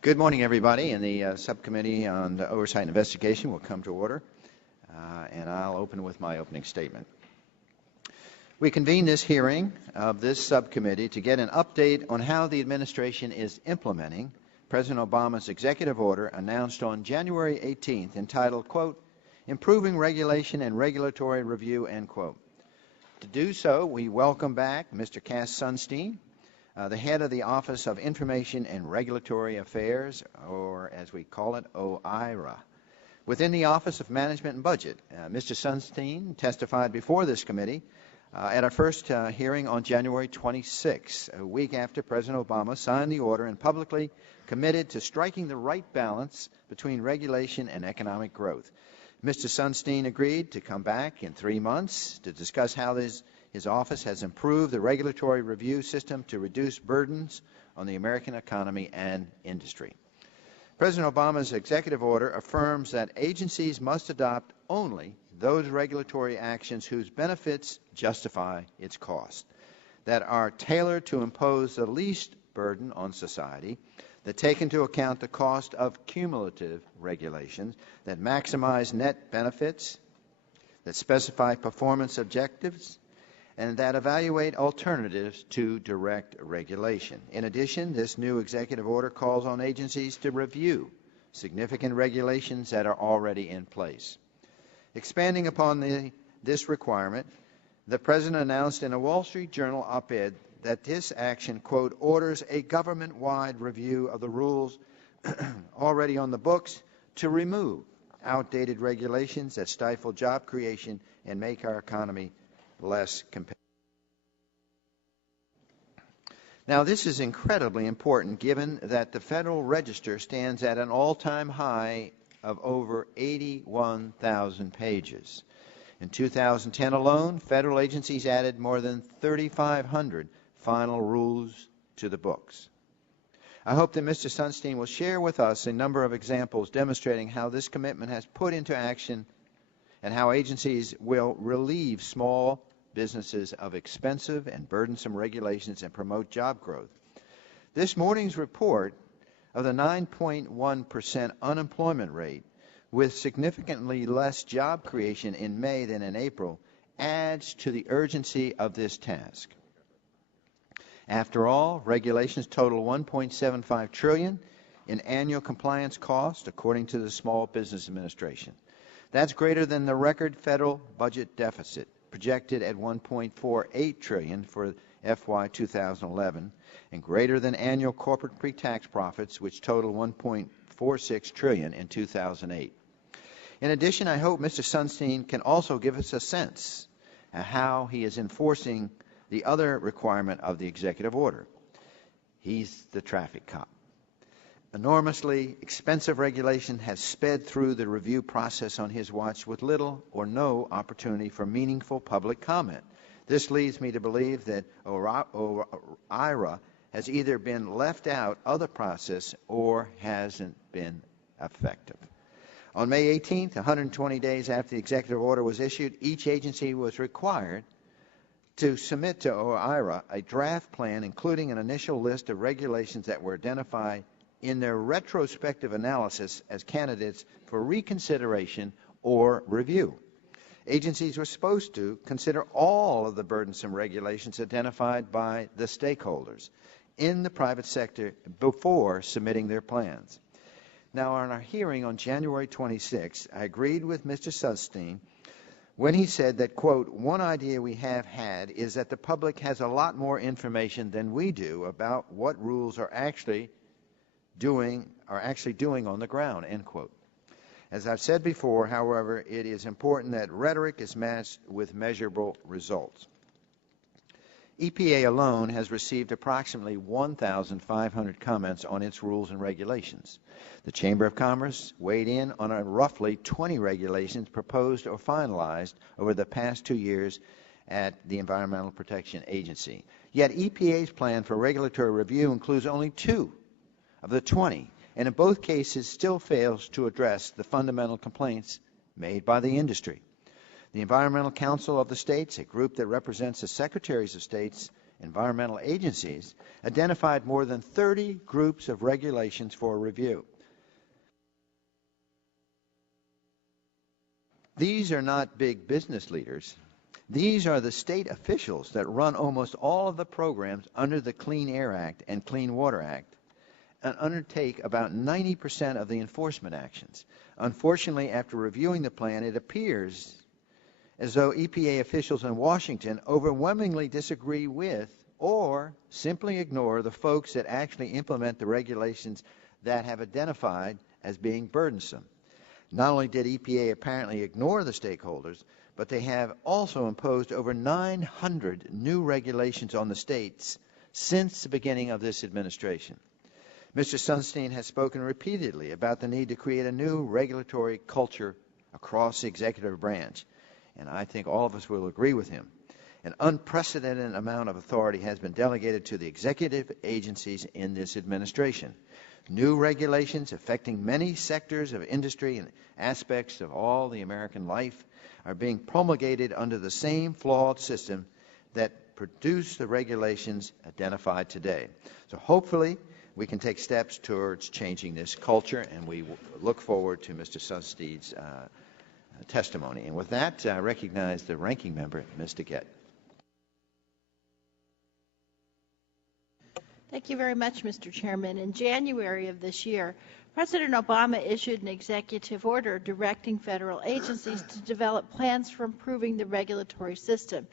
Good morning, everybody, and the Subcommittee on the Oversight and Investigation will come to order, and I'll open with my opening statement. We convened this hearing of this subcommittee to get an update on how the administration is implementing President Obama's executive order announced on January 18th entitled, quote, Improving Regulation and Regulatory Review, end quote. To do so, we welcome back Mr. Cass Sunstein, the head of the Office of Information and Regulatory Affairs, or as we call it, OIRA. Within the Office of Management and Budget, Mr. Sunstein testified before this committee at our first hearing on January 26, a week after President Obama signed the order and publicly committed to striking the right balance between regulation and economic growth. Mr. Sunstein agreed to come back in 3 months to discuss how his office has improved the regulatory review system to reduce burdens on the American economy and industry. President Obama's executive order affirms that agencies must adopt only those regulatory actions whose benefits justify its cost, that are tailored to impose the least burden on society, that take into account the cost of cumulative regulations, that maximize net benefits, that specify performance objectives, and that evaluate alternatives to direct regulation. In addition, this new executive order calls on agencies to review significant regulations that are already in place. Expanding upon this requirement, the President announced in a Wall Street Journal op-ed that this action, quote, orders a government-wide review of the rules already on the books to remove outdated regulations that stifle job creation and make our economy less competitive. Now, this is incredibly important given that the Federal Register stands at an all-time high of over 81,000 pages. In 2010 alone, federal agencies added more than 3,500 final rules to the books. I hope that Mr. Sunstein will share with us a number of examples demonstrating how this commitment has put into action and how agencies will relieve small businesses of expensive and burdensome regulations and promote job growth. This morning's report of the 9.1% unemployment rate, with significantly less job creation in May than in April, adds to the urgency of this task. After all, regulations total $1.75 trillion in annual compliance cost, according to the Small Business Administration. That's greater than the record federal budget deficit, projected at $1.48 trillion for FY 2011, and greater than annual corporate pre-tax profits, which total $1.46 trillion in 2008. In addition, I hope Mr. Sunstein can also give us a sense of how he is enforcing the other requirement of the executive order. He's the traffic cop. Enormously expensive regulation has sped through the review process on his watch with little or no opportunity for meaningful public comment. This leads me to believe that OIRA has either been left out of the process or hasn't been effective. On May 18th, 120 days after the executive order was issued, each agency was required to submit to OIRA a draft plan, including an initial list of regulations that were identified in their retrospective analysis as candidates for reconsideration or review. Agencies were supposed to consider all of the burdensome regulations identified by the stakeholders in the private sector before submitting their plans. Now, on our hearing on January 26, I agreed with Mr. Sunstein when he said that, quote, one idea we have had is that the public has a lot more information than we do about what rules are actually doing on the ground, end quote. As I've said before, however, it is important that rhetoric is matched with measurable results. EPA alone has received approximately 1,500 comments on its rules and regulations. The Chamber of Commerce weighed in on roughly 20 regulations proposed or finalized over the past 2 years at the Environmental Protection Agency. Yet EPA's plan for regulatory review includes only 2 of the 20, and in both cases still fails to address the fundamental complaints made by the industry. The Environmental Council of the States, a group that represents the Secretaries of States environmental agencies identified more than 30 groups of regulations for review. These are not big business leaders. These are the state officials that run almost all of the programs under the Clean Air Act and Clean Water Act and undertake about 90% of the enforcement actions. Unfortunately, after reviewing the plan, it appears as though EPA officials in Washington overwhelmingly disagree with or simply ignore the folks that actually implement the regulations that have identified as being burdensome. Not only did EPA apparently ignore the stakeholders, but they have also imposed over 900 new regulations on the states since the beginning of this administration. Mr. Sunstein has spoken repeatedly about the need to create a new regulatory culture across the executive branch, and I think all of us will agree with him. An unprecedented amount of authority has been delegated to the executive agencies in this administration. New regulations affecting many sectors of industry and aspects of all the American life are being promulgated under the same flawed system that produced the regulations identified today. So hopefully we can take steps towards changing this culture, and we look forward to Mr. Sunstein's testimony. And with that, I recognize the ranking member, Ms. DeGette. Thank you very much, Mr. Chairman. In January of this year, President Obama issued an executive order directing federal agencies to develop plans for improving the regulatory system.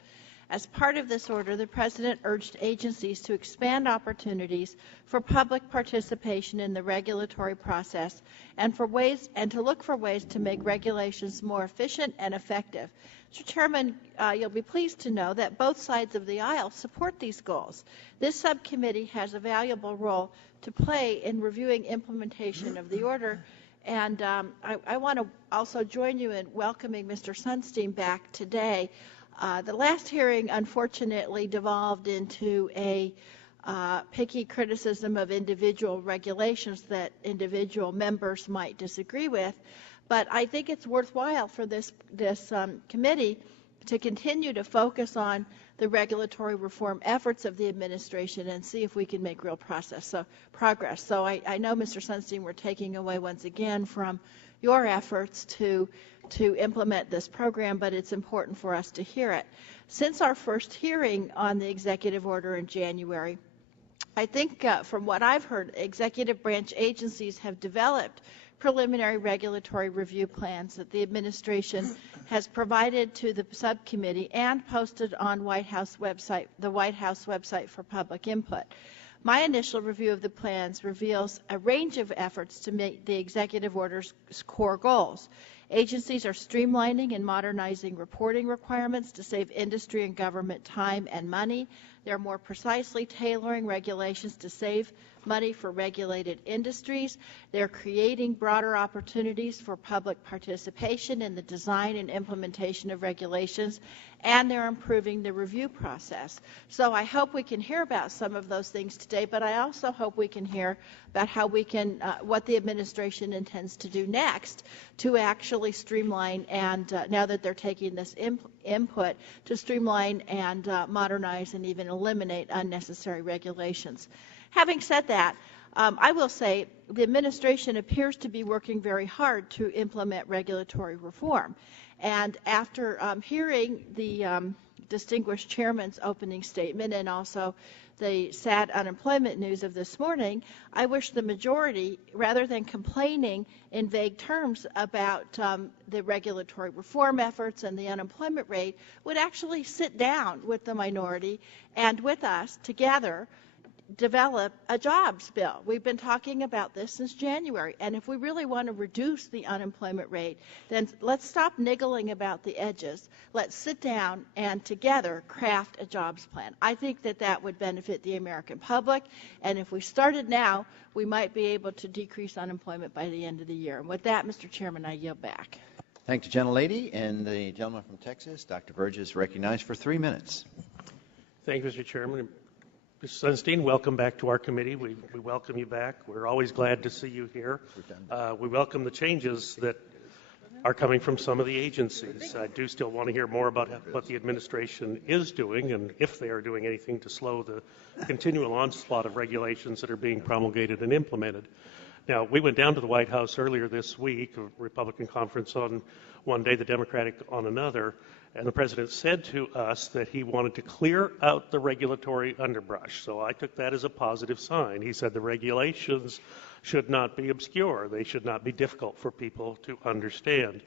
As part of this order, the President urged agencies to expand opportunities for public participation in the regulatory process and to look for ways to make regulations more efficient and effective. Mr. Chairman, you'll be pleased to know that both sides of the aisle support these goals. This subcommittee has a valuable role to play in reviewing implementation of the order, and I want to also join you in welcoming Mr. Sunstein back today. The last hearing, unfortunately, devolved into a picky criticism of individual regulations that individual members might disagree with. But I think it's worthwhile for this committee to continue to focus on the regulatory reform efforts of the administration and see if we can make real progress. So I know, Mr. Sunstein, we're taking away once again from your efforts to implement this program, but it's important for us to hear it. Since our first hearing on the executive order in January, I think from what I've heard, executive branch agencies have developed preliminary regulatory review plans that the administration has provided to the subcommittee and posted on the White House website for public input. My initial review of the plans reveals a range of efforts to meet the executive order's core goals. Agencies are streamlining and modernizing reporting requirements to save industry and government time and money. They're more precisely tailoring regulations to save money for regulated industries. They're creating broader opportunities for public participation in the design and implementation of regulations, and they're improving the review process. So I hope we can hear about some of those things today, but I also hope we can hear about how we can, what the administration intends to do next to actually streamline and, now that they're taking this input, to streamline and modernize and even eliminate unnecessary regulations. Having said that, I will say the administration appears to be working very hard to implement regulatory reform. And after hearing the distinguished chairman's opening statement and also the sad unemployment news of this morning, I wish the majority, rather than complaining in vague terms about the regulatory reform efforts and the unemployment rate, would actually sit down with the minority and with us together develop a jobs bill. We've been talking about this since January, and if we really want to reduce the unemployment rate, then let's stop niggling about the edges. Let's sit down and together craft a jobs plan. I think that that would benefit the American public, and if we started now, we might be able to decrease unemployment by the end of the year. And with that, Mr. Chairman, I yield back. Thank you, gentlelady. And the gentleman from Texas, Dr. Burgess, recognized for 3 minutes. Thank you, Mr. Chairman. Mr. Sunstein, welcome back to our committee. We welcome you back. We're always glad to see you here. We welcome the changes that are coming from some of the agencies. I do still want to hear more about what the administration is doing and if they are doing anything to slow the continual onslaught of regulations that are being promulgated and implemented. Now, we went down to the White House earlier this week, a Republican conference on one day, the Democratic on another, and the president said to us that he wanted to clear out the regulatory underbrush. So I took that as a positive sign. He said the regulations should not be obscure. They should not be difficult for people to understand.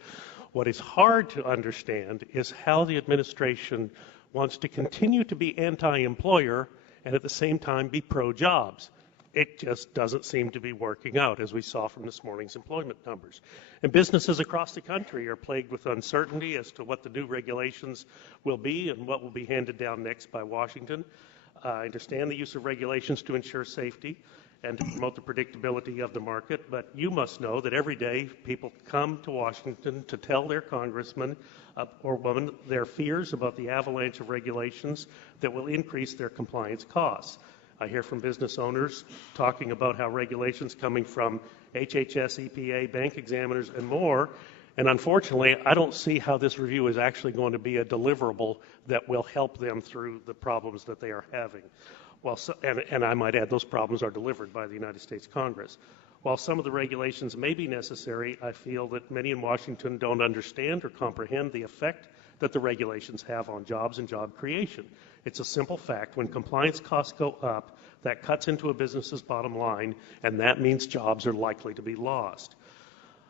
What is hard to understand is how the administration wants to continue to be anti-employer and at the same time be pro-jobs. It just doesn't seem to be working out, as we saw from this morning's employment numbers. And businesses across the country are plagued with uncertainty as to what the new regulations will be and what will be handed down next by Washington. I understand the use of regulations to ensure safety and to promote the predictability of the market, but you must know that every day people come to Washington to tell their congressman or woman their fears about the avalanche of regulations that will increase their compliance costs. I hear from business owners talking about how regulations coming from HHS, EPA, bank examiners, and more, and unfortunately, I don't see how this review is actually going to be a deliverable that will help them through the problems that they are having. And I might add, those problems are delivered by the United States Congress. While some of the regulations may be necessary, I feel that many in Washington don't understand or comprehend the effect that the regulations have on jobs and job creation. It's a simple fact. When compliance costs go up, that cuts into a business's bottom line, and that means jobs are likely to be lost.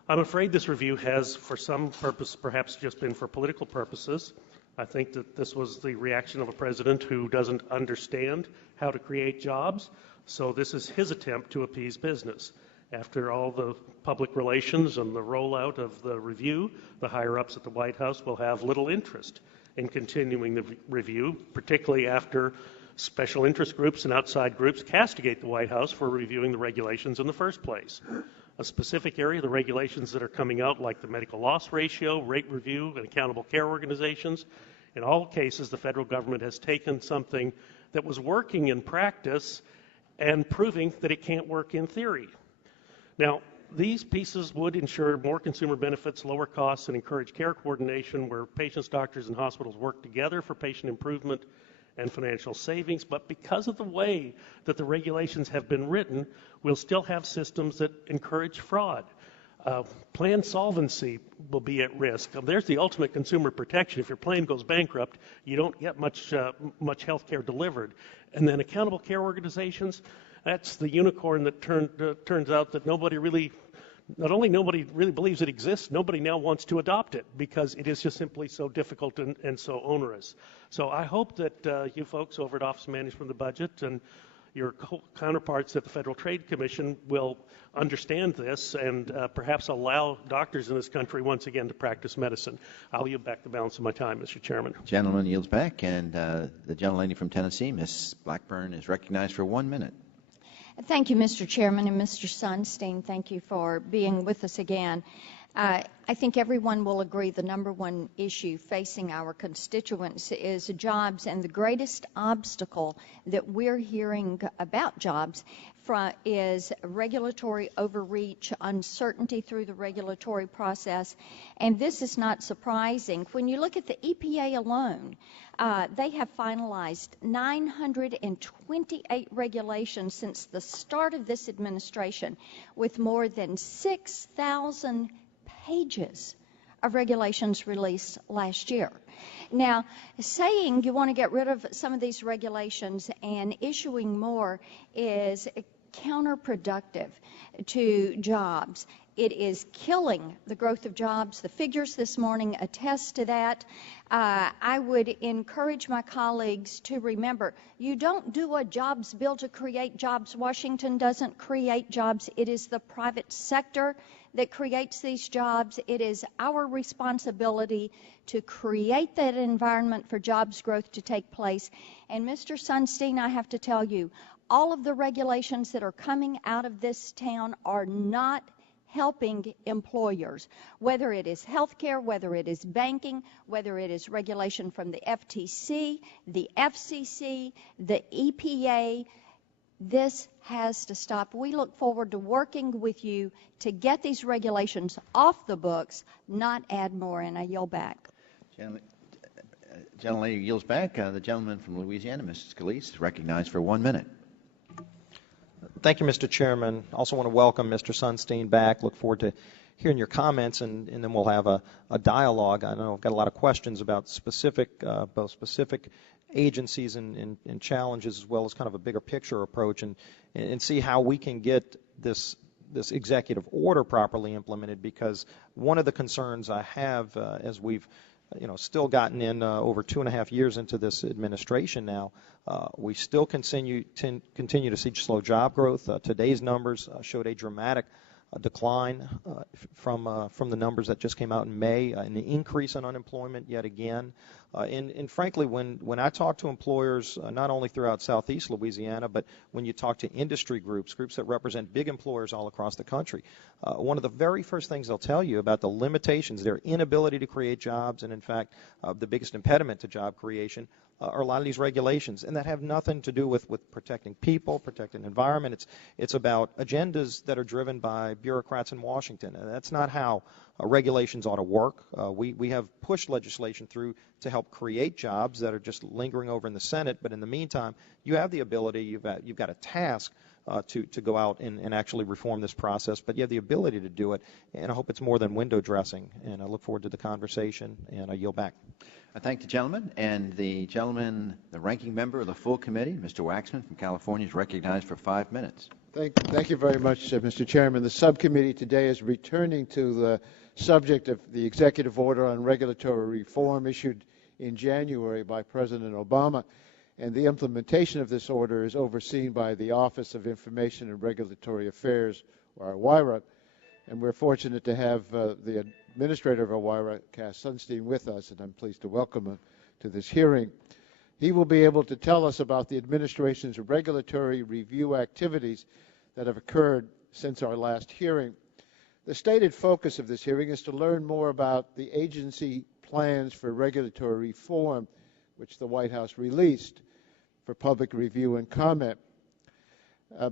I'm afraid this review has, for some purpose, perhaps just been for political purposes. I think that this was the reaction of a president who doesn't understand how to create jobs, so this is his attempt to appease business. After all the public relations and the rollout of the review, the higher-ups at the White House will have little interest in continuing the review, particularly after special interest groups and outside groups castigate the White House for reviewing the regulations in the first place. A specific area, the regulations that are coming out, like the medical loss ratio, rate review, and accountable care organizations, in all cases, the federal government has taken something that was working in practice and proving that it can't work in theory. Now, these pieces would ensure more consumer benefits, lower costs, and encourage care coordination where patients, doctors, and hospitals work together for patient improvement and financial savings. But because of the way that the regulations have been written, we'll still have systems that encourage fraud. Plan solvency will be at risk. There's the ultimate consumer protection. If your plan goes bankrupt, you don't get much health care delivered. And then accountable care organizations, that's the unicorn that turns out that nobody really believes it exists, nobody now wants to adopt it because it is just simply so difficult and so onerous. So I hope that you folks over at Office of Management of the Budget and your counterparts at the Federal Trade Commission will understand this and perhaps allow doctors in this country once again to practice medicine. I'll yield back the balance of my time, Mr. Chairman. Gentleman yields back, and the gentlelady from Tennessee, Ms. Blackburn, is recognized for 1 minute. Thank you, Mr. Chairman, and Mr. Sunstein, thank you for being with us again. I think everyone will agree the number one issue facing our constituents is jobs, and the greatest obstacle that we're hearing about jobs is regulatory overreach, uncertainty through the regulatory process, and this is not surprising. When you look at the EPA alone, they have finalized 928 regulations since the start of this administration, with more than 6,000 pages of regulations released last year. Now, saying you want to get rid of some of these regulations and issuing more is counterproductive to jobs. It is killing the growth of jobs. The figures this morning attest to that. I would encourage my colleagues to remember, you don't do a jobs bill to create jobs. Washington doesn't create jobs. It is the private sector that creates these jobs. It is our responsibility to create that environment for jobs growth to take place. And Mr. Sunstein, I have to tell you, all of the regulations that are coming out of this town are not helping employers, whether it is healthcare, whether it is banking, whether it is regulation from the FTC, the FCC, the EPA. This has to stop. We look forward to working with you to get these regulations off the books, not add more. And I yield back. Gentlelady yields back. The gentleman from Louisiana, Mr. Scalise, is recognized for 1 minute. Thank you, Mr. Chairman. Also want to welcome Mr. Sunstein back. Look forward to hearing your comments, and then we'll have a dialogue. I know I've got a lot of questions about both specific agencies and challenges, as well as kind of a bigger picture approach, and see how we can get this executive order properly implemented, because one of the concerns I have as we've still gotten in over 2.5 years into this administration now, we still continue to see slow job growth. Today's numbers showed a dramatic decline from the numbers that just came out in May, and the increase in unemployment yet again. And frankly, when I talk to employers, not only throughout Southeast Louisiana, but when you talk to industry groups that represent big employers all across the country, one of the very first things they'll tell you about the limitations, their inability to create jobs, and in fact, the biggest impediment to job creation are a lot of these regulations, and that have nothing to do with protecting people, protecting the environment. It's about agendas that are driven by bureaucrats in Washington, and that's not how regulations ought to work. We have pushed legislation through to help create jobs that are just lingering over in the Senate, but in the meantime, you have the ability, you've got a task to go out and actually reform this process, but you have the ability to do it, and I hope it's more than window dressing, and I look forward to the conversation, and I yield back. I thank the gentleman, and the ranking member of the full committee, Mr. Waxman from California, is recognized for 5 minutes. Thank you very much, Mr. Chairman. The subcommittee today is returning to the subject of the executive order on regulatory reform issued in January by President Obama, and the implementation of this order is overseen by the Office of Information and Regulatory Affairs, or OIRA, and we're fortunate to have the administrator of OIRA, Cass Sunstein, with us, and I'm pleased to welcome him to this hearing. He will be able to tell us about the administration's regulatory review activities that have occurred since our last hearing. The stated focus of this hearing is to learn more about the agency plans for regulatory reform, which the White House released for public review and comment.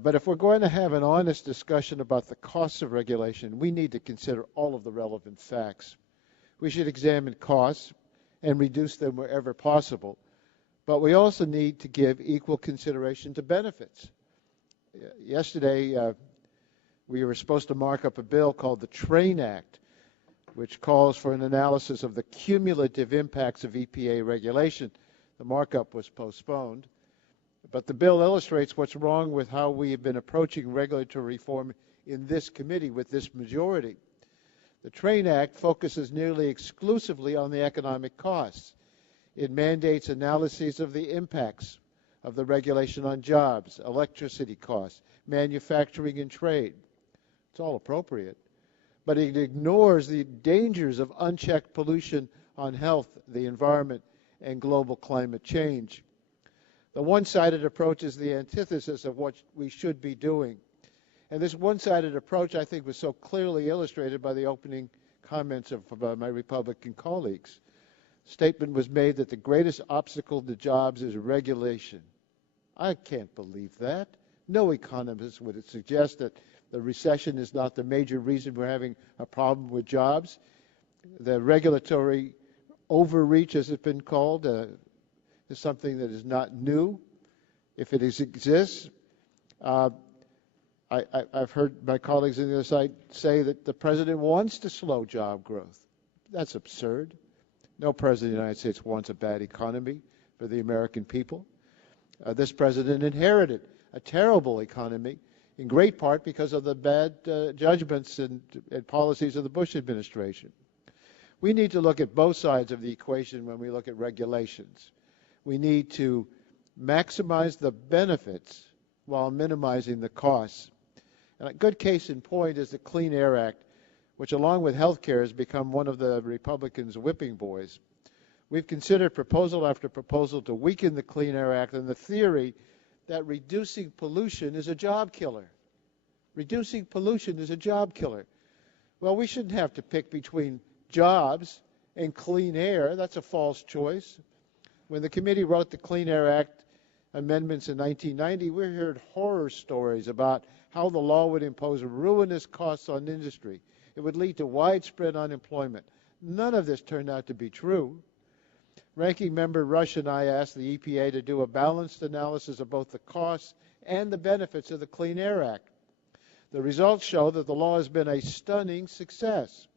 But if we're going to have an honest discussion about the costs of regulation, we need to consider all of the relevant facts. We should examine costs and reduce them wherever possible, but we also need to give equal consideration to benefits. Yesterday, we were supposed to mark up a bill called the TRAIN Act, which calls for an analysis of the cumulative impacts of EPA regulation. The markup was postponed. But the bill illustrates what's wrong with how we have been approaching regulatory reform in this committee with this majority. The TRAIN Act focuses nearly exclusively on the economic costs. It mandates analyses of the impacts of the regulation on jobs, electricity costs, manufacturing and trade. It's all appropriate. But it ignores the dangers of unchecked pollution on health, the environment, and global climate change. The one-sided approach is the antithesis of what we should be doing. And this one-sided approach, I think, was so clearly illustrated by the opening comments of my Republican colleagues. Statement was made that the greatest obstacle to jobs is regulation. I can't believe that. No economist would suggest that the recession is not the major reason we're having a problem with jobs. The regulatory overreach, as it's been called, is something that is not new. If it exists, I've heard my colleagues on the other side say that the president wants to slow job growth. That's absurd. No president of the United States wants a bad economy for the American people. This president inherited a terrible economy, in great part because of the bad judgments and policies of the Bush administration. We need to look at both sides of the equation when we look at regulations. We need to maximize the benefits while minimizing the costs. And a good case in point is the Clean Air Act, which along with health care has become one of the Republicans' whipping boys. We've considered proposal after proposal to weaken the Clean Air Act on the theory that reducing pollution is a job killer. Reducing pollution is a job killer. Well, we shouldn't have to pick between jobs and clean air. That's a false choice. When the committee wrote the Clean Air Act, amendments in 1990, we heard horror stories about how the law would impose ruinous costs on industry. It would lead to widespread unemployment. None of this turned out to be true. Ranking Member Rush and I asked the EPA to do a balanced analysis of both the costs and the benefits of the Clean Air Act. The results show that the law has been a stunning success.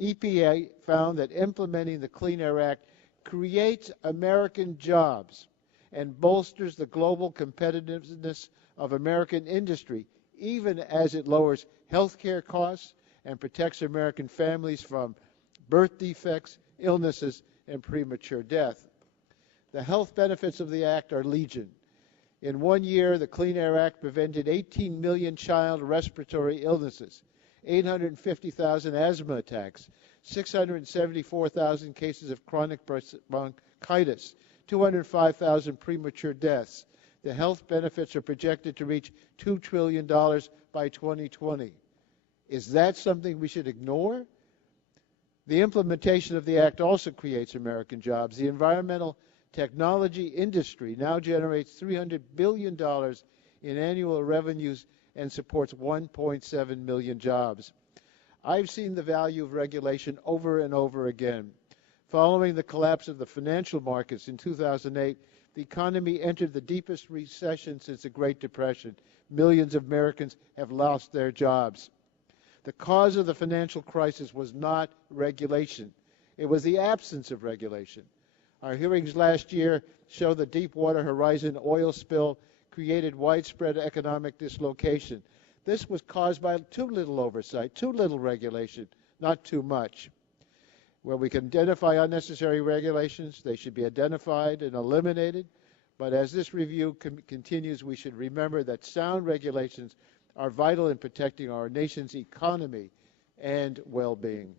EPA found that implementing the Clean Air Act creates American jobs and bolsters the global competitiveness of American industry, even as it lowers health care costs and protects American families from birth defects, illnesses, and premature death. The health benefits of the Act are legion. In 1 year, the Clean Air Act prevented 18 million child respiratory illnesses, 850,000 asthma attacks, 674,000 cases of chronic bronchitis, 205,000 premature deaths. The health benefits are projected to reach $2 trillion by 2020. Is that something we should ignore? The implementation of the Act also creates American jobs. The environmental technology industry now generates $300 billion in annual revenues and supports 1.7 million jobs. I've seen the value of regulation over and over again. Following the collapse of the financial markets in 2008, the economy entered the deepest recession since the Great Depression. Millions of Americans have lost their jobs. The cause of the financial crisis was not regulation. It was the absence of regulation. Our hearings last year show the Deepwater Horizon oil spill created widespread economic dislocation. This was caused by too little oversight, too little regulation, not too much. Where we can identify unnecessary regulations, they should be identified and eliminated. But as this review continues, we should remember that sound regulations are vital in protecting our nation's economy and well-being.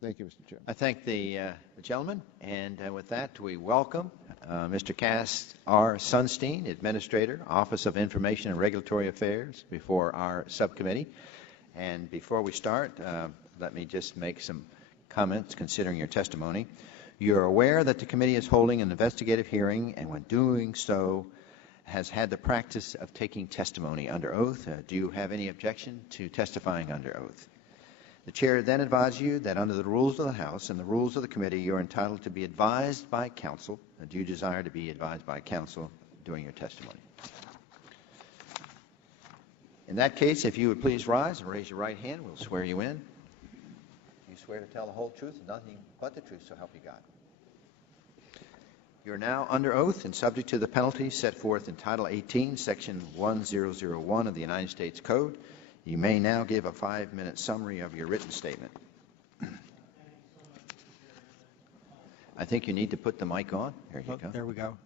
Thank you, Mr. Chairman. I thank the gentleman, and with that, we welcome Mr. Cass R. Sunstein, Administrator, Office of Information and Regulatory Affairs, before our subcommittee. And before we start, let me just make some comments considering your testimony. You're aware that the committee is holding an investigative hearing, and when doing so, has had the practice of taking testimony under oath. Do you have any objection to testifying under oath? The chair then advises you that under the rules of the House and the rules of the committee, you're entitled to be advised by counsel. Do you desire to be advised by counsel during your testimony? In that case, if you would please rise and raise your right hand, we'll swear you in. You swear to tell the whole truth and nothing but the truth, so help you God. You're now under oath and subject to the penalties set forth in Title 18, Section 1001 of the United States Code. You may now give a 5-minute summary of your written statement. I think you need to put the mic on. There you go. There we go.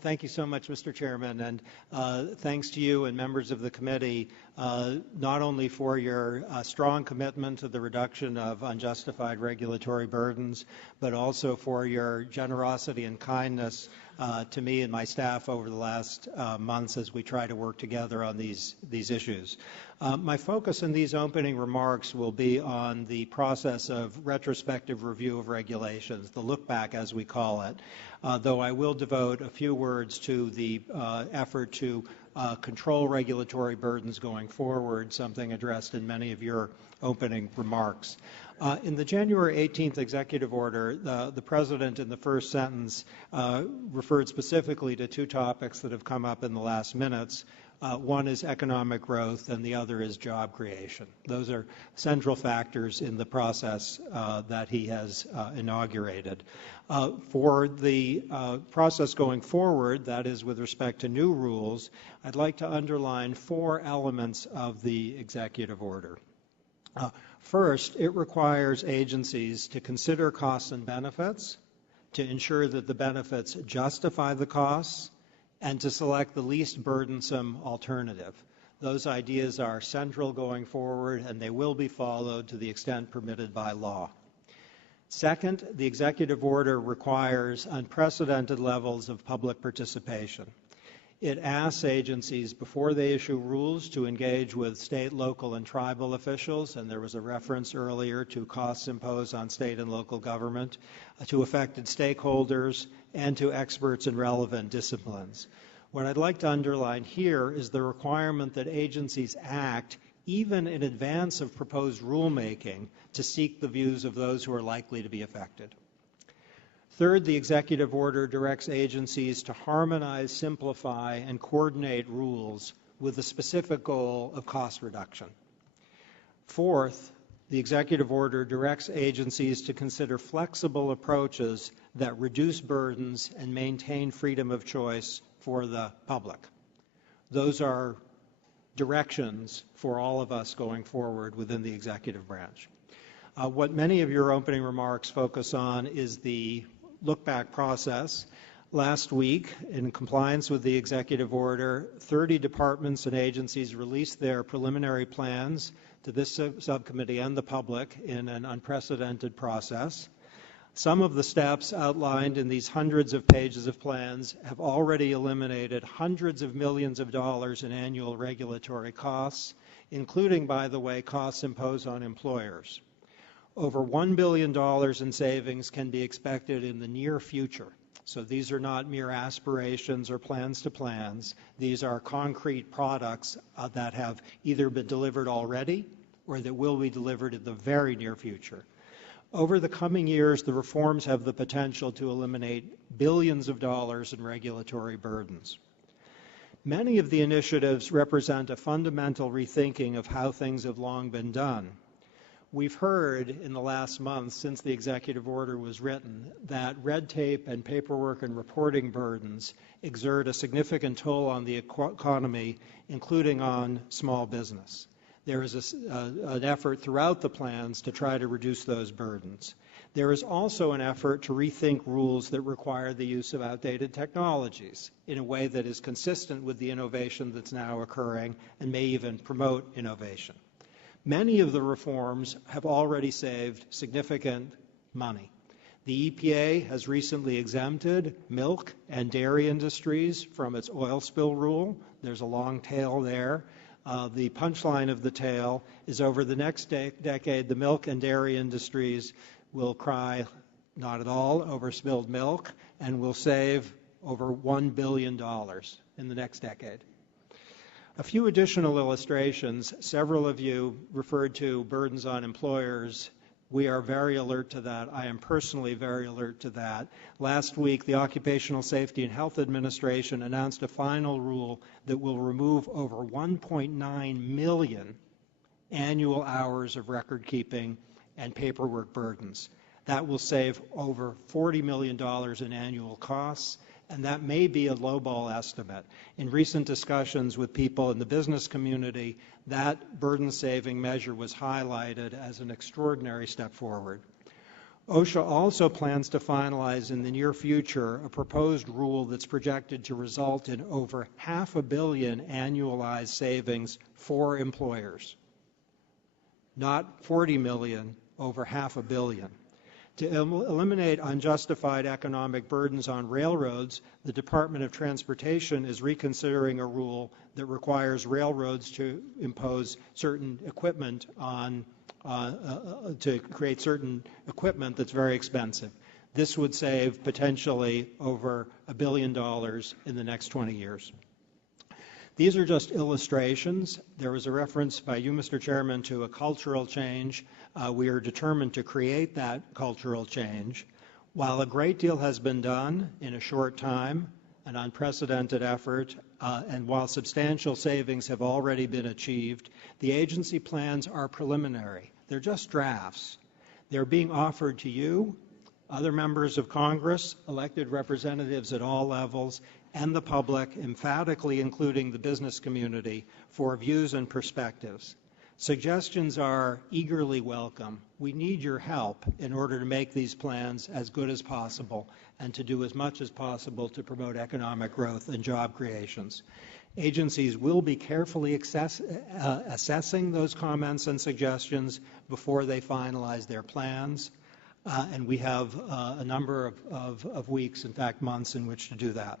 Thank you so much, Mr. Chairman, and thanks to you and members of the committee, not only for your strong commitment to the reduction of unjustified regulatory burdens, but also for your generosity and kindness to me and my staff over the last months as we try to work together on these issues. My focus in these opening remarks will be on the process of retrospective review of regulations, the look back as we call it, though I will devote a few words to the effort to control regulatory burdens going forward, something addressed in many of your opening remarks. In the January 18th executive order, the President in the first sentence referred specifically to two topics that have come up in the last minutes. One is economic growth and the other is job creation. Those are central factors in the process that he has inaugurated. For the process going forward, that is with respect to new rules, I'd like to underline 4 elements of the executive order. First, it requires agencies to consider costs and benefits, to ensure that the benefits justify the costs, and to select the least burdensome alternative. Those ideas are central going forward, and they will be followed to the extent permitted by law. Second, the executive order requires unprecedented levels of public participation. It asks agencies before they issue rules to engage with state, local, and tribal officials, and there was a reference earlier to costs imposed on state and local government, to affected stakeholders, and to experts in relevant disciplines. What I'd like to underline here is the requirement that agencies act even in advance of proposed rulemaking to seek the views of those who are likely to be affected. Third, the executive order directs agencies to harmonize, simplify, and coordinate rules with the specific goal of cost reduction. Fourth, the executive order directs agencies to consider flexible approaches that reduce burdens and maintain freedom of choice for the public. Those are directions for all of us going forward within the executive branch. What many of your opening remarks focus on is the look-back process. Last week, in compliance with the executive order, 30 departments and agencies released their preliminary plans to this subcommittee and the public in an unprecedented process. Some of the steps outlined in these hundreds of pages of plans have already eliminated hundreds of millions of dollars in annual regulatory costs, including, by the way, costs imposed on employers. Over $1 billion in savings can be expected in the near future. So these are not mere aspirations or plans to plans. These are concrete products that have either been delivered already or that will be delivered in the very near future. Over the coming years, the reforms have the potential to eliminate billions of dollars in regulatory burdens. Many of the initiatives represent a fundamental rethinking of how things have long been done. We've heard in the last month since the executive order was written that red tape and paperwork and reporting burdens exert a significant toll on the economy, including on small business. There is an effort throughout the plans to try to reduce those burdens. There is also an effort to rethink rules that require the use of outdated technologies in a way that is consistent with the innovation that's now occurring and may even promote innovation. Many of the reforms have already saved significant money. The EPA has recently exempted milk and dairy industries from its oil spill rule. There's a long tail there. The punchline of the tale is over the next decade, the milk and dairy industries will cry not at all over spilled milk and will save over $1 billion in the next decade. A few additional illustrations. Several of you referred to burdens on employers. We are very alert to that. I am personally very alert to that. Last week, the Occupational Safety and Health Administration announced a final rule that will remove over 1.9 million annual hours of record keeping and paperwork burdens. That will save over $40 million in annual costs, and that may be a lowball estimate. In recent discussions with people in the business community, that burden-saving measure was highlighted as an extraordinary step forward. OSHA also plans to finalize in the near future a proposed rule that's projected to result in over $500 million annualized savings for employers. Not 40 million, over $500 million. To eliminate unjustified economic burdens on railroads, the Department of Transportation is reconsidering a rule that requires railroads to impose certain equipment to create certain equipment that's very expensive. This would save potentially over $1 billion in the next 20 years. These are just illustrations. There was a reference by you, Mr. Chairman, to a cultural change. We are determined to create that cultural change. While a great deal has been done in a short time, an unprecedented effort, and while substantial savings have already been achieved, the agency plans are preliminary. They're just drafts. They're being offered to you, other members of Congress, elected representatives at all levels, and the public, emphatically including the business community, for views and perspectives. Suggestions are eagerly welcome. We need your help in order to make these plans as good as possible and to do as much as possible to promote economic growth and job creations. Agencies will be carefully assessing those comments and suggestions before they finalize their plans, and we have a number of weeks, in fact months, in which to do that.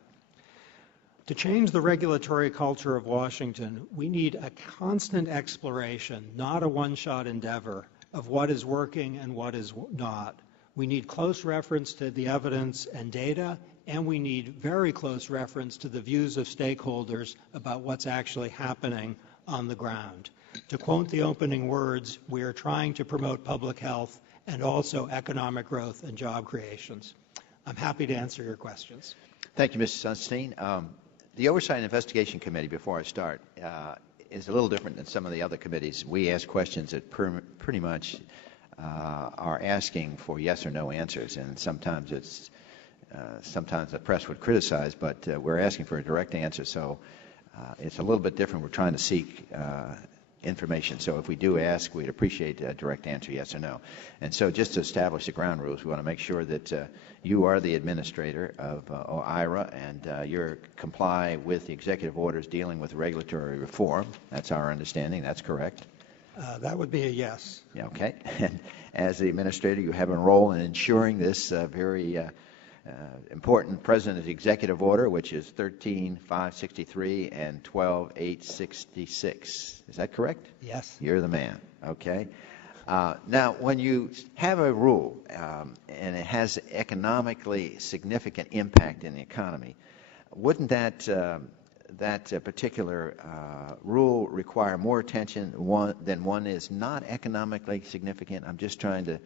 To change the regulatory culture of Washington, we need a constant exploration, not a one-shot endeavor, of what is working and what is not. We need close reference to the evidence and data and we need very close reference to the views of stakeholders about what's actually happening on the ground. To quote the opening words, we are trying to promote public health and also economic growth and job creations. I'm happy to answer your questions. Thank you, Mr. Sunstein. The Oversight and Investigation Committee, before I start, is a little different than some of the other committees. We ask questions that pretty much are asking for yes or no answers, and sometimes the press would criticize, but we're asking for a direct answer, so it's a little bit different. We're trying to seek information. So if we do ask, we'd appreciate a direct answer, yes or no. And so just to establish the ground rules, we want to make sure that you are the administrator of OIRA and you comply with the executive orders dealing with regulatory reform. That's our understanding. That's correct. That would be a yes. Yeah, okay. And as the administrator, you have a role in ensuring this very important President's executive order, which is 13-563 and 12-866. Is that correct? Yes. You're the man. Okay. Now, when you have a rule and it has economically significant impact in the economy, wouldn't that particular rule require more attention than one is not economically significant? I'm just trying to...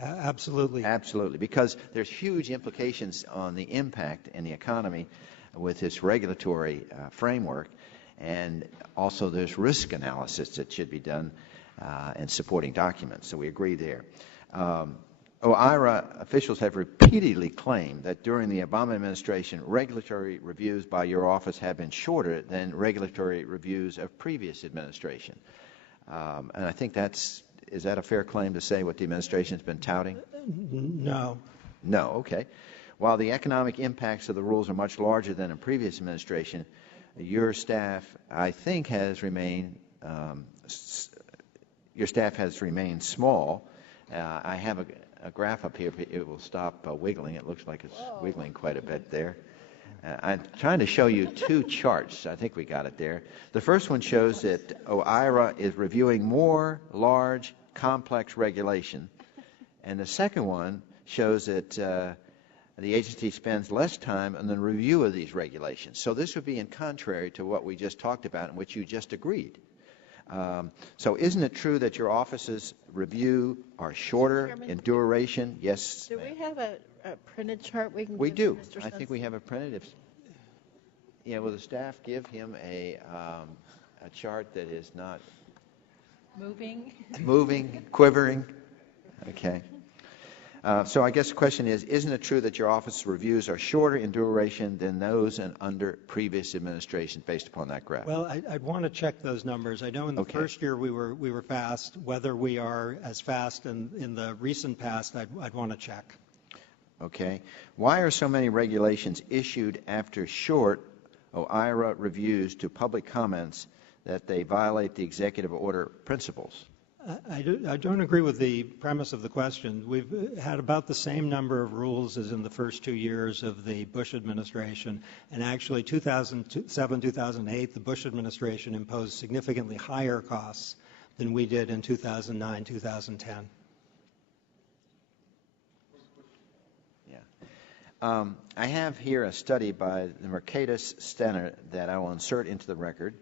Absolutely. Absolutely, because there's huge implications on the impact in the economy with this regulatory framework, and also there's risk analysis that should be done and supporting documents, so we agree there. OIRA officials have repeatedly claimed that during the Obama administration, regulatory reviews by your office have been shorter than regulatory reviews of previous administration. And I think is that a fair claim to say what the administration has been touting? No. No, okay. While the economic impacts of the rules are much larger than in previous administration, your staff, I think, has remained small. I have a graph up here. It will stop wiggling. It looks like it's wiggling quite a bit there. I'm trying to show you two charts. I think we got it there. The first one shows that OIRA is reviewing more large, complex regulation. And the second one shows that the agency spends less time on the review of these regulations. So this would be in contrary to what we just talked about and which you just agreed. So isn't it true that your office's review are shorter in duration? Yes. Do we have a printed chart we can We give do. to Mr. I think we have it printed. Will the staff give him a chart that is not moving, quivering? Okay. So I guess the question is, isn't it true that your office reviews are shorter in duration than those under previous administrations based upon that graph? Well, I'd want to check those numbers. I know in the first year we were fast. Whether we are as fast in the recent past, I'd want to check. Okay. Why are so many regulations issued after short OIRA reviews to public comments that they violate the executive order principles? I don't agree with the premise of the question. We've had about the same number of rules as in the first 2 years of the Bush administration, and actually 2007, 2008, the Bush administration imposed significantly higher costs than we did in 2009, 2010. I have here a study by the Mercatus Center that I will insert into the record.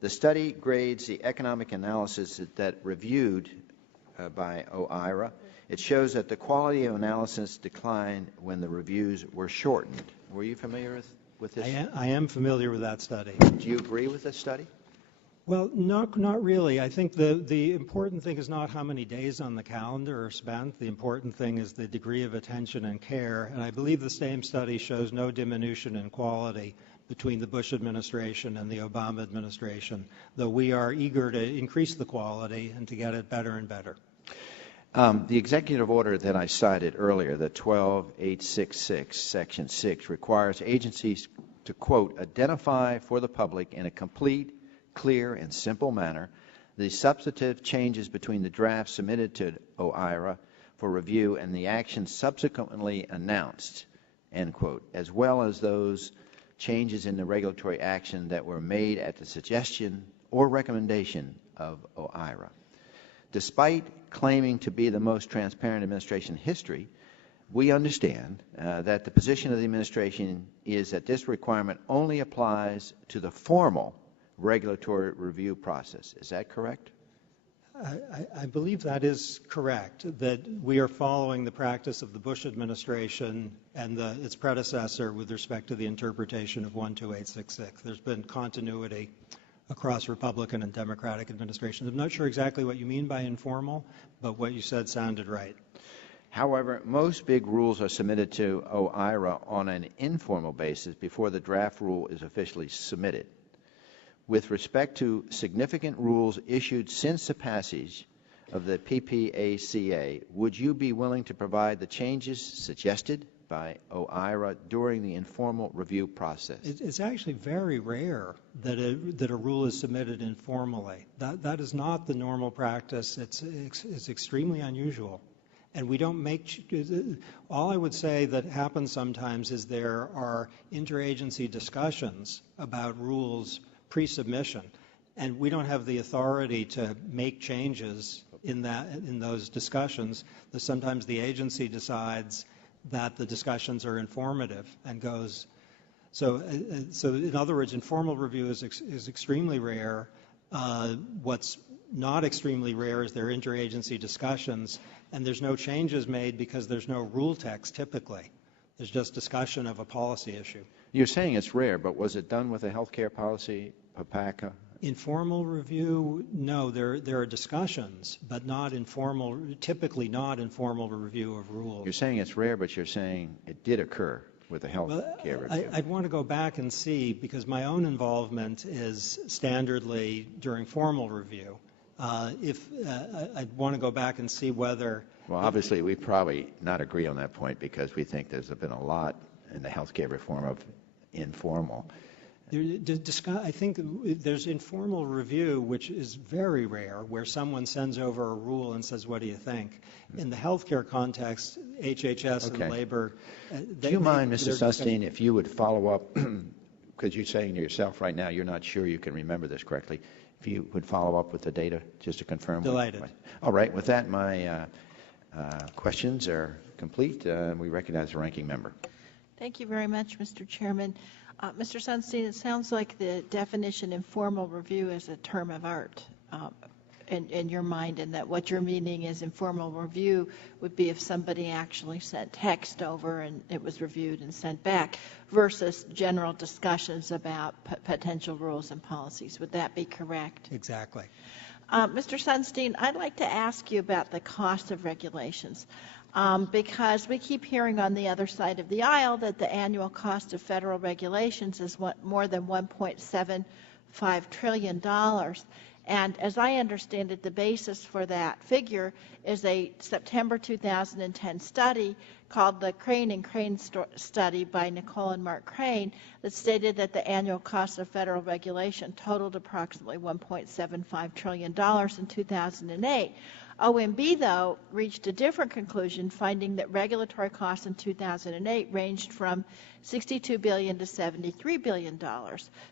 The study grades the economic analysis that reviewed by OIRA. It shows that the quality of analysis declined when the reviews were shortened. Were you familiar with this? I am familiar with that study. Do you agree with this study? Well, not really. I think the important thing is not how many days on the calendar are spent. The important thing is the degree of attention and care. And I believe the same study shows no diminution in quality between the Bush administration and the Obama administration, though we are eager to increase the quality and to get it better and better. The executive order that I cited earlier, the 12866, Section 6, requires agencies to, quote, identify for the public in a complete, clear, and simple manner the substantive changes between the draft submitted to OIRA for review and the actions subsequently announced, end quote, as well as those changes in the regulatory action that were made at the suggestion or recommendation of OIRA. Despite claiming to be the most transparent administration in history, we understand that the position of the administration is that this requirement only applies to the formal regulatory review process. Is that correct? I believe that is correct, that we are following the practice of the Bush administration and its predecessor with respect to the interpretation of 12866. There's been continuity across Republican and Democratic administrations. I'm not sure exactly what you mean by informal, but what you said sounded right. However, most big rules are submitted to OIRA on an informal basis before the draft rule is officially submitted. With respect to significant rules issued since the passage of the PPACA, would you be willing to provide the changes suggested by OIRA during the informal review process? It's actually very rare that a rule is submitted informally. That is not the normal practice. It's extremely unusual. And we don't make, all I would say that happens sometimes is there are interagency discussions about rules pre-submission, and we don't have the authority to make changes in those discussions. Sometimes the agency decides that the discussions are informative and goes. So in other words, informal review is extremely rare. What's not extremely rare is there are interagency discussions, and there's no changes made because there's no rule text typically. There's just discussion of a policy issue. You're saying it's rare, but was it done with a healthcare policy, PPACA? Informal review, no. There are discussions, but typically not informal review of rules. You're saying it's rare, but you're saying it did occur with a healthcare review. I'd want to go back and see, because my own involvement is standardly during formal review. I'd want to go back and see whether. Well, obviously, we probably not agree on that point because we think there's been a lot in the healthcare reform of informal. I think there's informal review, which is very rare, where someone sends over a rule and says, what do you think? In the healthcare context, HHS and labor. Do you mind, Mr. Sunstein, if you would follow up, because you're saying to yourself right now you're not sure you can remember this correctly, if you would follow up with the data just to confirm. Delighted. All right. With that, my questions are complete. We recognize the ranking member. Thank you very much, Mr. Chairman. Mr. Sunstein, it sounds like the definition informal review is a term of art in your mind, and that what you're meaning is informal review would be if somebody actually sent text over and it was reviewed and sent back versus general discussions about potential rules and policies. Would that be correct? Exactly. Mr. Sunstein, I'd like to ask you about the cost of regulations. Because we keep hearing on the other side of the aisle that the annual cost of federal regulations is more than $1.75 trillion. And as I understand it, the basis for that figure is a September 2010 study called the Crane and Crane study by Nicole and Mark Crane that stated that the annual cost of federal regulation totaled approximately $1.75 trillion in 2008. OMB, though, reached a different conclusion, finding that regulatory costs in 2008 ranged from $62 billion to $73 billion.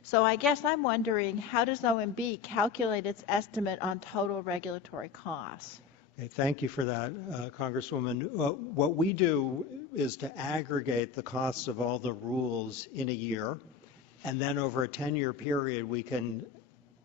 So I guess I'm wondering, how does OMB calculate its estimate on total regulatory costs? Okay, thank you for that, Congresswoman. What we do is to aggregate the costs of all the rules in a year, and then over a 10-year period, we can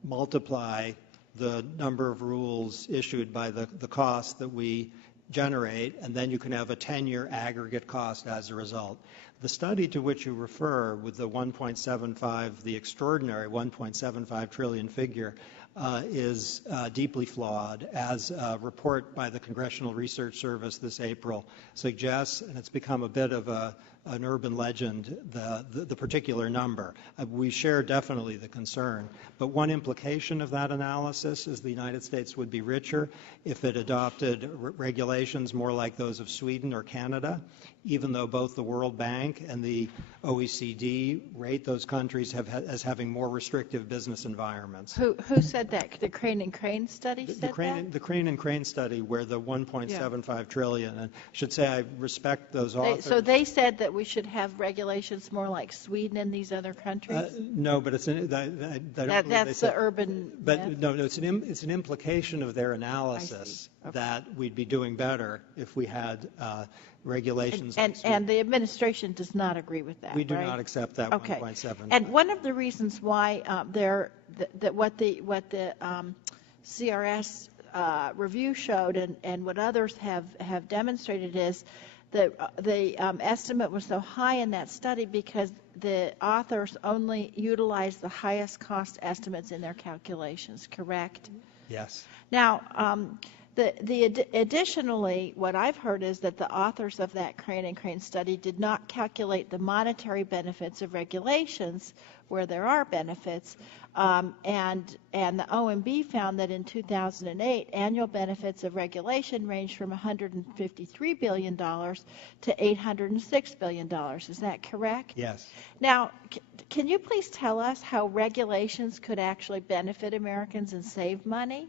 multiply the number of rules issued by the cost that we generate, and then you can have a 10-year aggregate cost as a result. The study to which you refer with the 1.75, the extraordinary 1.75 trillion figure, is deeply flawed, as a report by the Congressional Research Service this April suggests, and it's become a bit of an urban legend, the particular number. We share definitely the concern, but one implication of that analysis is the United States would be richer if it adopted regulations more like those of Sweden or Canada, even though both the World Bank and the OECD rate those countries as having more restrictive business environments. Who said that? The Crane and Crane study said that? The Crane and Crane study, where the 1.75 trillion, and I should say I respect those authors. So they said that we should have regulations more like Sweden and these other countries? No, but it's that's the urban. But no, it's an implication of their analysis that we'd be doing better if we had regulations. And the administration does not agree with that. We do right? not accept that Okay. 1.7. And one of the reasons why what the CRS review showed and what others have demonstrated is that the estimate was so high in that study because the authors only utilized the highest cost estimates in their calculations, correct? Yes. Now, additionally, what I've heard is that the authors of that Crane and Crane study did not calculate the monetary benefits of regulations where there are benefits, and the OMB found that in 2008, annual benefits of regulation ranged from $153 billion to $806 billion. Is that correct? Yes. Now, can you please tell us how regulations could actually benefit Americans and save money?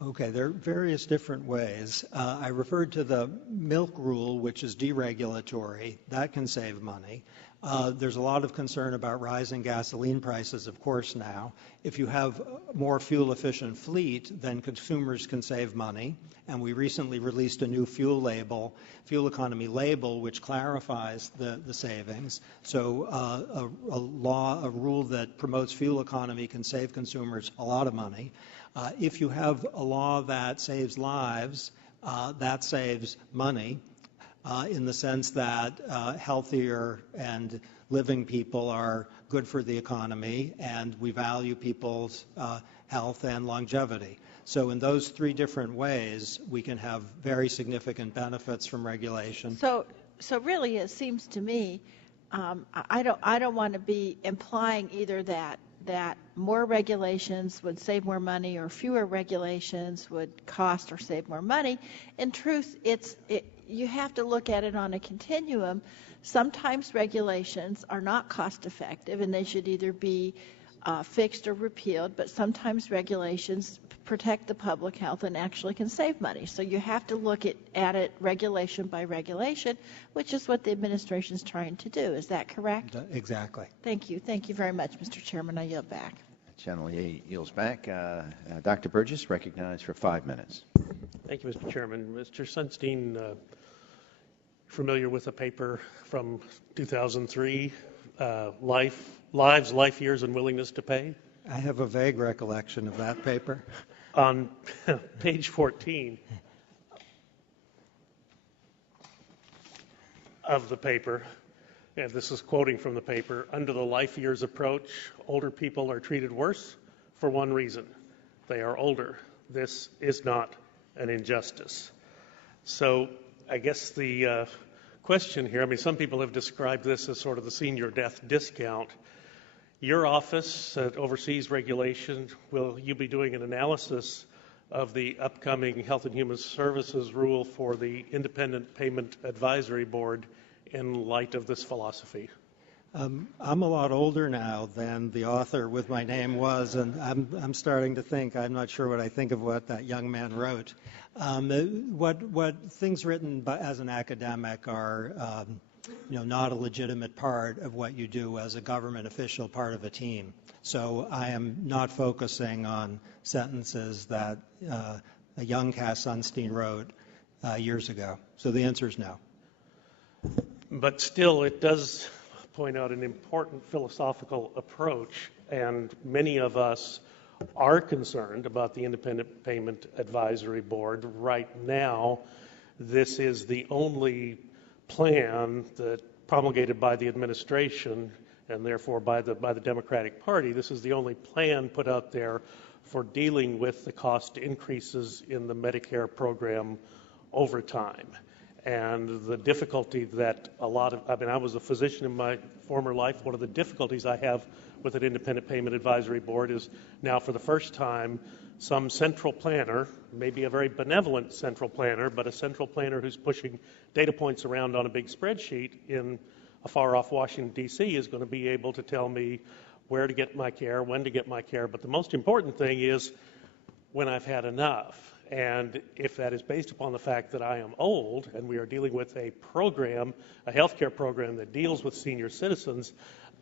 Okay, there are various different ways. I referred to the milk rule, which is deregulatory. That can save money. There's a lot of concern about rising gasoline prices, of course, now. If you have a more fuel-efficient fleet, then consumers can save money. And we recently released a new fuel economy label, which clarifies the savings. So a rule that promotes fuel economy can save consumers a lot of money. If you have a law that saves lives, that saves money in the sense that healthier and living people are good for the economy, and we value people's health and longevity. So in those three different ways, we can have very significant benefits from regulation. So really, it seems to me, I don't want to be implying either that more regulations would save more money or fewer regulations would cost or save more money. In truth, you have to look at it on a continuum. Sometimes regulations are not cost effective and they should either be fixed or repealed, but sometimes regulations protect the public health and actually can save money. So you have to look at it regulation by regulation, which is what the administration is trying to do. Is that correct? Exactly. Thank you. Thank you very much, Mr. Chairman. I yield back. Channel yields back. Dr. Burgess, recognized for 5 minutes. Thank you, Mr. Chairman. Mr. Sunstein, familiar with a paper from 2003, Lives, Life Years, and Willingness to Pay? I have a vague recollection of that paper. On page 14 of the paper, and this is quoting from the paper, under the life years approach, older people are treated worse for one reason. They are older. This is not an injustice. So I guess the question here, some people have described this as sort of the senior death discount. Your office that oversees regulation, will you be doing an analysis of the upcoming Health and Human Services rule for the Independent Payment Advisory Board in light of this philosophy? I'm a lot older now than the author with my name was, and I'm starting to think, I'm not sure what I think of what that young man wrote. What things written as an academic are not a legitimate part of what you do as a government official, part of a team. So I am not focusing on sentences that a young Cass Sunstein wrote years ago. So the answer is no. But still, it does point out an important philosophical approach, and many of us are concerned about the Independent Payment Advisory Board. Right now, this is the only plan that promulgated by the administration and therefore by the Democratic Party. This is the only plan put out there for dealing with the cost increases in the Medicare program over time. And the difficulty that I was a physician in my former life. One of the difficulties I have with an Independent Payment Advisory Board is now for the first time some central planner, maybe a very benevolent central planner, but a central planner who's pushing data points around on a big spreadsheet in a far-off Washington, D.C. is going to be able to tell me where to get my care, when to get my care. But the most important thing is when I've had enough. And if that is based upon the fact that I am old and we are dealing with a program, a healthcare program that deals with senior citizens,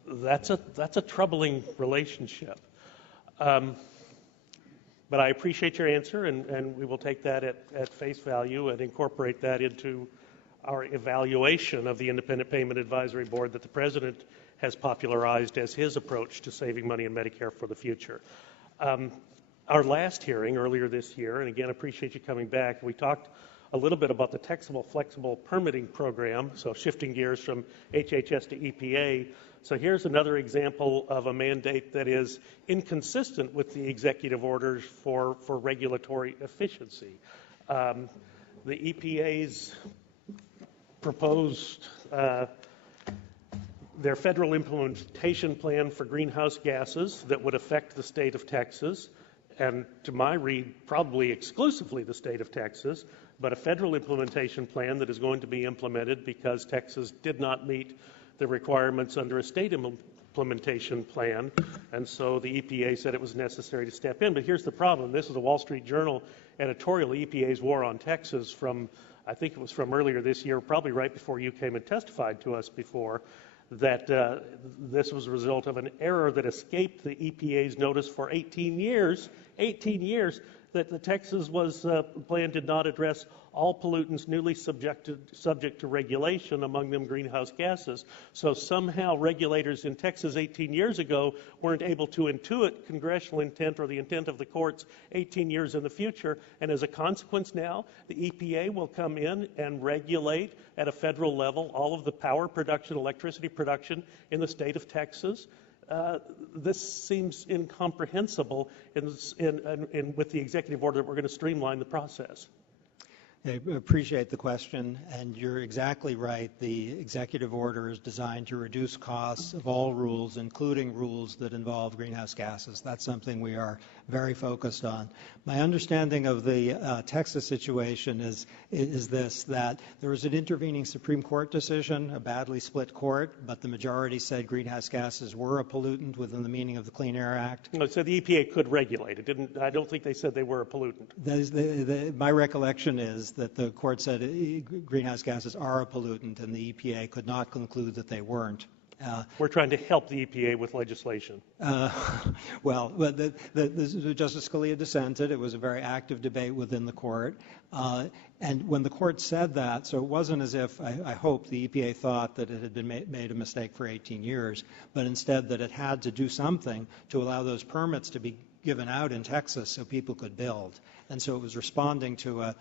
that's a troubling relationship. But I appreciate your answer, and we will take that at face value and incorporate that into our evaluation of the Independent Payment Advisory Board that the President has popularized as his approach to saving money in Medicare for the future. Our last hearing earlier this year, and again, appreciate you coming back, we talked a little bit about the taxable flexible permitting program, so shifting gears from HHS to EPA. So here's another example of a mandate that is inconsistent with the executive orders for regulatory efficiency. The EPA's proposed their federal implementation plan for greenhouse gases that would affect the state of Texas, and to my read, probably exclusively the state of Texas, but a federal implementation plan that is going to be implemented because Texas did not meet the requirements under a state implementation plan, and so the EPA said it was necessary to step in. But here's the problem. This is a Wall Street Journal editorial, the EPA's war on Texas from, I think it was from earlier this year, probably right before you came and testified to us before, that this was a result of an error that escaped the EPA's notice for 18 years, that the Texas plan did not address all pollutants newly subject to regulation, among them greenhouse gases. So somehow regulators in Texas 18 years ago weren't able to intuit congressional intent or the intent of the courts 18 years in the future, and as a consequence now, the EPA will come in and regulate at a federal level all of the power production, electricity production in the state of Texas. This seems incomprehensible with the executive order that we're going to streamline the process. I appreciate the question, and you're exactly right. The executive order is designed to reduce costs of all rules, including rules that involve greenhouse gases. That's something we are very focused on. My understanding of the Texas situation is this, that there was an intervening Supreme Court decision, a badly split court, but the majority said greenhouse gases were a pollutant within the meaning of the Clean Air Act. No, so the EPA could regulate it. I don't think they said they were a pollutant. My recollection is that the court said greenhouse gases are a pollutant, and the EPA could not conclude that they weren't. We're trying to help the EPA with legislation. Well, Justice Scalia dissented. It was a very active debate within the court. And when the court said that, so it wasn't as if, I hope, the EPA thought that it had been made a mistake for 18 years, but instead that it had to do something to allow those permits to be given out in Texas so people could build. And so it was responding to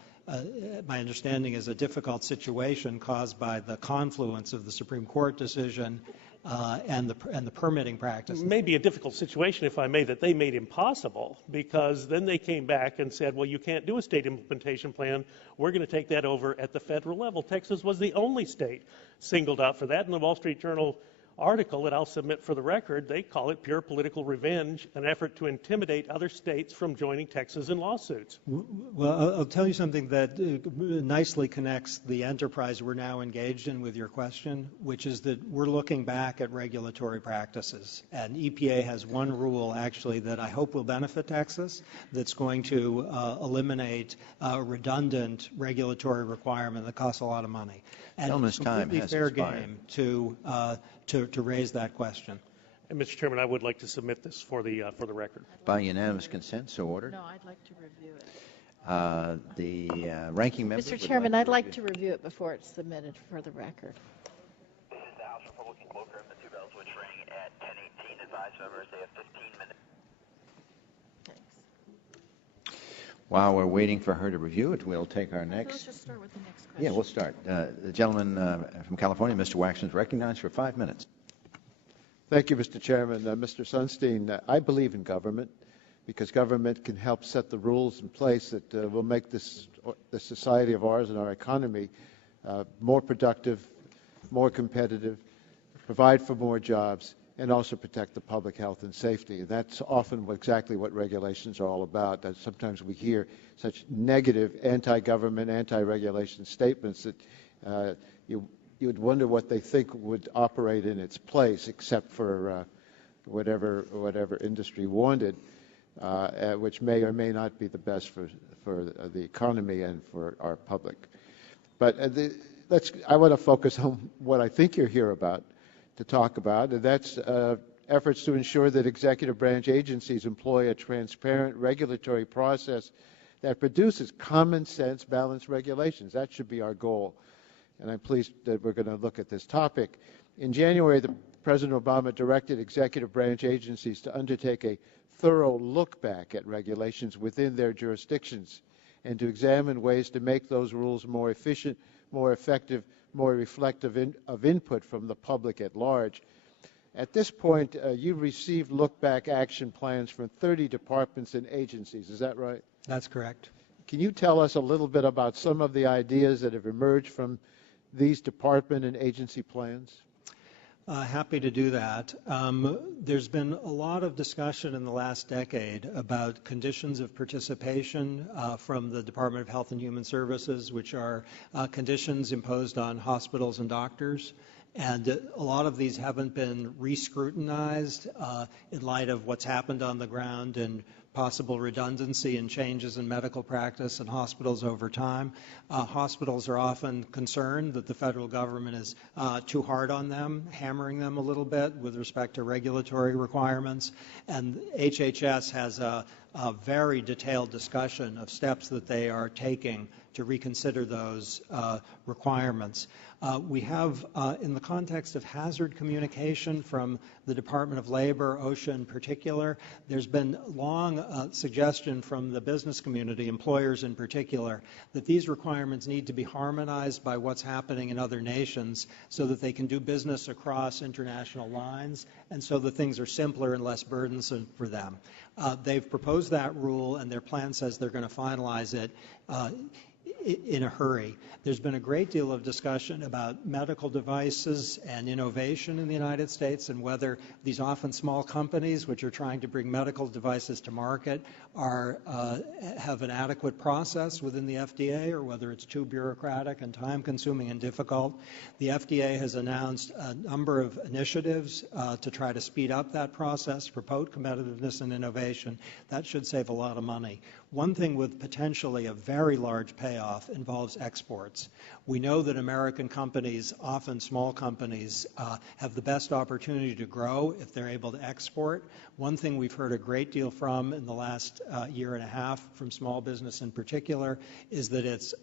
my understanding is a difficult situation caused by the confluence of the Supreme Court decision and the permitting practices. Maybe a difficult situation, if I may, that they made impossible, because then they came back and said, well, you can't do a state implementation plan. We're going to take that over at the federal level. Texas was the only state singled out for that. In the Wall Street Journal article that I'll submit for the record, they call it pure political revenge, an effort to intimidate other states from joining Texas in lawsuits. Well, I'll tell you something that nicely connects the enterprise we're now engaged in with your question, which is that we're looking back at regulatory practices. And EPA has one rule, actually, that I hope will benefit Texas, that's going to eliminate a redundant regulatory requirement that costs a lot of money. And it's completely fair game to raise that question. And Mr. Chairman, I would like to submit this for the record. By unanimous consent, so ordered. No, I'd like to review it. The ranking member. Mr. Chairman, I'd like to review it before it's submitted for the record. This is the House Republican Booker. The two bells which ring at 10:18. Advise members they have 15 minutes. Thanks. While we're waiting for her to review it, we'll take our next. Let's just start with the next question. Yeah, we'll start. The gentleman from California, Mr. Waxman, is recognized for 5 minutes. Thank you, Mr. Chairman. Mr. Sunstein, I believe in government because government can help set the rules in place that will make this society of ours and our economy more productive, more competitive, provide for more jobs, and also protect the public health and safety. And that's often exactly what regulations are all about. That sometimes we hear such negative anti-government, anti-regulation statements that you would wonder what they think would operate in its place, except for whatever industry wanted, which may or may not be the best for the economy and for our public. But I want to focus on what I think you're here to talk about, and that's efforts to ensure that executive branch agencies employ a transparent regulatory process that produces common sense balanced regulations. That should be our goal. And I'm pleased that we're going to look at this topic. In January, President Obama directed executive branch agencies to undertake a thorough look back at regulations within their jurisdictions and to examine ways to make those rules more efficient, more effective, more reflective of input from the public at large. At this point, you've received look-back action plans from 30 departments and agencies. Is that right? That's correct. Can you tell us a little bit about some of the ideas that have emerged from these department and agency plans? Happy to do that. There's been a lot of discussion in the last decade about conditions of participation from the Department of Health and Human Services, which are conditions imposed on hospitals and doctors. And a lot of these haven't been re-scrutinized in light of what's happened on the ground and possible redundancy and changes in medical practice in hospitals over time. Hospitals are often concerned that the federal government is too hard on them, hammering them a little bit with respect to regulatory requirements. And HHS has a very detailed discussion of steps that they are taking to reconsider those requirements. We have, in the context of hazard communication from the Department of Labor, OSHA in particular, there's been long suggestion from the business community, employers in particular, that these requirements need to be harmonized by what's happening in other nations so that they can do business across international lines and so that things are simpler and less burdensome for them. They've proposed that rule, and their plan says they're going to finalize it in a hurry. There's been a great deal of discussion about medical devices and innovation in the United States and whether these often small companies which are trying to bring medical devices to market have an adequate process within the FDA or whether it's too bureaucratic and time-consuming and difficult. The FDA has announced a number of initiatives to try to speed up that process, promote competitiveness and innovation. That should save a lot of money. One thing with potentially a very large payoff involves exports. We know that American companies, often small companies, have the best opportunity to grow if they're able to export. One thing we've heard a great deal from in the last year and a half from small business in particular is that it's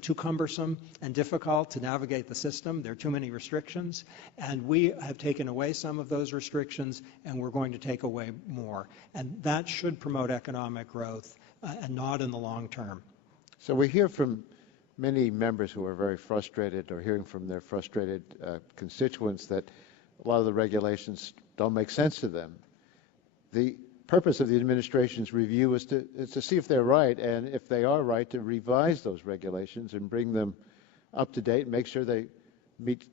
too cumbersome and difficult to navigate the system. There are too many restrictions, and we have taken away some of those restrictions, and we're going to take away more. And that should promote economic growth and not in the long term. So we hear from many members who are very frustrated or hearing from their frustrated constituents that a lot of the regulations don't make sense to them. The purpose of the administration's review is to see if they're right, and if they are right, to revise those regulations and bring them up to date and make sure they meet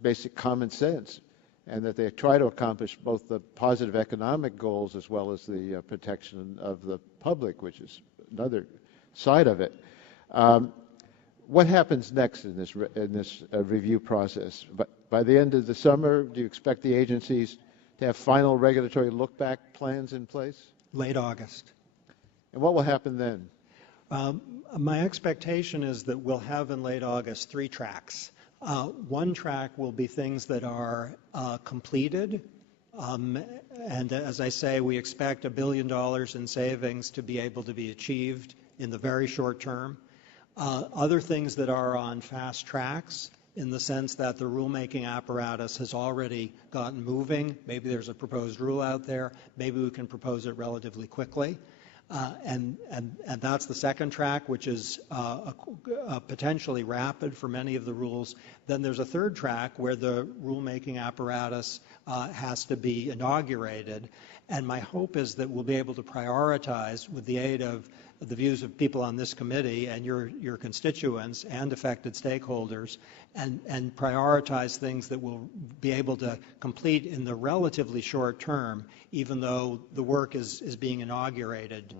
basic common sense and that they try to accomplish both the positive economic goals as well as the protection of the public, which is another side of it. What happens next in this review process? By the end of the summer, do you expect the agencies to have final regulatory look-back plans in place? Late August. And what will happen then? My expectation is that we'll have in late August 3 tracks. One track will be things that are completed. And as I say, we expect $1 billion in savings to be able to be achieved in the very short term. Other things that are on fast tracks in the sense that the rulemaking apparatus has already gotten moving. Maybe there's a proposed rule out there. Maybe we can propose it relatively quickly. And that's the second track, which is potentially rapid for many of the rules. Then there's a third track where the rulemaking apparatus has to be inaugurated. And my hope is that we'll be able to prioritize, with the aid of the views of people on this committee and your constituents and affected stakeholders, and prioritize things that we'll be able to complete in the relatively short term, even though the work is being inaugurated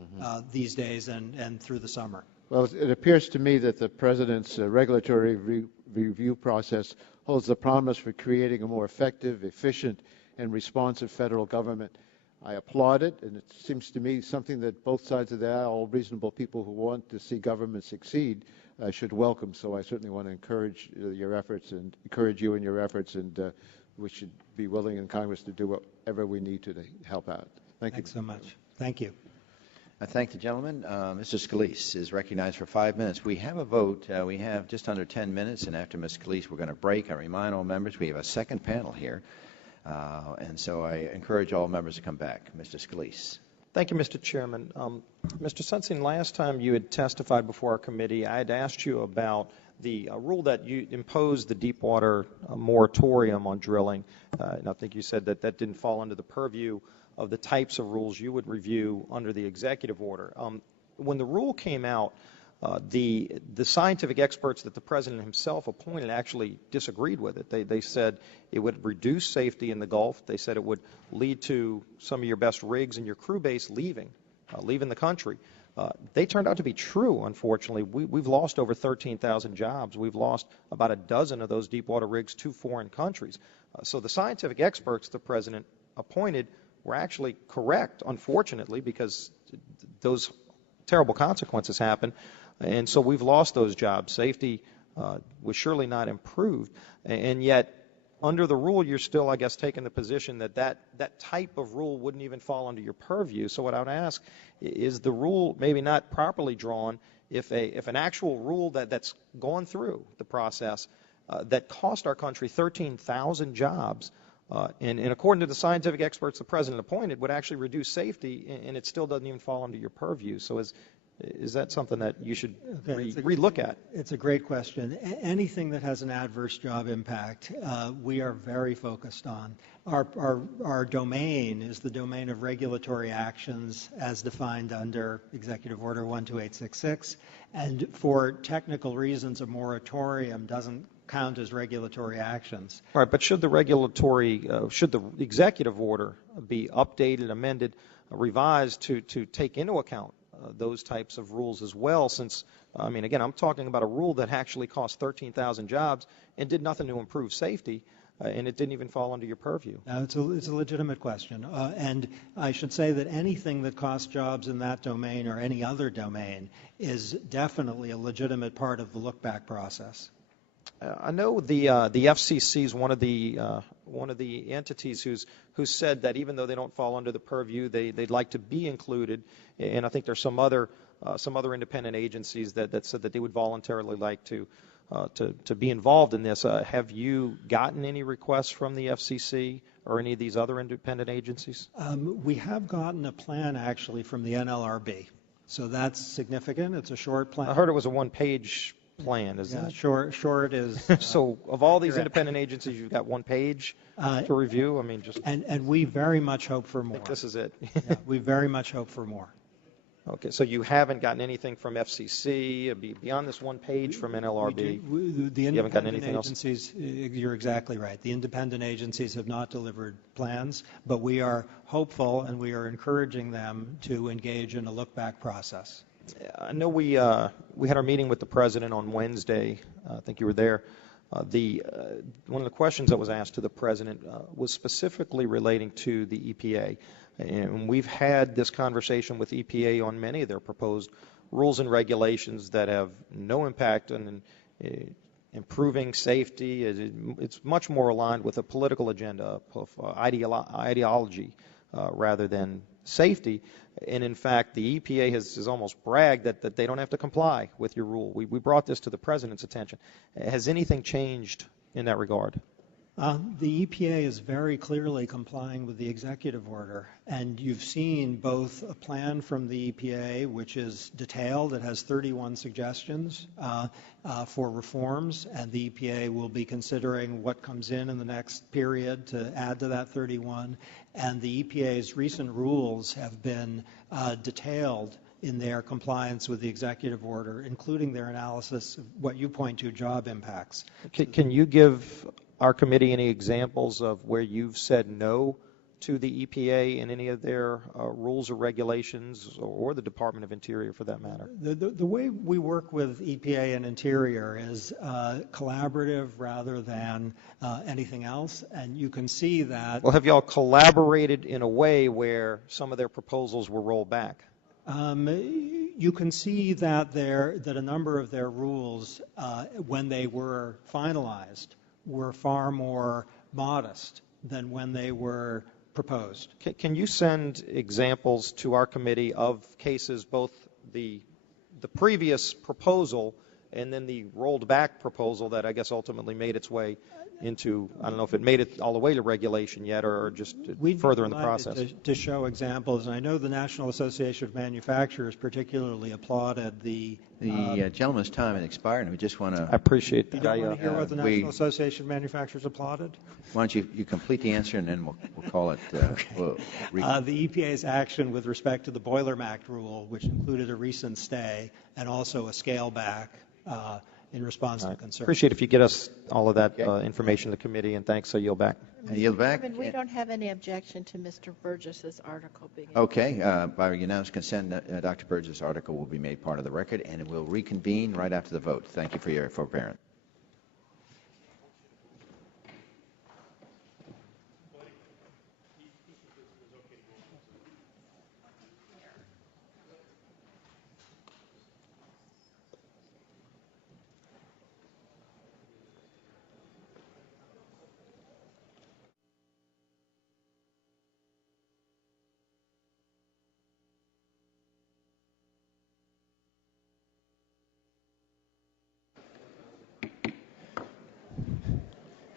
these days and through the summer. Well, it appears to me that the President's regulatory review process holds the promise for creating a more effective, efficient, and responsive federal government. I applaud it, and it seems to me something that both sides of the aisle, all reasonable people who want to see government succeed, should welcome. So I certainly want to encourage your efforts and encourage you in your efforts, and we should be willing in Congress to do whatever we need to help out. Thank you. Thanks so much. Thank you. I thank the gentleman. Mr. Scalise is recognized for 5 minutes. We have a vote. We have just under 10 minutes, and after Ms. Scalise, we're going to break. I remind all members we have a second panel here, and so I encourage all members to come back. Mr. Scalise. Thank you, Mr. Chairman. Mr. Sunstein, last time you had testified before our committee, I had asked you about the rule that you imposed the Deepwater moratorium on drilling, and I think you said that that didn't fall under the purview of the types of rules you would review under the executive order. When the rule came out, the scientific experts that the President himself appointed actually disagreed with it. They said it would reduce safety in the Gulf. They said it would lead to some of your best rigs and your crew base leaving the country. They turned out to be true, unfortunately. We've lost over 13,000 jobs. We've lost about a dozen of those deepwater rigs to foreign countries. So the scientific experts the President appointed were actually correct, unfortunately, because those terrible consequences happened. And so we've lost those jobs. Safety was surely not improved. And yet, under the rule, you're still, I guess, taking the position that type of rule wouldn't even fall under your purview. So what I would ask is the rule maybe not properly drawn if an actual rule that's gone through the process that cost our country 13,000 jobs, and according to the scientific experts the President appointed, would actually reduce safety, and it still doesn't even fall under your purview. So is that something that you should relook at? It's a great question. Anything that has an adverse job impact, we are very focused on. Our domain is the domain of regulatory actions as defined under Executive Order 12866, and for technical reasons, a moratorium doesn't count as regulatory actions. All right, but should the executive order be updated, amended, revised to take into account those types of rules as well, since, I mean, again, I'm talking about a rule that actually cost 13,000 jobs and did nothing to improve safety, and it didn't even fall under your purview. It's a legitimate question. And I should say that anything that costs jobs in that domain or any other domain is definitely a legitimate part of the look-back process. I know the FCC is one of the entities who said that even though they don't fall under the purview, they'd like to be included. And I think there's some other independent agencies that said that they would voluntarily like to be involved in this. Have you gotten any requests from the FCC or any of these other independent agencies? We have gotten a plan actually from the NLRB, so that's significant. It's a short plan. I heard it was a one-page plan. Is that short is so of all these independent agencies, you've got one page to review? I mean, just and we very much hope for more. I think this is it. Yeah, we very much hope for more. Okay, so you haven't gotten anything from FCC beyond this one page from NLRB? The you haven't gotten anything agencies, you're exactly right. The independent agencies have not delivered plans, but we are hopeful and we are encouraging them to engage in a look-back process. I know we had our meeting with the President on Wednesday. I think you were there. One of the questions that was asked to the President was specifically relating to the EPA. And we've had this conversation with EPA on many of their proposed rules and regulations that have no impact on improving safety. It's much more aligned with a political agenda of ideology rather than safety. And in fact, the EPA has almost bragged that they don't have to comply with your rule. We brought this to the President's attention. Has anything changed in that regard? The EPA is very clearly complying with the executive order, and you've seen both a plan from the EPA, which is detailed. It has 31 suggestions for reforms, and the EPA will be considering what comes in the next period to add to that 31. And the EPA's recent rules have been detailed in their compliance with the executive order, including their analysis of what you point to, job impacts. Can you give our committee any examples of where you've said no to the EPA in any of their rules or regulations, or the Department of Interior for that matter? The way we work with EPA and Interior is collaborative rather than anything else, and you can see that. Well, have you all collaborated in a way where some of their proposals were rolled back? You can see that a number of their rules, when they were finalized, were far more modest than when they were proposed. Can you send examples to our committee of cases, both the previous proposal and then the rolled back proposal that I guess ultimately made its way into, I don't know if it made it all the way to regulation yet or just further in the process? To show examples, and I know the National Association of Manufacturers particularly applauded the gentleman's time has expired, and we just want to... I appreciate that. You don't want to hear what the National Association of Manufacturers applauded? Why don't you complete the answer, and then we'll call it... The EPA's action with respect to the Boiler Act rule, which included a recent stay and also a scale back in response to concerns. Appreciate if you get us all of that information to the committee, and thanks. I yield back. We don't have any objection to Mr. Burgess's article being... Okay. By unanimous consent, Dr. Burgess' article will be made part of the record, and it will reconvene right after the vote. Thank you for your forbearance.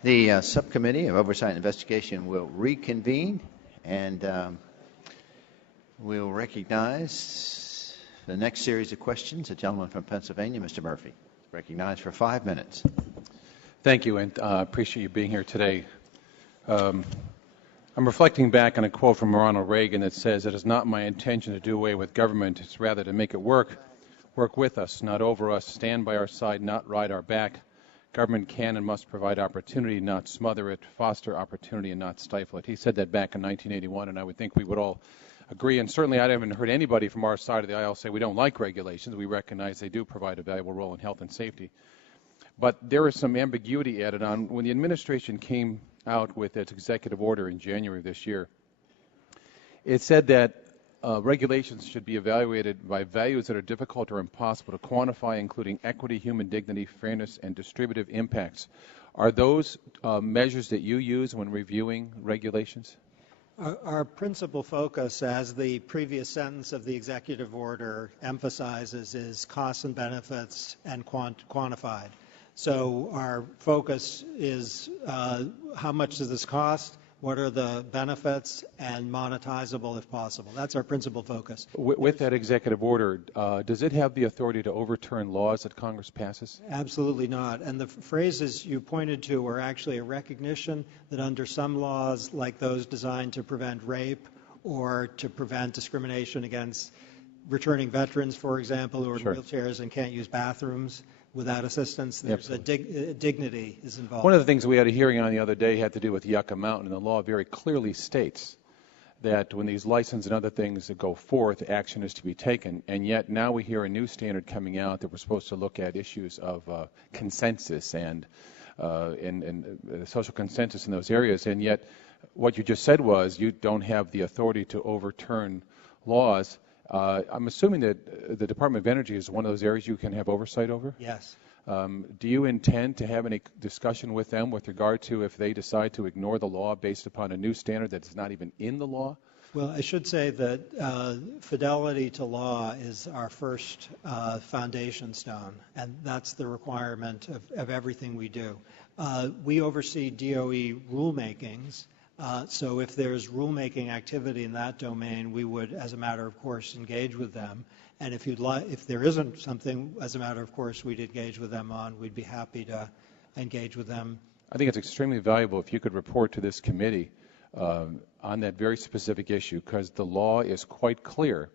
The Subcommittee of Oversight and Investigation will reconvene, and we'll recognize the next series of questions. The gentleman from Pennsylvania, Mr. Murphy, recognized for 5 minutes. Thank you, and I appreciate you being here today. I'm reflecting back on a quote from Ronald Reagan that says, "It is not my intention to do away with government. It's rather to make it work with us, not over us, stand by our side, not ride our back. Government can and must provide opportunity, not smother it, foster opportunity and not stifle it." He said that back in 1981, and I would think we would all agree. And certainly I haven't heard anybody from our side of the aisle say we don't like regulations. We recognize they do provide a valuable role in health and safety. But there is some ambiguity added on. When the administration came out with its executive order in January of this year, it said that regulations should be evaluated by values that are difficult or impossible to quantify, including equity, human dignity, fairness, and distributive impacts. Are those measures that you use when reviewing regulations? Our principal focus, as the previous sentence of the executive order emphasizes, is costs and benefits and quantified. So our focus is how much does this cost? What are the benefits, and monetizable if possible. That's our principal focus. With that executive order, does it have the authority to overturn laws that Congress passes? Absolutely not. And the phrases you pointed to were actually a recognition that under some laws, like those designed to prevent rape or to prevent discrimination against returning veterans, for example, who are in wheelchairs and can't use bathrooms without assistance, there's a dignity is involved. One of the things we had a hearing on the other day had to do with Yucca Mountain, and the law very clearly states that when these licenses and other things go forth, action is to be taken. And yet now we hear a new standard coming out that we're supposed to look at issues of consensus and social consensus in those areas. And yet what you just said was you don't have the authority to overturn laws. I'm assuming that the Department of Energy is one of those areas you can have oversight over? Yes. Do you intend to have any discussion with them with regard to if they decide to ignore the law based upon a new standard that's not even in the law? Well, I should say that fidelity to law is our first foundation stone, and that's the requirement of everything we do. We oversee DOE rulemakings. So if there's rulemaking activity in that domain, we would, as a matter of course, engage with them. And if there isn't something, as a matter of course, we'd engage with them on, we'd be happy to engage with them. I think it's extremely valuable if you could report to this committee on that very specific issue, because the law is quite clear.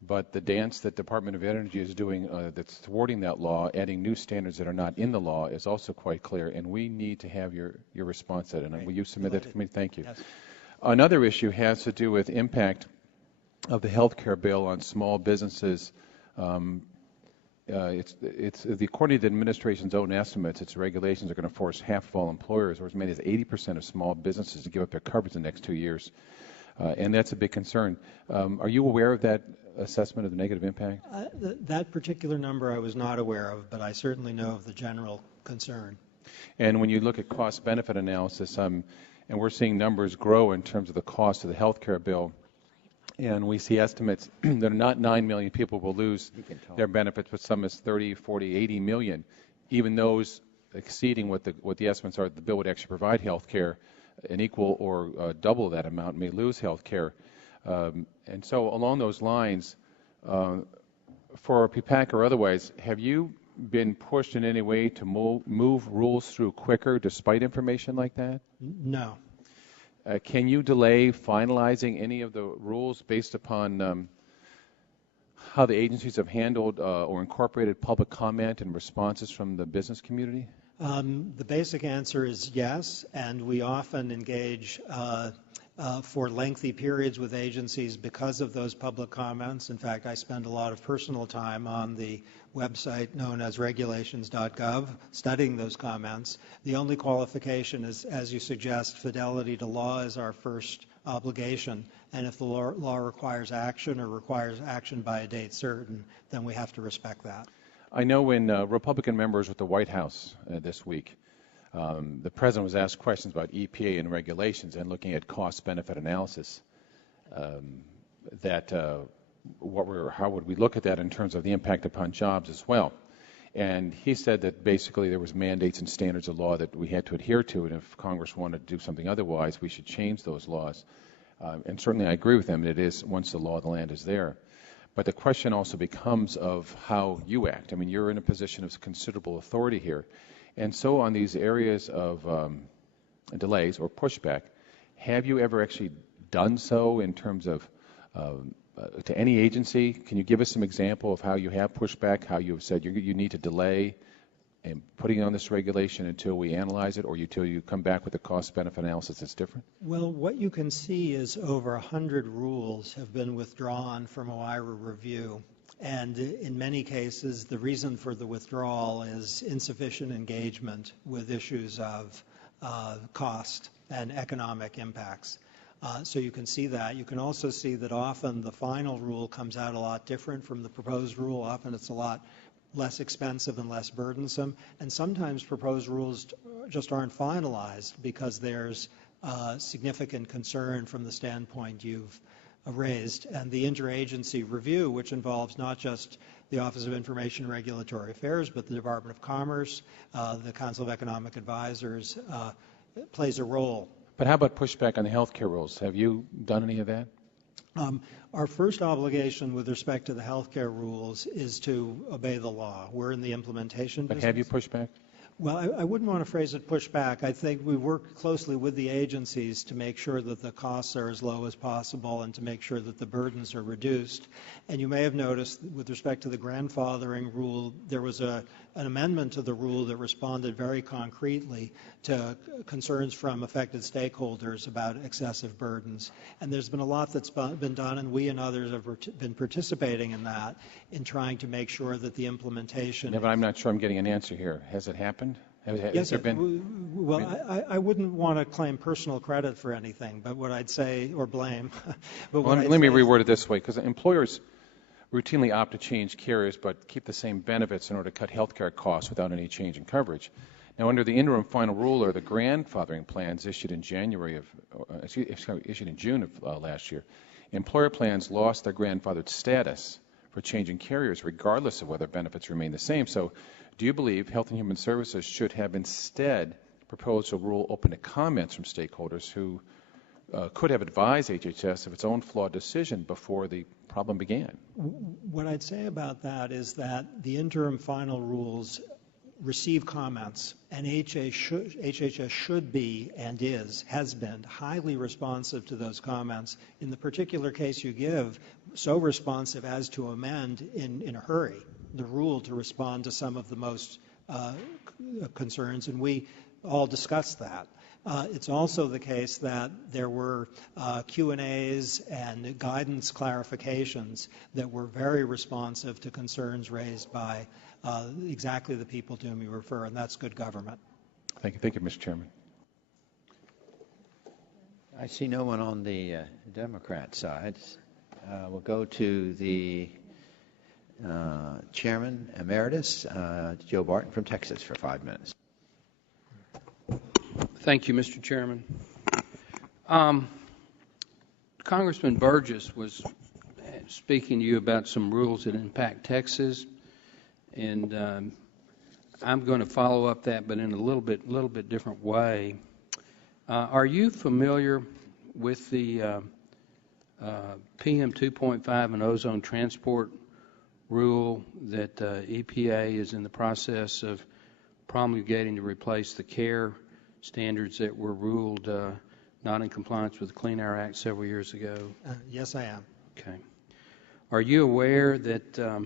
But the dance that Department of Energy is doing that's thwarting that law, adding new standards that are not in the law, is also quite clear. And we need to have your response to that. And will you submit that to me? Thank you. Yes. Another issue has to do with impact of the health care bill on small businesses. According to the administration's own estimates, its regulations are going to force half of all employers, or as many as 80% of small businesses, to give up their coverage in the next 2 years. And that's a big concern. Are you aware of that assessment of the negative impact? That particular number I was not aware of, but I certainly know of the general concern. And when you look at cost-benefit analysis, and we're seeing numbers grow in terms of the cost of the health care bill, and we see estimates that are not 9 million people will lose their benefits, but some is 30, 40, 80 million. Even those exceeding what the estimates are, the bill would actually provide health care, an equal or double that amount may lose health care. And so along those lines, for PPAC or otherwise, have you been pushed in any way to move rules through quicker despite information like that? No. Can you delay finalizing any of the rules based upon how the agencies have handled or incorporated public comment and responses from the business community? The basic answer is yes, and we often engage for lengthy periods with agencies because of those public comments. In fact, I spend a lot of personal time on the website known as regulations.gov studying those comments. The only qualification is, as you suggest, fidelity to law is our first obligation, and if the law requires action or requires action by a date certain, then we have to respect that. I know when Republican members with the White House this week, the president was asked questions about EPA and regulations and looking at cost-benefit analysis. How would we look at that in terms of the impact upon jobs as well? And he said that basically there was mandates and standards of law that we had to adhere to, and if Congress wanted to do something otherwise, we should change those laws. And certainly I agree with him. It is once the law of the land is there. But the question also becomes of how you act. I mean, you're in a position of considerable authority here. And so on these areas of delays or pushback, have you ever actually done so in terms of to any agency? Can you give us some example of how you have pushed back, how you have said you need to delay in putting on this regulation until we analyze it or until you come back with a cost-benefit analysis that's different? Well, what you can see is over 100 rules have been withdrawn from OIRA review. And in many cases, the reason for the withdrawal is insufficient engagement with issues of cost and economic impacts. So you can see that. You can also see that often the final rule comes out a lot different from the proposed rule. Often it's a lot less expensive and less burdensome. And sometimes proposed rules just aren't finalized because there's significant concern from the standpoint you've raised. And the interagency review, which involves not just the Office of Information and Regulatory Affairs, but the Department of Commerce, the Council of Economic Advisors, plays a role. But how about pushback on the health care rules? Have you done any of that? Our first obligation with respect to the health care rules is to obey the law. We're in the implementation business. But have you pushed back? Well, I wouldn't want to phrase it push back. I think we work closely with the agencies to make sure that the costs are as low as possible and to make sure that the burdens are reduced. And you may have noticed with respect to the grandfathering rule, there was an amendment to the rule that responded very concretely to concerns from affected stakeholders about excessive burdens. And there's been a lot that's been done, and we and others have been participating in that in trying to make sure that the implementation... Yeah, but I'm not sure I'm getting an answer here. Has it happened? Yes, I wouldn't want to claim personal credit for anything, but what I'd say, or blame. But let me reword it this way, because employers routinely opt to change carriers but keep the same benefits in order to cut health care costs without any change in coverage. Now, under the interim final rule or the grandfathering plans issued in June of last year, employer plans lost their grandfathered status for changing carriers regardless of whether benefits remain the same. So do you believe Health and Human Services should have instead proposed a rule open to comments from stakeholders who could have advised HHS of its own flawed decision before the problem began? What I'd say about that is that the interim final rules receive comments, and HHS should be and has been highly responsive to those comments. In the particular case you give, so responsive as to amend in a hurry the rule to respond to some of the most concerns, and we all discussed that. It's also the case that there were Q&As and guidance clarifications that were very responsive to concerns raised by exactly the people to whom you refer, and that's good government. Thank you. Thank you, Mr. Chairman. I see no one on the Democrat side. We'll go to the Chairman Emeritus, Joe Barton from Texas, for 5 minutes. Thank you, Mr. Chairman. Congressman Burgess was speaking to you about some rules that impact Texas, and I'm going to follow up that, but in a little bit different way. Are you familiar with the PM 2.5 and ozone transport rule that EPA is in the process of promulgating to replace the CARE standards that were ruled not in compliance with the Clean Air Act several years ago? Yes, I am. Okay. Are you aware that I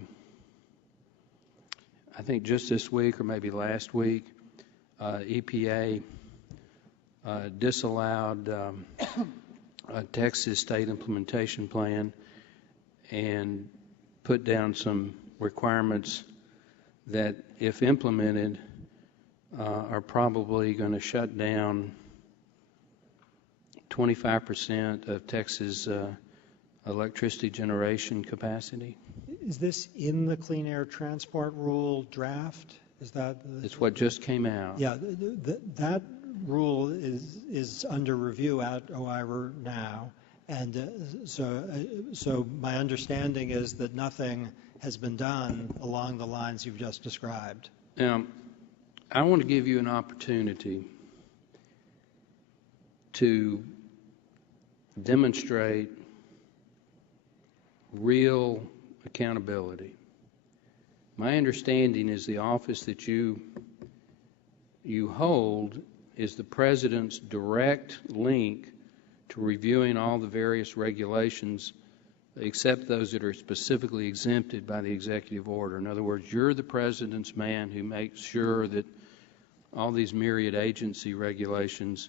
think just this week or maybe last week, EPA disallowed a Texas state implementation plan and put down some requirements that, if implemented, are probably going to shut down 25% of Texas electricity generation capacity? Is this in the Clean Air Transport Rule draft? Is that? It's what just came out. Yeah, that rule is under review at OIRA now, and so my understanding is that nothing has been done along the lines you've just described. Now, I want to give you an opportunity to demonstrate real accountability. My understanding is the office that you hold is the President's direct link to reviewing all the various regulations except those that are specifically exempted by the executive order. In other words, you're the President's man who makes sure that all these myriad agency regulations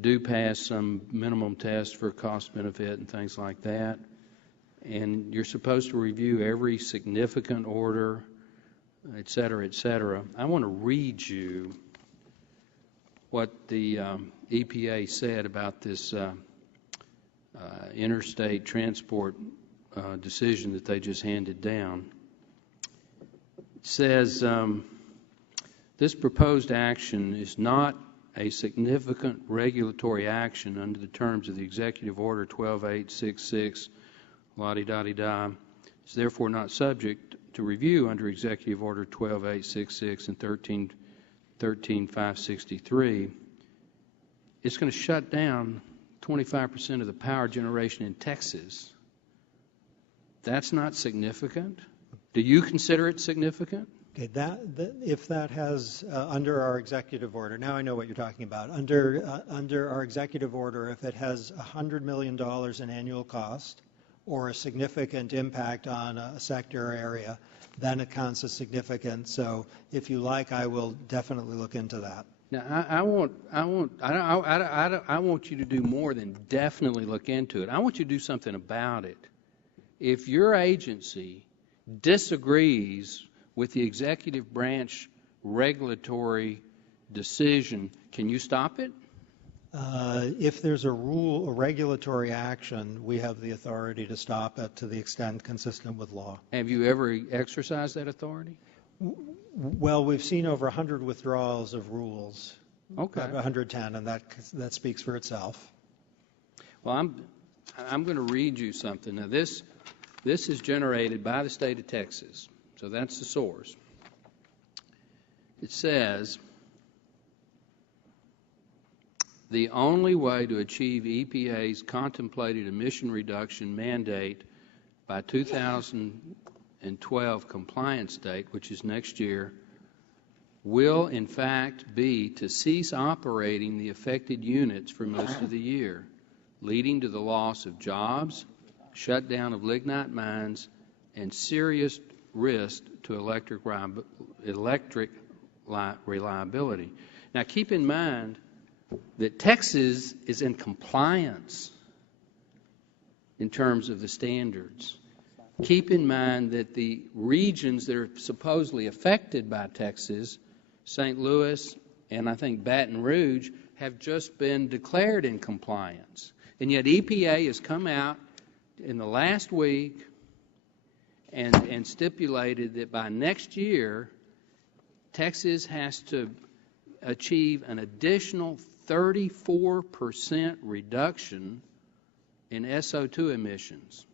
do pass some minimum test for cost benefit and things like that. And you're supposed to review every significant order, et cetera, et cetera. I want to read you what the EPA said about this interstate transport decision that they just handed down. It says, this proposed action is not a significant regulatory action under the terms of the Executive Order 12866, la-di-da-di-da. It's therefore not subject to review under Executive Order 12866 and 13563. It's going to shut down 25% of the power generation in Texas. That's not significant? Do you consider it significant? Okay, if that has under our executive order, now I know what you're talking about. Under our executive order, if it has $100 million in annual cost or a significant impact on a sector or area, then it counts as significant. So, if you like, I will definitely look into that. Now, I want you to do more than definitely look into it. I want you to do something about it. If your agency disagrees with the executive branch regulatory decision, can you stop it? If there's a regulatory action, we have the authority to stop it to the extent consistent with law. Have you ever exercised that authority? Well, we've seen over 100 withdrawals of rules. Okay. 110, and that speaks for itself. Well, I'm going to read you something. Now, this is generated by the state of Texas. So that's the source. It says, the only way to achieve EPA's contemplated emission reduction mandate by 2012 compliance date, which is next year, will in fact be to cease operating the affected units for most of the year, leading to the loss of jobs, shutdown of lignite mines, and serious risk to electric reliability. Now, keep in mind that Texas is in compliance in terms of the standards. Keep in mind that the regions that are supposedly affected by Texas, St. Louis and I think Baton Rouge, have just been declared in compliance. And yet EPA has come out in the last week and stipulated that by next year, Texas has to achieve an additional 34% reduction in SO2 emissions.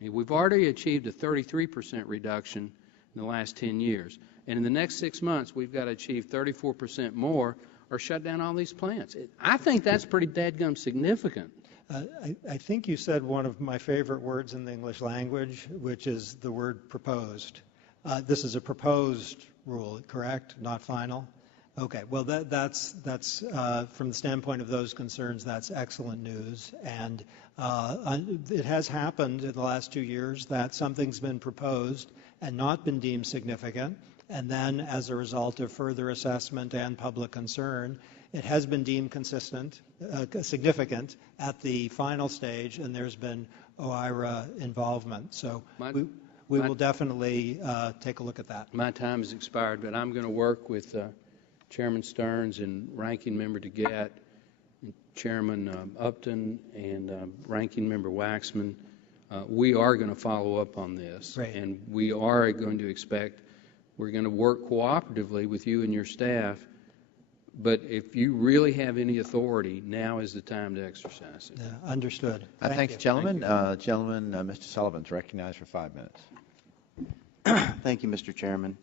We've already achieved a 33% reduction in the last 10 years. And in the next 6 months, we've got to achieve 34% more or shut down all these plants. I think that's pretty dadgum significant. I think you said one of my favorite words in the English language, which is the word proposed. This is a proposed rule, correct? Not final? Okay. Well, that's from the standpoint of those concerns, that's excellent news. And it has happened in the last 2 years that something's been proposed and not been deemed significant. And then, as a result of further assessment and public concern, it has been deemed significant at the final stage, and there's been OIRA involvement. So we will definitely take a look at that. My time has expired, but I'm going to work with Chairman Stearns and Ranking Member DeGette, and Chairman Upton, and Ranking Member Waxman. We are going to follow up on this, Great. And we are going to we're going to work cooperatively with you and your staff. But if you really have any authority, now is the time to exercise it. Yeah, understood. Thanks, you. gentlemen. Mr. Sullivan is recognized for 5 minutes. Thank you, Mr. Chairman.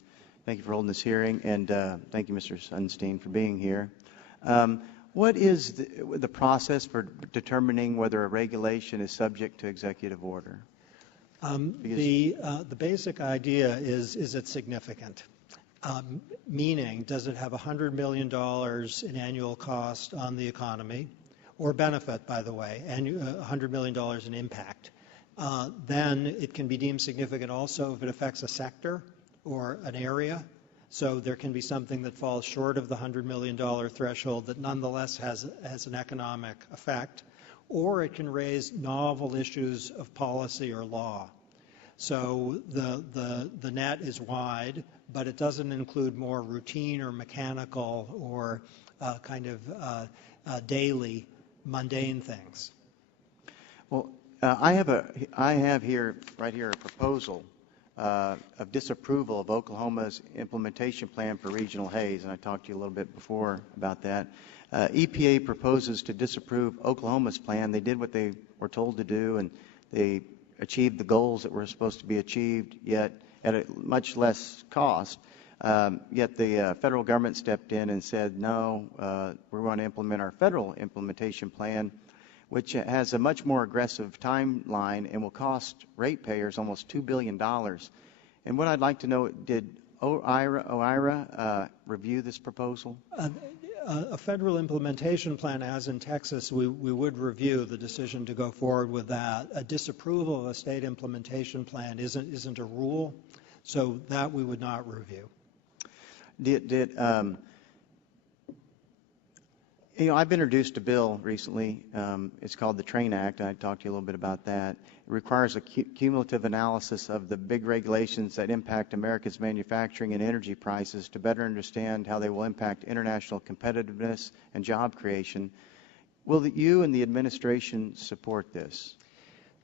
Thank you for holding this hearing, and thank you, Mr. Sunstein, for being here. What is the process for determining whether a regulation is subject to executive order? The basic idea is it significant? Meaning, does it have $100 million in annual cost on the economy, or benefit, by the way, and $100 million in impact? Then it can be deemed significant also if it affects a sector or an area. So there can be something that falls short of the $100 million threshold that nonetheless has an economic effect, or it can raise novel issues of policy or law. So the net is wide, but it doesn't include more routine or mechanical or daily, mundane things. Well, I have here a proposal of disapproval of Oklahoma's implementation plan for regional haze, and I talked to you a little bit before about that. EPA proposes to disapprove Oklahoma's plan. They did what they were told to do, and they achieved the goals that were supposed to be achieved, yet at a much less cost. Yet the federal government stepped in and said, no, we're going to implement our federal implementation plan, which has a much more aggressive timeline and will cost ratepayers almost $2 billion. And what I'd like to know, did OIRA review this proposal? A federal implementation plan, as in Texas, we would review the decision to go forward with that. A disapproval of a state implementation plan isn't a rule, so that we would not review. I've introduced a bill recently. It's called the TRAIN Act. I talked to you a little bit about that. It requires a cumulative analysis of the big regulations that impact America's manufacturing and energy prices to better understand how they will impact international competitiveness and job creation. Will you and the administration support this?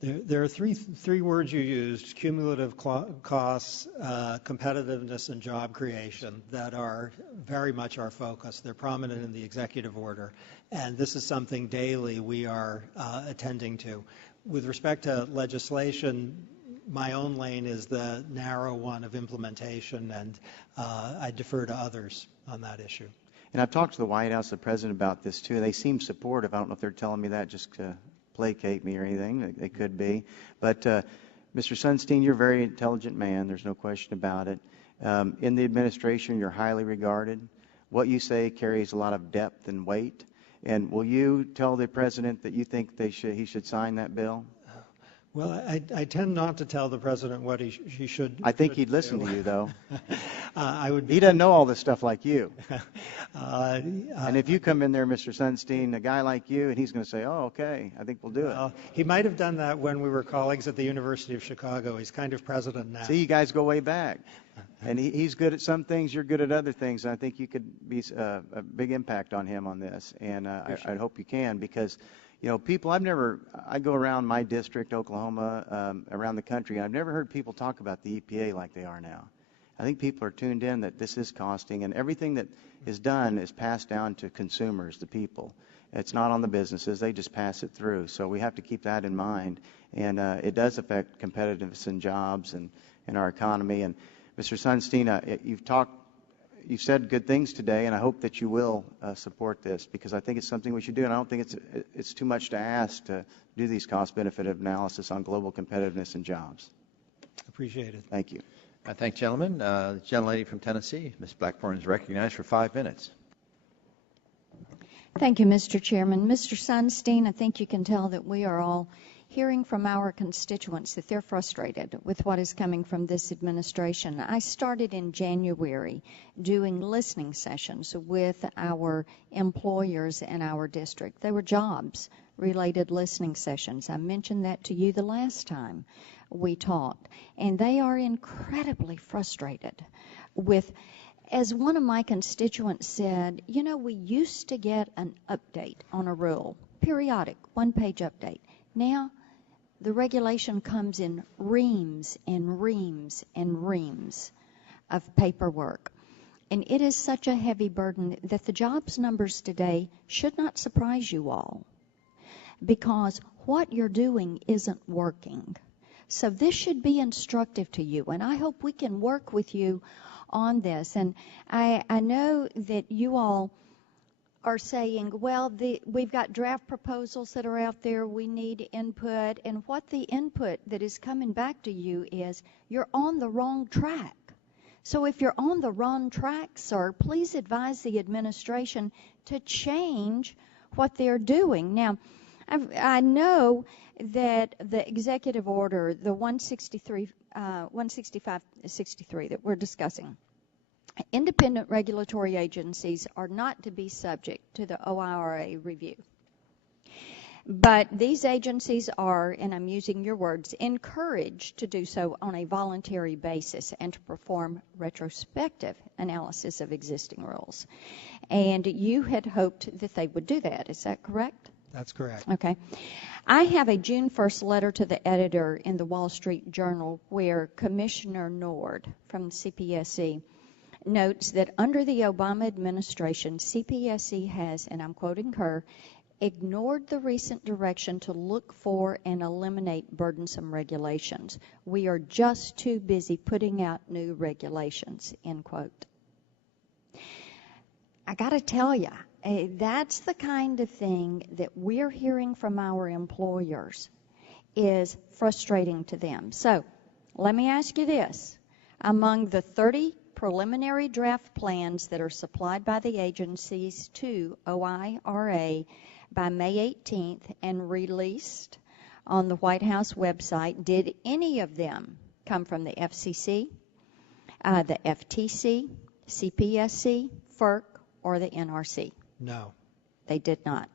There are three words you used: cumulative costs, competitiveness, and job creation, that are very much our focus. They're prominent in the executive order, and this is something daily we are attending to. With respect to legislation, my own lane is the narrow one of implementation, and I defer to others on that issue. And I've talked to the White House, the president, about this too. They seem supportive. I don't know if they're telling me that just to placate me or anything. They could be. But Mr. Sunstein, you're a very intelligent man. There's no question about it. In the administration, you're highly regarded. What you say carries a lot of depth and weight. And will you tell the president that you think he should sign that bill? Well, I tend not to tell the president what he should. I think he'd listen to you, though. He doesn't know all this stuff like you. And if you come in there, Mr. Sunstein, a guy like you, and he's going to say, oh, okay, I think we'll do it. He might have done that when we were colleagues at the University of Chicago. He's kind of president now. See, you guys go way back. And he's good at some things, you're good at other things. And I think you could be a big impact on him on this. And I hope you can, because people, I go around my district, Oklahoma, around the country, and I've never heard people talk about the EPA like they are now. I think people are tuned in that this is costing, and everything that is done is passed down to consumers, the people. It's not on the businesses. They just pass it through. So we have to keep that in mind. And it does affect competitiveness and jobs and our economy. And Mr. Sunstein, you've said good things today, and I hope that you will support this, because I think it's something we should do. And I don't think it's too much to ask to do these cost-benefit analysis on global competitiveness and jobs. Appreciate it. Thank you. I thank gentlemen. The gentlelady from Tennessee, Ms. Blackburn, is recognized for 5 minutes. Thank you, Mr. Chairman. Mr. Sunstein, I think you can tell that we are all hearing from our constituents that they're frustrated with what is coming from this administration. I started in January doing listening sessions with our employers in our district. They were jobs-related listening sessions. I mentioned that to you the last time we talked. And they are incredibly frustrated with, as one of my constituents said, you know, we used to get an update on a rule, periodic, one-page update. Now, the regulation comes in reams and reams and reams of paperwork. And it is such a heavy burden that the jobs numbers today should not surprise you all, because what you're doing isn't working. So this should be instructive to you, and I hope we can work with you on this. And I know that you all are saying, well, we've got draft proposals that are out there, we need input, and what the input that is coming back to you is you're on the wrong track. So if you're on the wrong track, sir, please advise the administration to change what they're doing. Now, I know that the executive order, the 165-63 that we're discussing, independent regulatory agencies are not to be subject to the OIRA review. But these agencies are, and I'm using your words, encouraged to do so on a voluntary basis and to perform retrospective analysis of existing rules. And you had hoped that they would do that. Is that correct? That's correct. Okay. I have a June 1st letter to the editor in the Wall Street Journal where Commissioner Nord from CPSC notes that under the Obama administration, CPSC has, and I'm quoting her, ignored the recent direction to look for and eliminate burdensome regulations. We are just too busy putting out new regulations, end quote. I got to tell you, that's the kind of thing that we're hearing from our employers is frustrating to them. So let me ask you this. Among the 30 preliminary draft plans that are supplied by the agencies to OIRA by May 18th and released on the White House website, did any of them come from the FCC, the FTC, CPSC, FERC, or the NRC? No. They did not.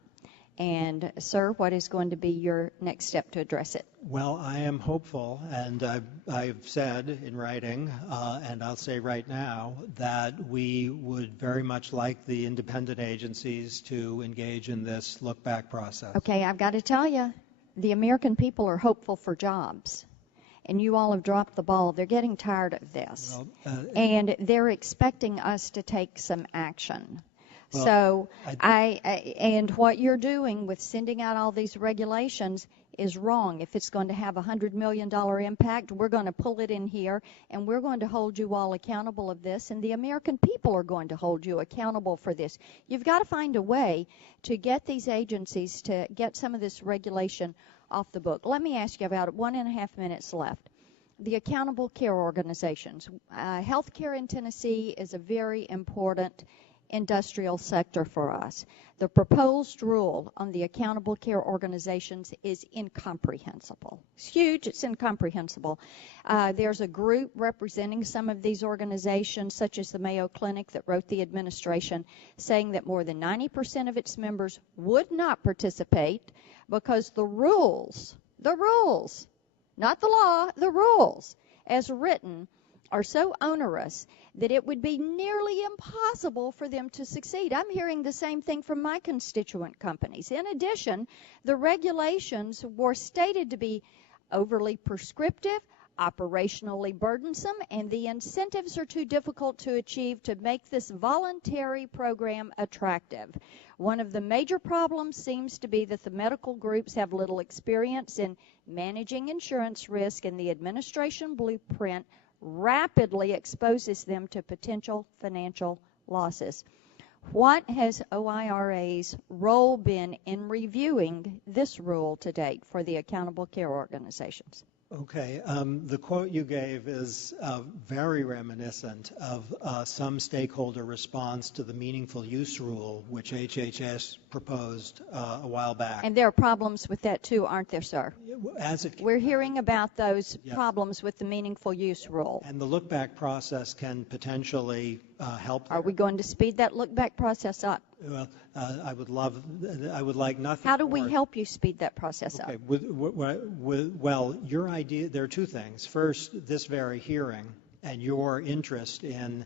And, sir, what is going to be your next step to address it? Well, I am hopeful, and I've said in writing, and I'll say right now, that we would very much like the independent agencies to engage in this look-back process. Okay, I've got to tell you, the American people are hopeful for jobs. And you all have dropped the ball. They're getting tired of this. Well, and they're expecting us to take some action. Well, so and what you're doing with sending out all these regulations is wrong. If it's going to have a $100 million impact, we're going to pull it in here, and we're going to hold you all accountable of this, and the American people are going to hold you accountable for this. You've got to find a way to get these agencies to get some of this regulation off the book. Let me ask you, about 1.5 minutes left. The accountable care organizations. Healthcare in Tennessee is a very important industrial sector for us. The proposed rule on the accountable care organizations is incomprehensible. It's huge. It's incomprehensible. There's a group representing some of these organizations, such as the Mayo Clinic, that wrote the administration, saying that more than 90% of its members would not participate because the rules, not the law, the rules, as written, are so onerous that it would be nearly impossible for them to succeed. I'm hearing the same thing from my constituent companies. In addition, the regulations were stated to be overly prescriptive, operationally burdensome, and the incentives are too difficult to achieve to make this voluntary program attractive. One of the major problems seems to be that the medical groups have little experience in managing insurance risk, and the administration blueprint rapidly exposes them to potential financial losses. What has OIRA's role been in reviewing this rule to date for the accountable care organizations? Okay, the quote you gave is very reminiscent of some stakeholder response to the meaningful use rule, which HHS proposed a while back. And there are problems with that too, aren't there, sir? We're hearing about those problems with the meaningful use rule. And the look-back process can potentially help. Are we going to speed that look-back process up? Well, I would like nothing. How do we help you speed that process up? Well, your idea, there are two things. First, this very hearing and your interest in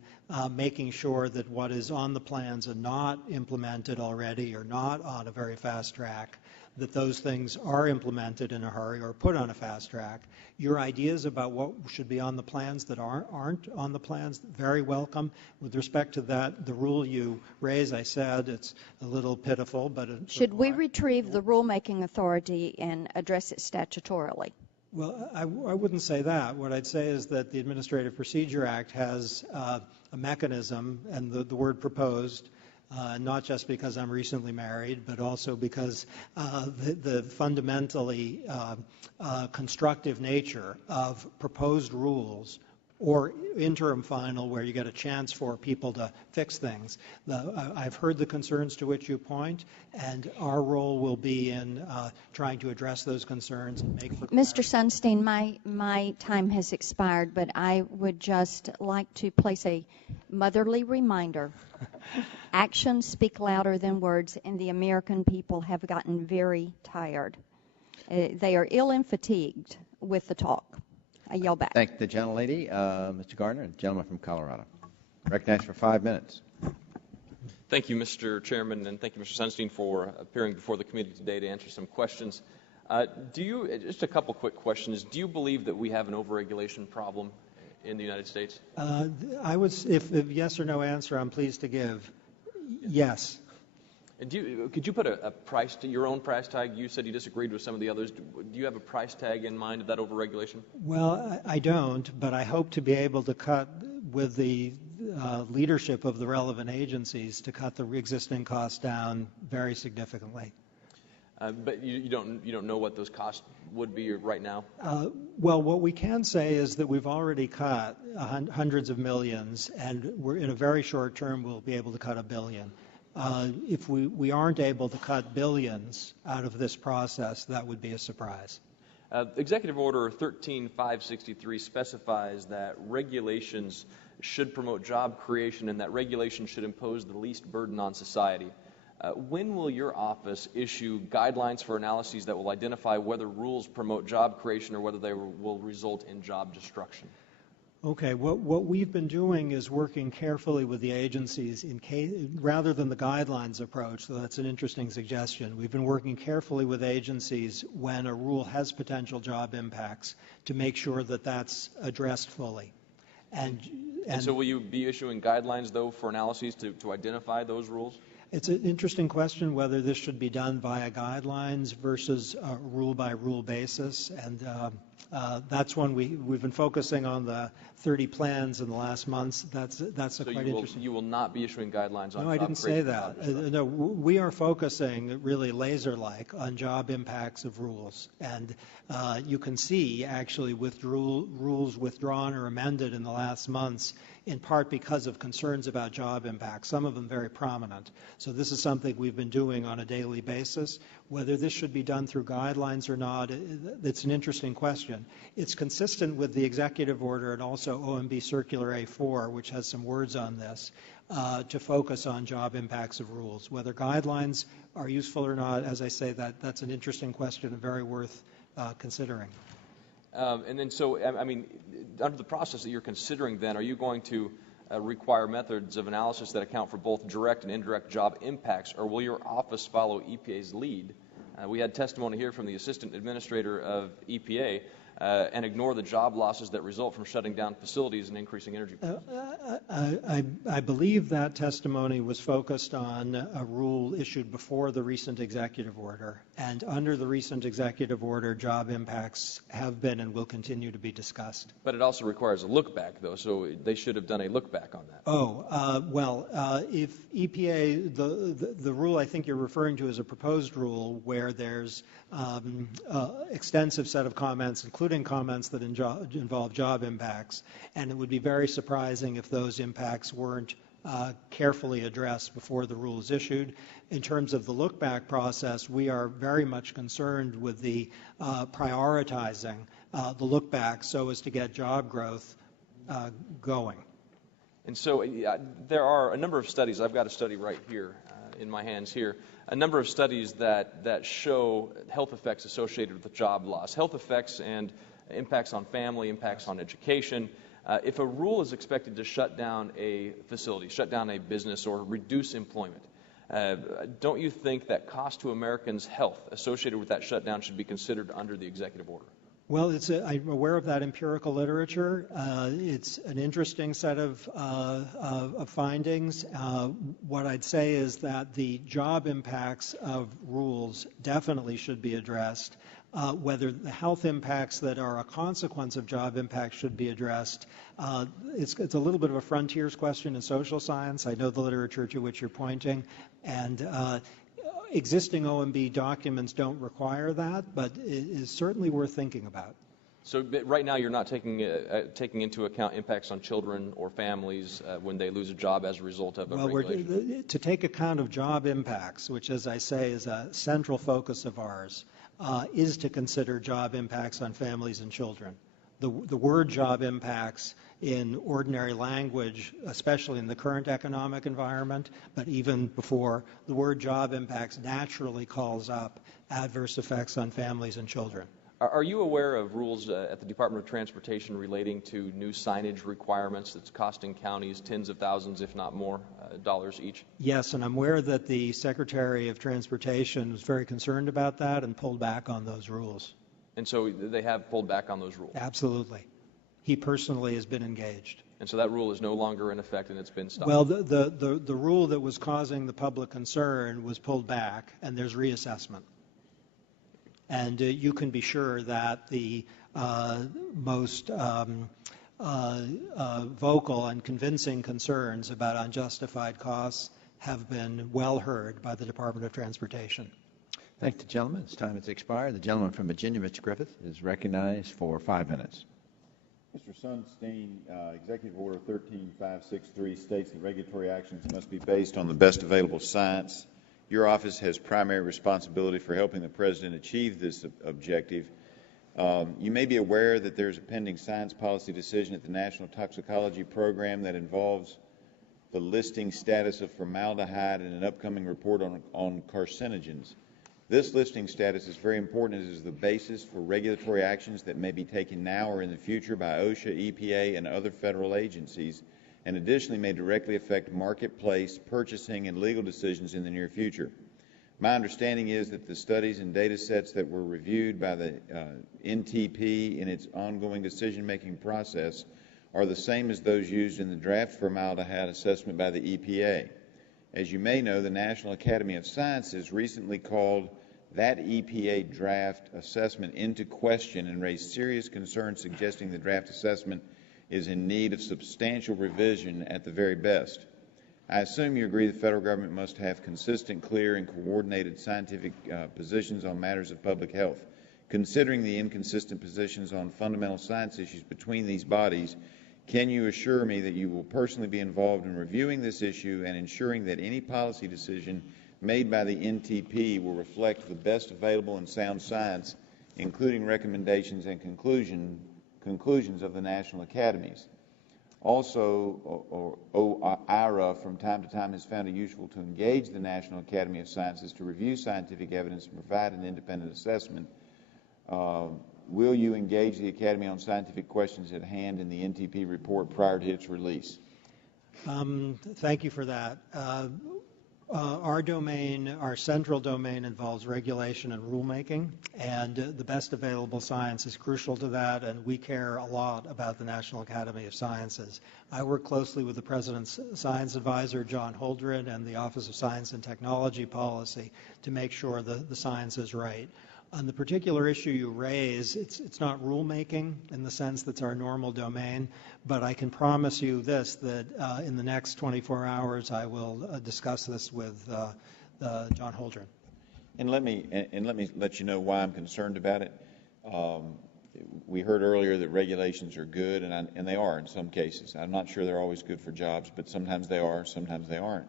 making sure that what is on the plans and not implemented already or not on a very fast track, that those things are implemented in a hurry or put on a fast track. Your ideas about what should be on the plans that aren't on the plans, very welcome. With respect to that, the rule you raise, I said, it's a little pitiful, but... Should we retrieve the rulemaking authority and address it statutorily? Well, I wouldn't say that. What I'd say is that the Administrative Procedure Act has a mechanism, and the word proposed, not just because I'm recently married, but also because the fundamentally constructive nature of proposed rules or interim final where you get a chance for people to fix things. I've heard the concerns to which you point, and our role will be in trying to address those concerns and make for clarity. Mr. Sunstein, my time has expired, but I would just like to place a motherly reminder. Actions speak louder than words, and the American people have gotten very tired. They are ill and fatigued with the talk. I yell back. Thank the gentlelady, Mr. Gardner, and the gentleman from Colorado. Recognized for 5 minutes. Thank you, Mr. Chairman, and thank you, Mr. Sunstein, for appearing before the committee today to answer some questions. Just a couple quick questions. Do you believe that we have an overregulation problem in the United States? If yes or no answer, I'm pleased to give yes. And could you put a price to your own price tag? You said you disagreed with some of the others. Do you have a price tag in mind of that overregulation? Well, I don't, but I hope to be able to cut with the leadership of the relevant agencies to cut the existing costs down very significantly. But you don't know what those costs would be right now? Well, what we can say is that we've already cut hundreds of millions, and we're in a very short term we'll be able to cut $1 billion. If we aren't able to cut billions out of this process, that would be a surprise. Executive Order 13563 specifies that regulations should promote job creation and that regulations should impose the least burden on society. When will your office issue guidelines for analyses that will identify whether rules promote job creation or whether they will result in job destruction? Okay, what we've been doing is working carefully with the agencies rather than the guidelines approach, so that's an interesting suggestion. We've been working carefully with agencies when a rule has potential job impacts to make sure that that's addressed fully. And so will you be issuing guidelines, though, for analyses to identify those rules? It's an interesting question whether this should be done via guidelines versus a rule-by-rule basis, and that's one we've been focusing on the 30 plans in the last months. That's quite interesting. You will not be issuing guidelines on. No, I didn't say that. No, we are focusing really laser-like on job impacts of rules, and you can see actually with rules withdrawn or amended in the last months, in part because of concerns about job impacts, some of them very prominent. So this is something we've been doing on a daily basis. Whether this should be done through guidelines or not, it's an interesting question. It's consistent with the executive order and also OMB Circular A4, which has some words on this, to focus on job impacts of rules. Whether guidelines are useful or not, as I say, that's an interesting question and very worth considering. And then under the process that you're considering then, are you going to require methods of analysis that account for both direct and indirect job impacts, or will your office follow EPA's lead? We had testimony here from the Assistant Administrator of EPA and ignore the job losses that result from shutting down facilities and increasing energy prices? I believe that testimony was focused on a rule issued before the recent executive order, and under the recent executive order, job impacts have been and will continue to be discussed. But it also requires a look back, though, so they should have done a look back on that. If EPA, the rule I think you're referring to is a proposed rule where there's extensive set of comments, including comments that involve job impacts, and it would be very surprising if those impacts weren't carefully addressed before the rule is issued. In terms of the look-back process, we are very much concerned with the prioritizing the look-back so as to get job growth going. And so there are a number of studies. I've got a study right here in my hands here. A number of studies that show health effects associated with job loss, health effects and impacts on family, impacts on education. If a rule is expected to shut down a facility, shut down a business, or reduce employment, don't you think that cost to Americans' health associated with that shutdown should be considered under the executive order? Well, I'm aware of that empirical literature. It's an interesting set of findings. What I'd say is that the job impacts of rules definitely should be addressed. Whether the health impacts that are a consequence of job impacts should be addressed, it's a little bit of a frontiers question in social science. I know the literature to which you're pointing, and existing OMB documents don't require that, but it is certainly worth thinking about. So right now you're not taking into account impacts on children or families when they lose a job as a result of a regulation? To take account of job impacts, which, as I say, is a central focus of ours, is to consider job impacts on families and children. The word job impacts in ordinary language, especially in the current economic environment, but even before, the word job impacts naturally calls up adverse effects on families and children. Are you aware of rules at the Department of Transportation relating to new signage requirements that's costing counties tens of thousands, if not more, dollars each? Yes, and I'm aware that the Secretary of Transportation was very concerned about that and pulled back on those rules. And so they have pulled back on those rules? Absolutely. He personally has been engaged. And so that rule is no longer in effect and it's been stopped? Well, the rule that was causing the public concern was pulled back, and there's reassessment. And you can be sure that the most vocal and convincing concerns about unjustified costs have been well heard by the Department of Transportation. Thank the gentleman. His time has expired. The gentleman from Virginia, Mr. Griffith, is recognized for 5 minutes. Mr. Sunstein, Executive Order 13563 states that regulatory actions must be based on the best available science. Your office has primary responsibility for helping the President achieve this objective. You may be aware that there's a pending science policy decision at the National Toxicology Program that involves the listing status of formaldehyde in an upcoming report on carcinogens. This listing status is very important as it is the basis for regulatory actions that may be taken now or in the future by OSHA, EPA, and other federal agencies, and additionally may directly affect marketplace, purchasing, and legal decisions in the near future. My understanding is that the studies and data sets that were reviewed by the NTP in its ongoing decision-making process are the same as those used in the draft formaldehyde assessment by the EPA. As you may know, the National Academy of Sciences recently called that EPA draft assessment into question and raised serious concerns suggesting the draft assessment is in need of substantial revision at the very best. I assume you agree the federal government must have consistent, clear, and coordinated scientific positions on matters of public health. Considering the inconsistent positions on fundamental science issues between these bodies, can you assure me that you will personally be involved in reviewing this issue and ensuring that any policy decision made by the NTP will reflect the best available and sound science, including recommendations and conclusions of the national academies? Also, OIRA from time to time has found it useful to engage the National Academy of Sciences to review scientific evidence and provide an independent assessment. Will you engage the Academy on scientific questions at hand in the NTP report prior to its release? Thank you for that. Our domain, our central domain, involves regulation and rulemaking, and the best available science is crucial to that, and we care a lot about the National Academy of Sciences. I work closely with the President's Science Advisor, John Holdren, and the Office of Science and Technology Policy to make sure the science is right. On the particular issue you raise, it's not rulemaking in the sense that's our normal domain, but I can promise you this, that in the next 24 hours I will discuss this with John Holdren. And let me let you know why I'm concerned about it. We heard earlier that regulations are good, and they are in some cases. I'm not sure they're always good for jobs, but sometimes they are, sometimes they aren't.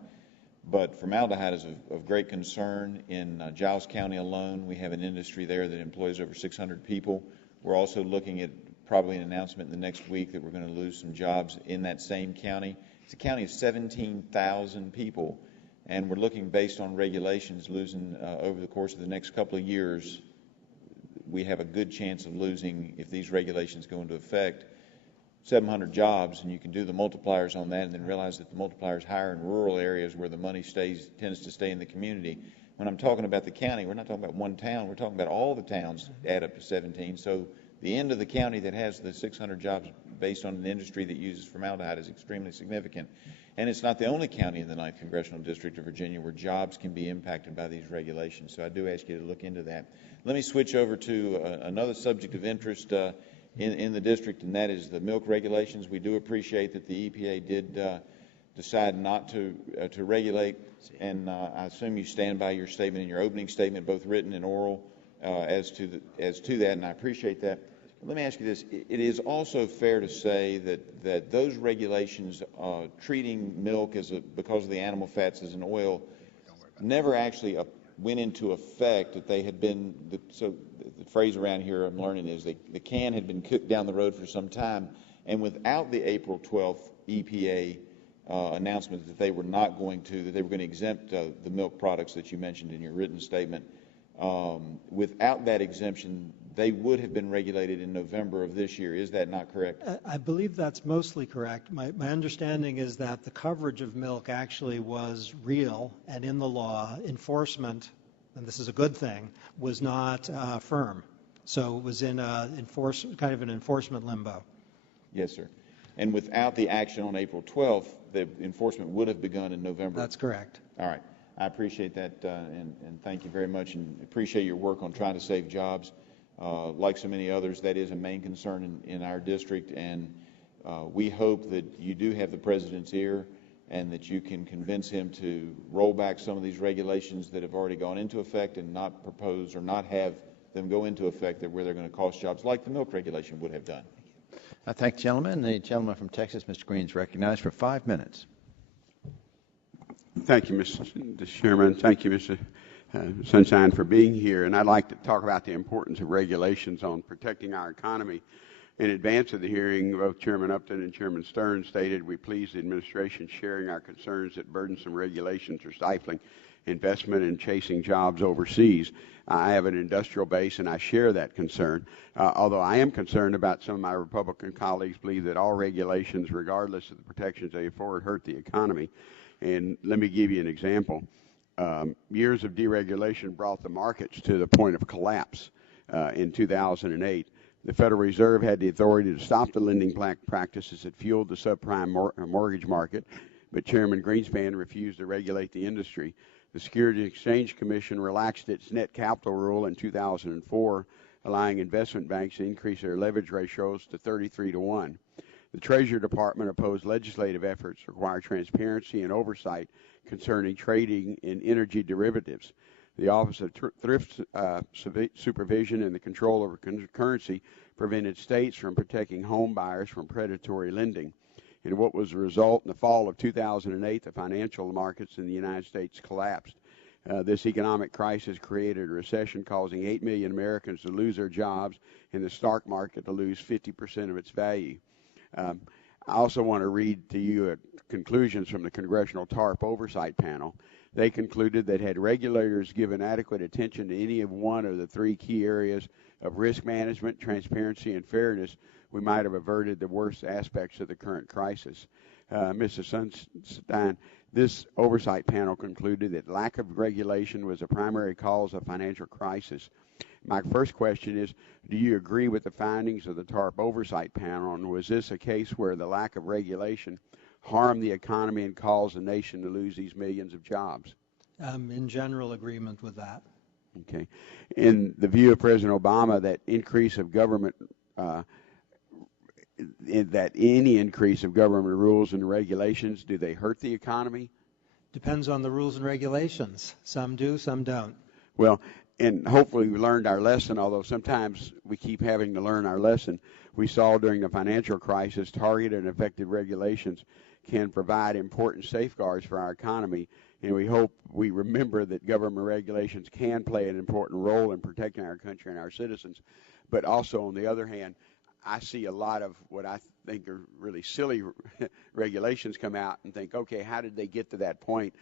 But formaldehyde is of great concern. In Giles County alone, we have an industry there that employs over 600 people. We're also looking at probably an announcement in the next week that we're going to lose some jobs in that same county. It's a county of 17,000 people, and we're looking, based on regulations, losing over the course of the next couple of years. We have a good chance of losing, if these regulations go into effect, 700 jobs, and you can do the multipliers on that and then realize that the multiplier is higher in rural areas where the money tends to stay in the community. When I'm talking about the county, we're not talking about one town, we're talking about all the towns add up to 17. So the end of the county that has the 600 jobs based on an industry that uses formaldehyde is extremely significant. And it's not the only county in the 9th Congressional District of Virginia where jobs can be impacted by these regulations. So I do ask you to look into that. Let me switch over to another subject of interest in the district, and that is the milk regulations. We do appreciate that the EPA did decide not to regulate, and I assume you stand by your statement in your opening statement, both written and oral, as to that, and I appreciate that. But let me ask you this. It is also fair to say that those regulations treating milk because of the animal fats as an oil never actually went into effect, that they had been, so the phrase around here I'm learning is the can had been kicked down the road for some time, and without the April 12th EPA announcement that they were going to exempt the milk products that you mentioned in your written statement, without that exemption, they would have been regulated in November of this year. Is that not correct? I believe that's mostly correct. My understanding is that the coverage of milk actually was real, and in the law, enforcement, and this is a good thing, was not firm. So it was in kind of an enforcement limbo. Yes, sir. And without the action on April 12th, the enforcement would have begun in November. That's correct. All right. I appreciate that, and thank you very much, and appreciate your work on trying to save jobs. Like so many others, that is a main concern in our district, and we hope that you do have the President's ear and that you can convince him to roll back some of these regulations that have already gone into effect and not propose or not have them go into effect where they're going to cost jobs like the milk regulation would have done. I thank the gentleman. The gentleman from Texas, Mr. Green, is recognized for 5 minutes. Thank you, Mr. Chairman. Thank you, Mr. Sunshine, for being here. And I'd like to talk about the importance of regulations on protecting our economy. In advance of the hearing, both Chairman Upton and Chairman Stern stated we please the administration sharing our concerns that burdensome regulations are stifling investment and chasing jobs overseas. I have an industrial base, and I share that concern, although I am concerned about some of my Republican colleagues believe that all regulations, regardless of the protections they afford, hurt the economy. And let me give you an example. Years of deregulation brought the markets to the point of collapse in 2008. The Federal Reserve had the authority to stop the lending practices that fueled the subprime mortgage market, but Chairman Greenspan refused to regulate the industry. The Securities and Exchange Commission relaxed its net capital rule in 2004, allowing investment banks to increase their leverage ratios to 33-1. The Treasury Department opposed legislative efforts to require transparency and oversight concerning trading in energy derivatives. The Office of Thrift Supervision and the Control over Currency prevented states from protecting home buyers from predatory lending. And what was the result? In the fall of 2008, the financial markets in the United States collapsed. This economic crisis created a recession, causing 8 million Americans to lose their jobs and the stock market to lose 50% of its value. I also want to read to you conclusions from the Congressional TARP Oversight Panel. They concluded that had regulators given adequate attention to any of one of the three key areas of risk management, transparency, and fairness, we might have averted the worst aspects of the current crisis. Mr. Sunstein, this oversight panel concluded that lack of regulation was a primary cause of financial crisis. My first question is, do you agree with the findings of the TARP oversight panel, and was this a case where the lack of regulation harmed the economy and caused the nation to lose these millions of jobs? In general agreement with that. Okay. In the view of President Obama, that increase of government, that any increase of government rules and regulations, do they hurt the economy? Depends on the rules and regulations. Some do, some don't. Well, and hopefully we learned our lesson, although sometimes we keep having to learn our lesson. We saw during the financial crisis, targeted and effective regulations can provide important safeguards for our economy, and we hope we remember that government regulations can play an important role in protecting our country and our citizens. But also, on the other hand, I see a lot of what I think are really silly regulations come out and think, okay, how did they get to that point?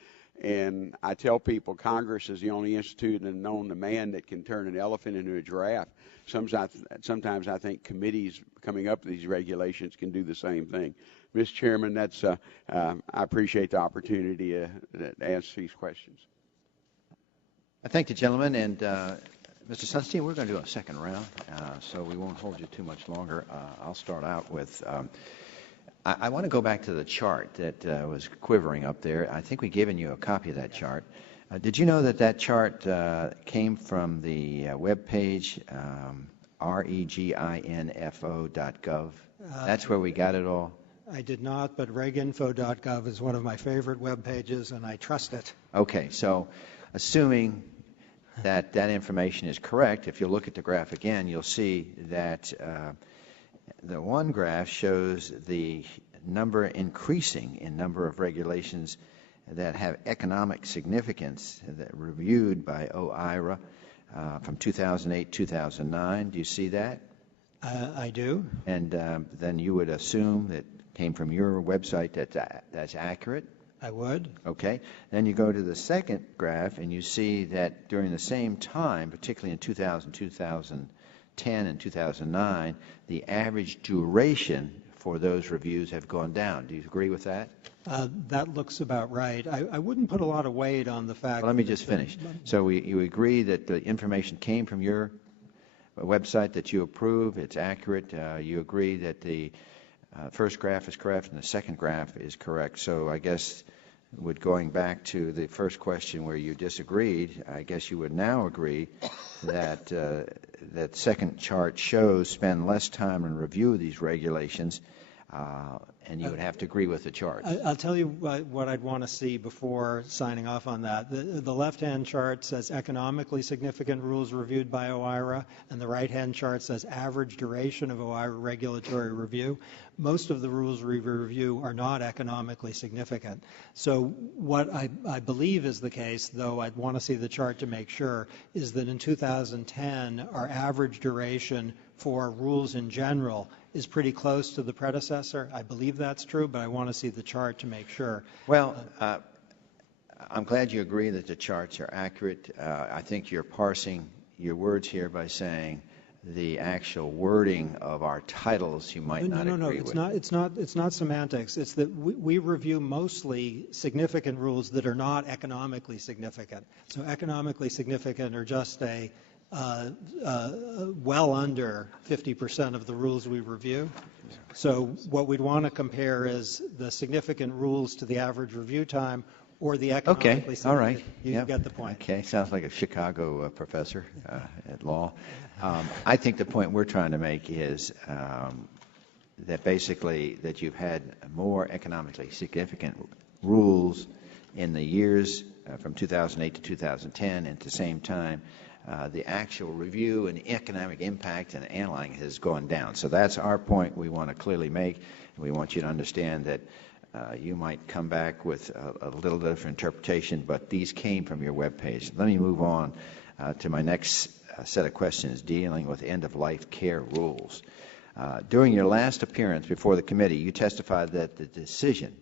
And I tell people Congress is the only institute known to man that can turn an elephant into a giraffe. Sometimes I think committees coming up with these regulations can do the same thing. Mr. Chairman, that's I appreciate the opportunity to answer these questions. I thank the gentleman, and Mr. Sunstein, we're going to do a second round, so we won't hold you too much longer. I'll start out with, I want to go back to the chart that was quivering up there. I think we've given you a copy of that chart. Did you know that that chart came from the web page, reginfo.gov? That's where we got it all? I did not, but reginfo.gov is one of my favorite web pages, and I trust it. Okay, so assuming that that information is correct, if you look at the graph again, you'll see that the one graph shows the number increasing in number of regulations that have economic significance that reviewed by OIRA from 2008-2009. Do you see that? I do. And then you would assume that came from your website that's accurate? I would. Okay. Then you go to the second graph and you see that during the same time, particularly in 2000, 2010, and 2009, the average duration for those reviews have gone down. Do you agree with that? That looks about right. I wouldn't put a lot of weight on the fact. Well, let me just finish. So you agree that the information came from your website that you approve, it's accurate. You agree that the first graph is correct and the second graph is correct. So I guess going back to the first question where you disagreed, I guess you would now agree that that second chart shows spend less time in review of these regulations, and you would have to agree with the chart. I'll tell you what I'd want to see before signing off on that. The left-hand chart says economically significant rules reviewed by OIRA, and the right-hand chart says average duration of OIRA regulatory review. Most of the rules we review are not economically significant. So what I believe is the case, though I'd want to see the chart to make sure, is that in 2010, our average duration for rules in general is pretty close to the predecessor. I believe that's true, but I want to see the chart to make sure. Well, I'm glad you agree that the charts are accurate. I think you're parsing your words here by saying the actual wording of our titles you might not agree with. It's not semantics. It's that we review mostly significant rules that are not economically significant. So economically significant are just well under 50% of the rules we review. So what we'd want to compare is the significant rules to the average review time or the economically significant. All right. You get the point. Okay, sounds like a Chicago professor at law. I think the point we're trying to make is that basically that you've had more economically significant rules in the years from 2008 to 2010, and at the same time, the actual review and economic impact and analyzing has gone down. So that's our point we want to clearly make. We want you to understand that you might come back with a little different interpretation, but these came from your webpage. Let me move on to my next set of questions dealing with end-of-life care rules. During your last appearance before the committee, you testified that the decision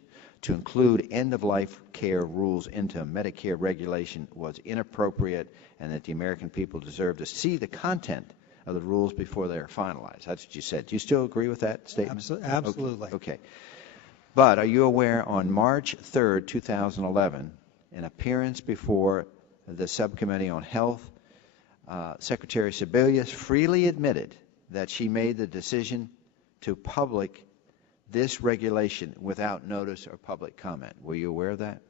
to include end-of-life care rules into Medicare regulation was inappropriate and that the American people deserve to see the content of the rules before they are finalized. That's what you said. Do you still agree with that statement? Absolutely. Okay. But are you aware on March 3rd, 2011, an appearance before the Subcommittee on Health, Secretary Sebelius freely admitted that she made the decision to public this regulation without notice or public comment. Were you aware of that?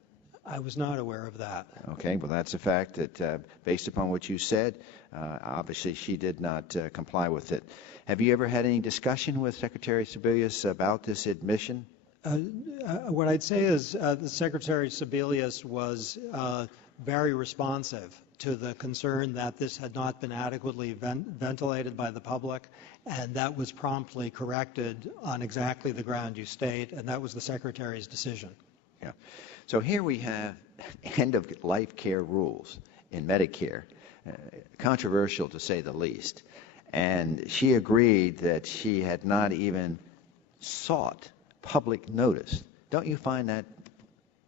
I was not aware of that. Okay, well, that's a fact that, based upon what you said, obviously she did not comply with it. Have you ever had any discussion with Secretary Sebelius about this admission? What I'd say is the Secretary Sebelius was very responsive to the concern that this had not been adequately ventilated by the public, and that was promptly corrected on exactly the ground you state, and that was the Secretary's decision. Yeah. So here we have end-of-life care rules in Medicare, controversial to say the least. And she agreed that she had not even sought public notice. Don't you find that,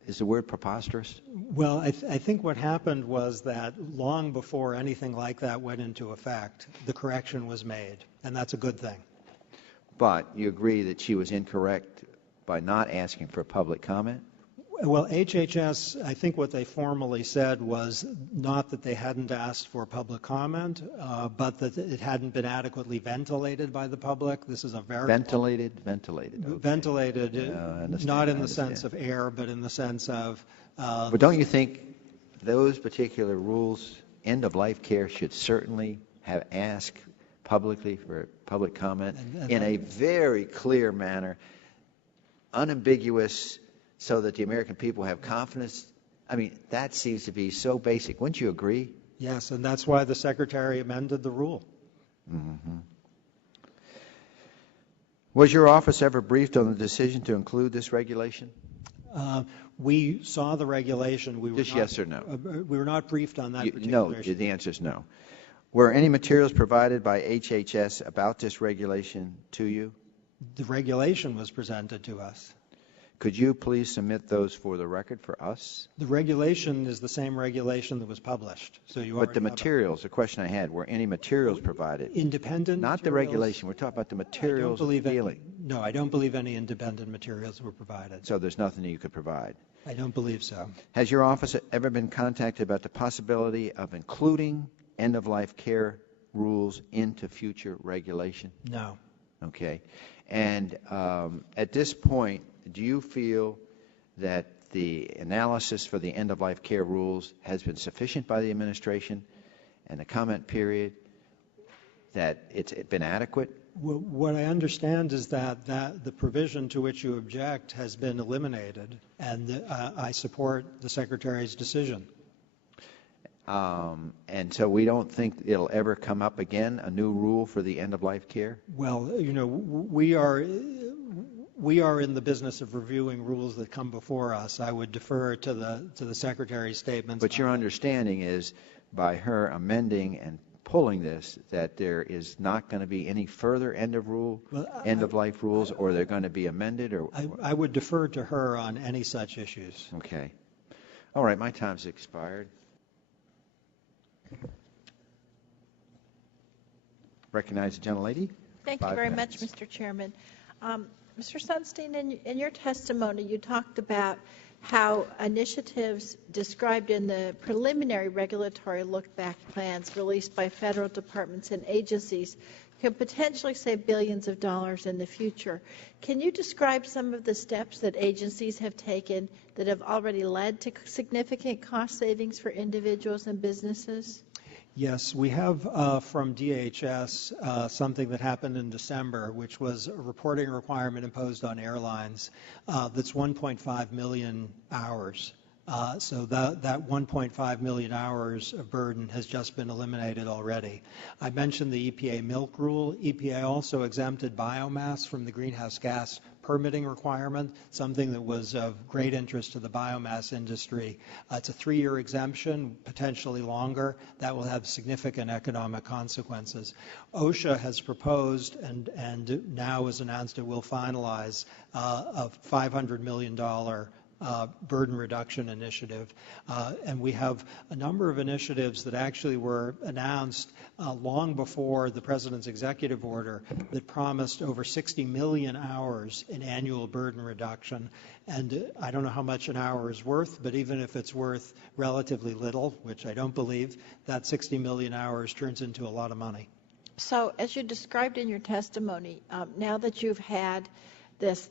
is the word preposterous? Well, I think what happened was that long before anything like that went into effect, the correction was made, and that's a good thing. But you agree that she was incorrect by not asking for public comment? Well, HHS, I think what they formally said was not that they hadn't asked for public comment, but that it hadn't been adequately ventilated by the public. This is a very... Ventilated? Okay. Ventilated, not in the sense of air, but in the sense of... But don't you think those particular rules, end-of-life care, should certainly have asked publicly for public comment in a very clear manner, unambiguous, so that the American people have confidence? I mean, that seems to be so basic. Wouldn't you agree? Yes, and that's why the Secretary amended the rule. Mm-hmm. Was your office ever briefed on the decision to include this regulation? We saw the regulation. Just yes or no? We were not briefed on that particular No, issue. the answer is no. Were any materials provided by HHS about this regulation to you? The regulation was presented to us. Could you please submit those for the record for us? The regulation is the same regulation that was published. So you But the materials, the question I had, were any materials provided? Independent Not materials? the regulation. We're talking about the materials dealing. No, I don't believe any independent materials were provided. So there's nothing that you could provide? I don't believe so. Has your office ever been contacted about the possibility of including end-of-life care rules into future regulation? No. Okay. And at this point, do you feel that the analysis for the end-of-life care rules has been sufficient by the administration and the comment period, that it's been adequate? Well, what I understand is that the provision to which you object has been eliminated, and I support the Secretary's decision. And so we don't think it'll ever come up again, a new rule for the end-of-life care? Well, you know, we are in the business of reviewing rules that come before us. I would defer to the Secretary's statements. But your understanding is, by her amending and pulling this, that there is not going to be any further end-of-life rules, or they're going to be amended? Or I would defer to her on any such issues. Okay. All right, my time's expired. Recognize the gentlelady. Thank you very much, Mr. Chairman. Mr. Sunstein, in your testimony, you talked about how initiatives described in the preliminary regulatory look-back plans released by federal departments and agencies could potentially save billions of dollars in the future. Can you describe some of the steps that agencies have taken that have already led to significant cost savings for individuals and businesses? Yes, we have from DHS something that happened in December, which was a reporting requirement imposed on airlines that's 1.5 million hours. So that 1.5 million hours of burden has just been eliminated already. I mentioned the EPA milk rule. EPA also exempted biomass from the greenhouse gas permitting requirement, something that was of great interest to the biomass industry. It's a 3-year exemption, potentially longer. That will have significant economic consequences. OSHA has proposed and now has announced it will finalize a $500 million burden reduction initiative. And we have a number of initiatives that actually were announced long before the President's executive order that promised over 60 million hours in annual burden reduction. And I don't know how much an hour is worth, but even if it's worth relatively little, which I don't believe, that 60 million hours turns into a lot of money. So as you described in your testimony, now that you've had this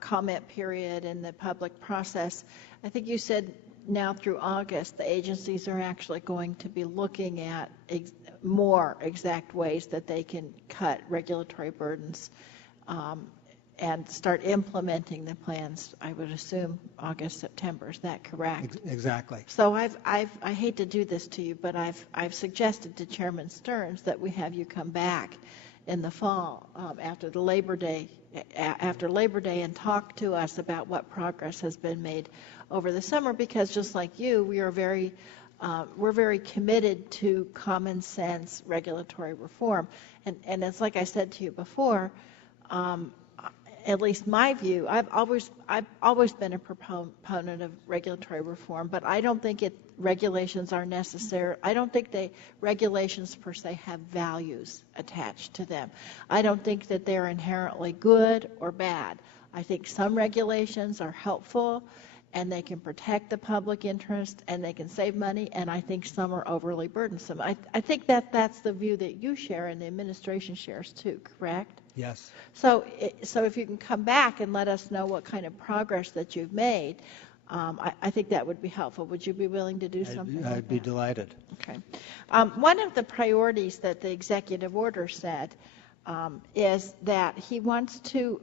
comment period in the public process, I think you said now through August the agencies are actually going to be looking at more exact ways that they can cut regulatory burdens and start implementing the plans, I would assume August, September. Is that correct? Exactly. So I hate to do this to you, but I've suggested to Chairman Stearns that we have you come back in the fall after Labor Day and talk to us about what progress has been made over the summer, because just like you, we're very committed to common sense regulatory reform. And it's like I said to you before, at least my view, I've always been a proponent of regulatory reform, but I don't think regulations are necessary. I don't think regulations per se have values attached to them. I don't think that they're inherently good or bad. I think some regulations are helpful and they can protect the public interest and they can save money, and I think some are overly burdensome. I think that's the view that you share and the administration shares too, correct? Yes. So if you can come back and let us know what kind of progress that you've made, I think that would be helpful. Would you be willing to do something? I'd be delighted. Okay. One of the priorities that the executive order said is that he wants to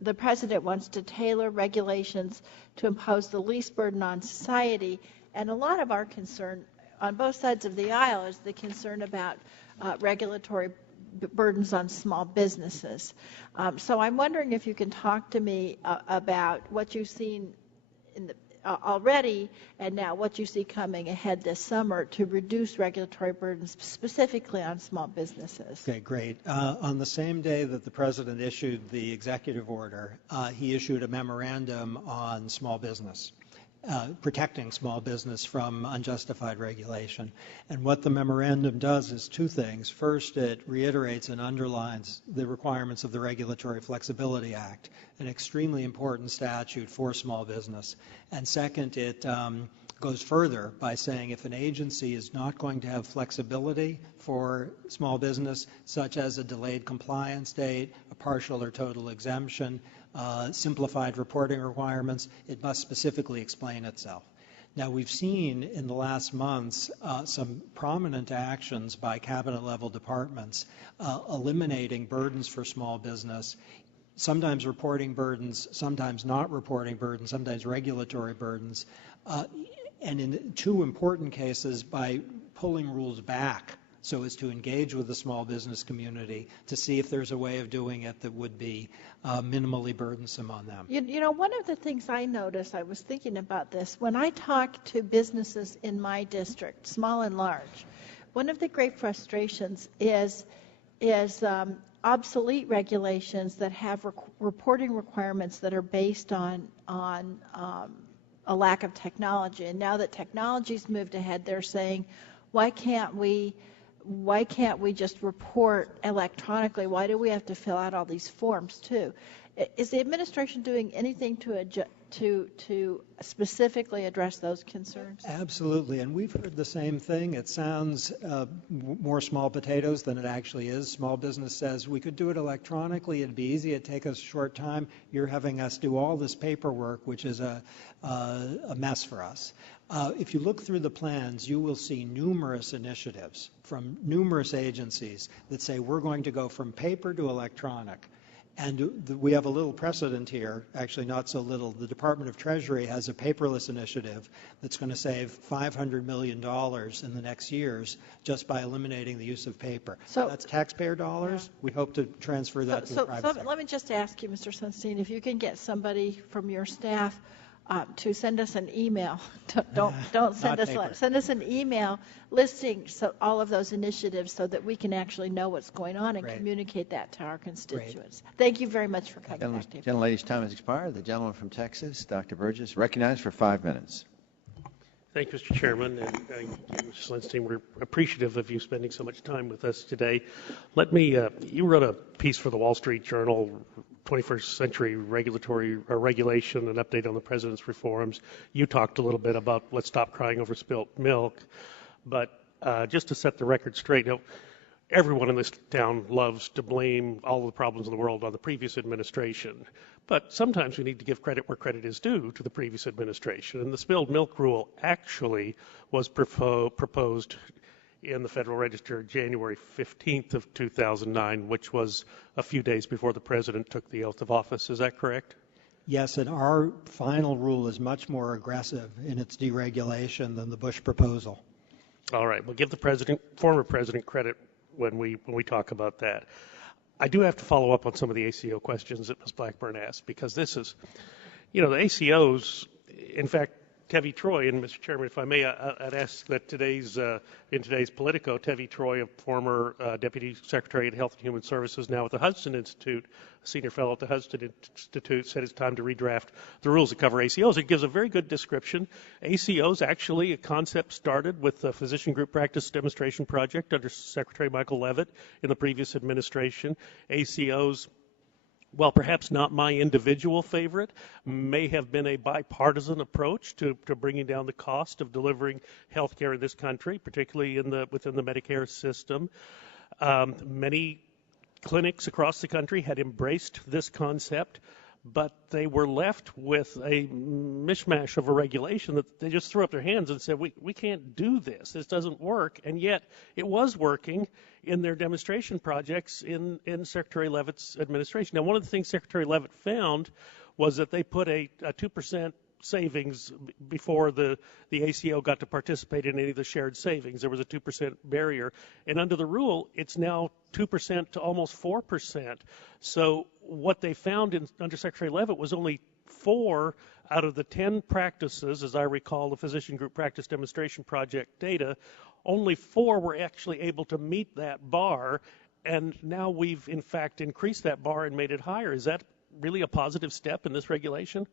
the President wants to tailor regulations to impose the least burden on society, and a lot of our concern on both sides of the aisle is the concern about regulatory burdens on small businesses. So I'm wondering if you can talk to me about what you've seen in already and now what you see coming ahead this summer to reduce regulatory burdens specifically on small businesses. Okay, great. On the same day that the President issued the executive order, he issued a memorandum on small business. Protecting small business from unjustified regulation. And what the memorandum does is two things. First, it reiterates and underlines the requirements of the Regulatory Flexibility Act, an extremely important statute for small business. And second, it goes further by saying if an agency is not going to have flexibility for small business, such as a delayed compliance date, a partial or total exemption, simplified reporting requirements, it must specifically explain itself. Now, we've seen in the last months some prominent actions by cabinet-level departments eliminating burdens for small business, sometimes reporting burdens, sometimes not reporting burdens, sometimes regulatory burdens, and in two important cases by pulling rules back so as to engage with the small business community to see if there's a way of doing it that would be minimally burdensome on them. You know, one of the things I noticed, I was thinking about this, when I talk to businesses in my district, small and large, one of the great frustrations is obsolete regulations that have reporting requirements that are based on a lack of technology. And now that technology's moved ahead, they're saying, why can't we just report electronically? Why do we have to fill out all these forms too? Is the administration doing anything to specifically address those concerns? Absolutely, and we've heard the same thing. It sounds more small potatoes than it actually is. Small business says we could do it electronically, it'd be easy, it'd take us a short time. You're having us do all this paperwork, which is a mess for us. If you look through the plans, you will see numerous initiatives from numerous agencies that say we're going to go from paper to electronic. And we have a little precedent here, actually not so little. The Department of Treasury has a paperless initiative that's going to save $500 million in the next years just by eliminating the use of paper. So that's taxpayer dollars. Yeah. We hope to transfer that to the private sector. Let me just ask you, Mr. Sunstein, if you can get somebody from your staff to send us an email. Don't send us paper. send us an email listing all of those initiatives so that we can actually know what's going on and Great. communicate that to our constituents. Thank you very much for coming back, David. Gentlelady's time has expired. The gentleman from Texas, Dr. Burgess, recognized for 5 minutes. Thank you, Mr. Chairman, and Mr. Lindstein, we're appreciative of you spending so much time with us today. Let me, you wrote a piece for the Wall Street Journal, 21st Century Regulation, an update on the President's reforms. You talked a little bit about let's stop crying over spilt milk, but just to set the record straight, everyone in this town loves to blame all of the problems in the world on the previous administration. But sometimes we need to give credit where credit is due to the previous administration. And the spilled milk rule actually was proposed in the Federal Register January 15th of 2009, which was a few days before the President took the oath of office. Is that correct? Yes, and our final rule is much more aggressive in its deregulation than the Bush proposal. All right. We'll give the former President credit when we talk about that. I do have to follow up on some of the ACO questions that Ms. Blackburn asked, because this is, the ACOs, in fact, Tevi Troy, and Mr. Chairman, if I may, I'd ask that in today's Politico, Tevi Troy, a former Deputy Secretary of Health and Human Services, now at the Hudson Institute, a senior fellow at the Hudson Institute, said it's time to redraft the rules that cover ACOs. It gives a very good description. ACOs, actually, a concept started with the Physician Group Practice Demonstration Project under Secretary Michael Leavitt in the previous administration. ACOs, while perhaps not my individual favorite, may have been a bipartisan approach to bringing down the cost of delivering health care in this country, particularly within the Medicare system. Many clinics across the country had embraced this concept, but they were left with a mishmash of a regulation that they just threw up their hands and said, we can't do this. This doesn't work. And yet it was working in their demonstration projects in Secretary Leavitt's administration. Now, one of the things Secretary Leavitt found was that they put a 2% savings before the ACO got to participate in any of the shared savings. There was a 2% barrier. And under the rule, it's now 2% to almost 4%. So what they found under Secretary Leavitt was only 4 out of the 10 practices, as I recall the Physician Group Practice Demonstration Project data, only 4 were actually able to meet that bar. And now we've, in fact, increased that bar and made it higher. Is that really a positive step in this regulation?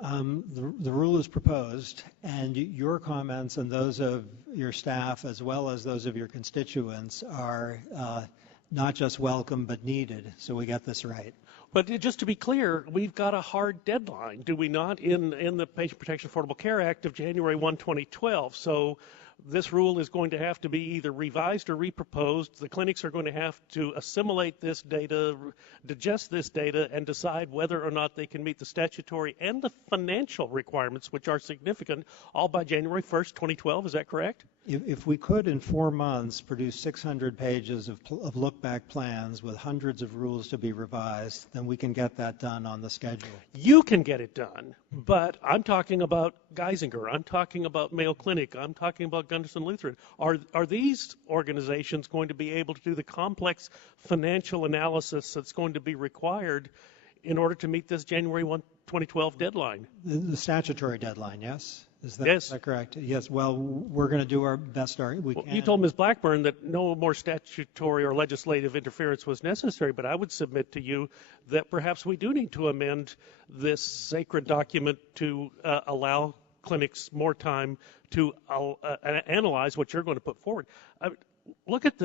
The rule is proposed, and your comments and those of your staff, as well as those of your constituents, are not just welcome but needed, so we got this right. But just to be clear, we've got a hard deadline, do we not, in the Patient Protection Affordable Care Act of January 1, 2012. So this rule is going to have to be either revised or reproposed. The clinics are going to have to assimilate this data, digest this data, and decide whether or not they can meet the statutory and the financial requirements, which are significant, all by January 1st, 2012. Is that correct? If we could, in 4 months, produce 600 pages of look-back plans with hundreds of rules to be revised, then we can get that done on the schedule. You can get it done, but I'm talking about Geisinger. I'm talking about Mayo Clinic. I'm talking about Gunderson Lutheran. Are these organizations going to be able to do the complex financial analysis that's going to be required in order to meet this January 1, 2012 deadline? The statutory deadline, yes? Is Yes. that correct? Yes. Well, we're going to do our best. You told Ms. Blackburn that no more statutory or legislative interference was necessary, but I would submit to you that perhaps we do need to amend this sacred document to allow clinics more time to analyze what you're going to put forward. Look at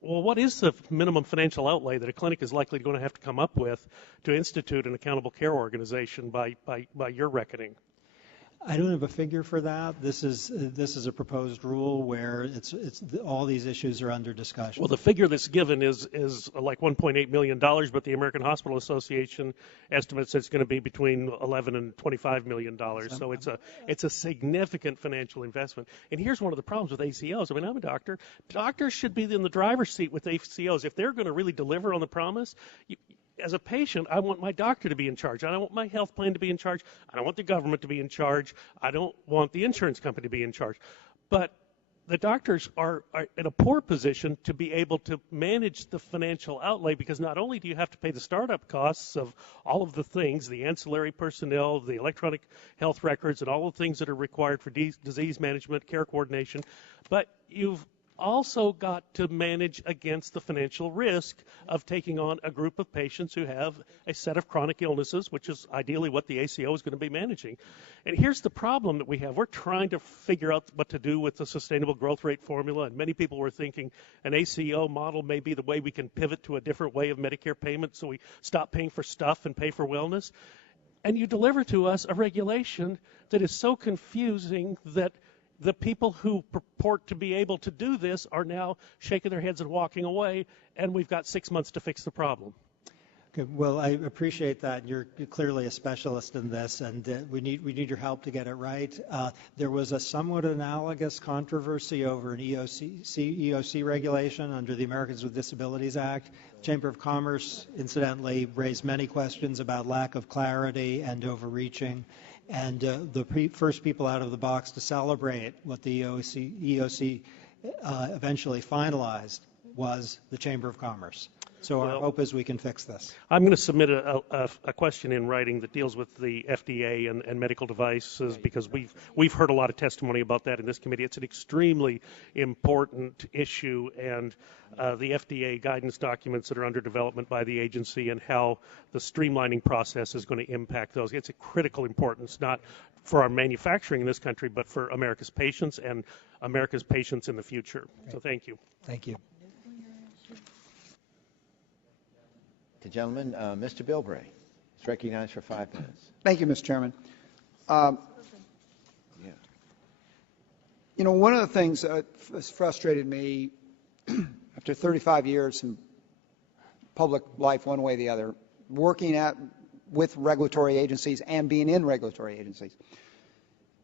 what is the minimum financial outlay that a clinic is likely going to have to come up with to institute an accountable care organization by your reckoning? I don't have a figure for that. This is a proposed rule where all these issues are under discussion. Well, the figure that's given is like $1.8 million, but the American Hospital Association estimates it's going to be between $11 and $25 million. So it's a significant financial investment. And here's one of the problems with ACOs. I mean, I'm a doctor. Doctors should be in the driver's seat with ACOs. If they're going to really deliver on the promise, as a patient, I want my doctor to be in charge. I don't want my health plan to be in charge. I don't want the government to be in charge. I don't want the insurance company to be in charge. But the doctors are in a poor position to be able to manage the financial outlay, because not only do you have to pay the startup costs of all of the things, the ancillary personnel, the electronic health records, and all the things that are required for disease management, care coordination, but you've also got to manage against the financial risk of taking on a group of patients who have a set of chronic illnesses, which is ideally what the ACO is going to be managing. And here's the problem that we have. We're trying to figure out what to do with the sustainable growth rate formula, and many people were thinking an ACO model may be the way we can pivot to a different way of Medicare payment, so we stop paying for stuff and pay for wellness. And you deliver to us a regulation that is so confusing that the people who purport to be able to do this are now shaking their heads and walking away, and we've got 6 months to fix the problem. Okay, well, I appreciate that. You're clearly a specialist in this, and we need your help to get it right. There was a somewhat analogous controversy over an EOC regulation under the Americans with Disabilities Act. Chamber of Commerce, incidentally, raised many questions about lack of clarity and overreaching. And the first people out of the box to celebrate what the EOC eventually finalized was the Chamber of Commerce. So our hope is we can fix this. I'm going to submit a question in writing that deals with the FDA and medical devices, because we've heard a lot of testimony about that in this committee. It's an extremely important issue, and the FDA guidance documents that are under development by the agency and how the streamlining process is going to impact those. It's a critical importance, not for our manufacturing in this country, but for America's patients and America's patients in the future. Right. So thank you. Thank you. The gentleman, Mr. Bilbray, is recognized for 5 minutes. Thank you, Mr. Chairman. You know, one of the things that has frustrated me after 35 years in public life, one way or the other, working with regulatory agencies and being in regulatory agencies,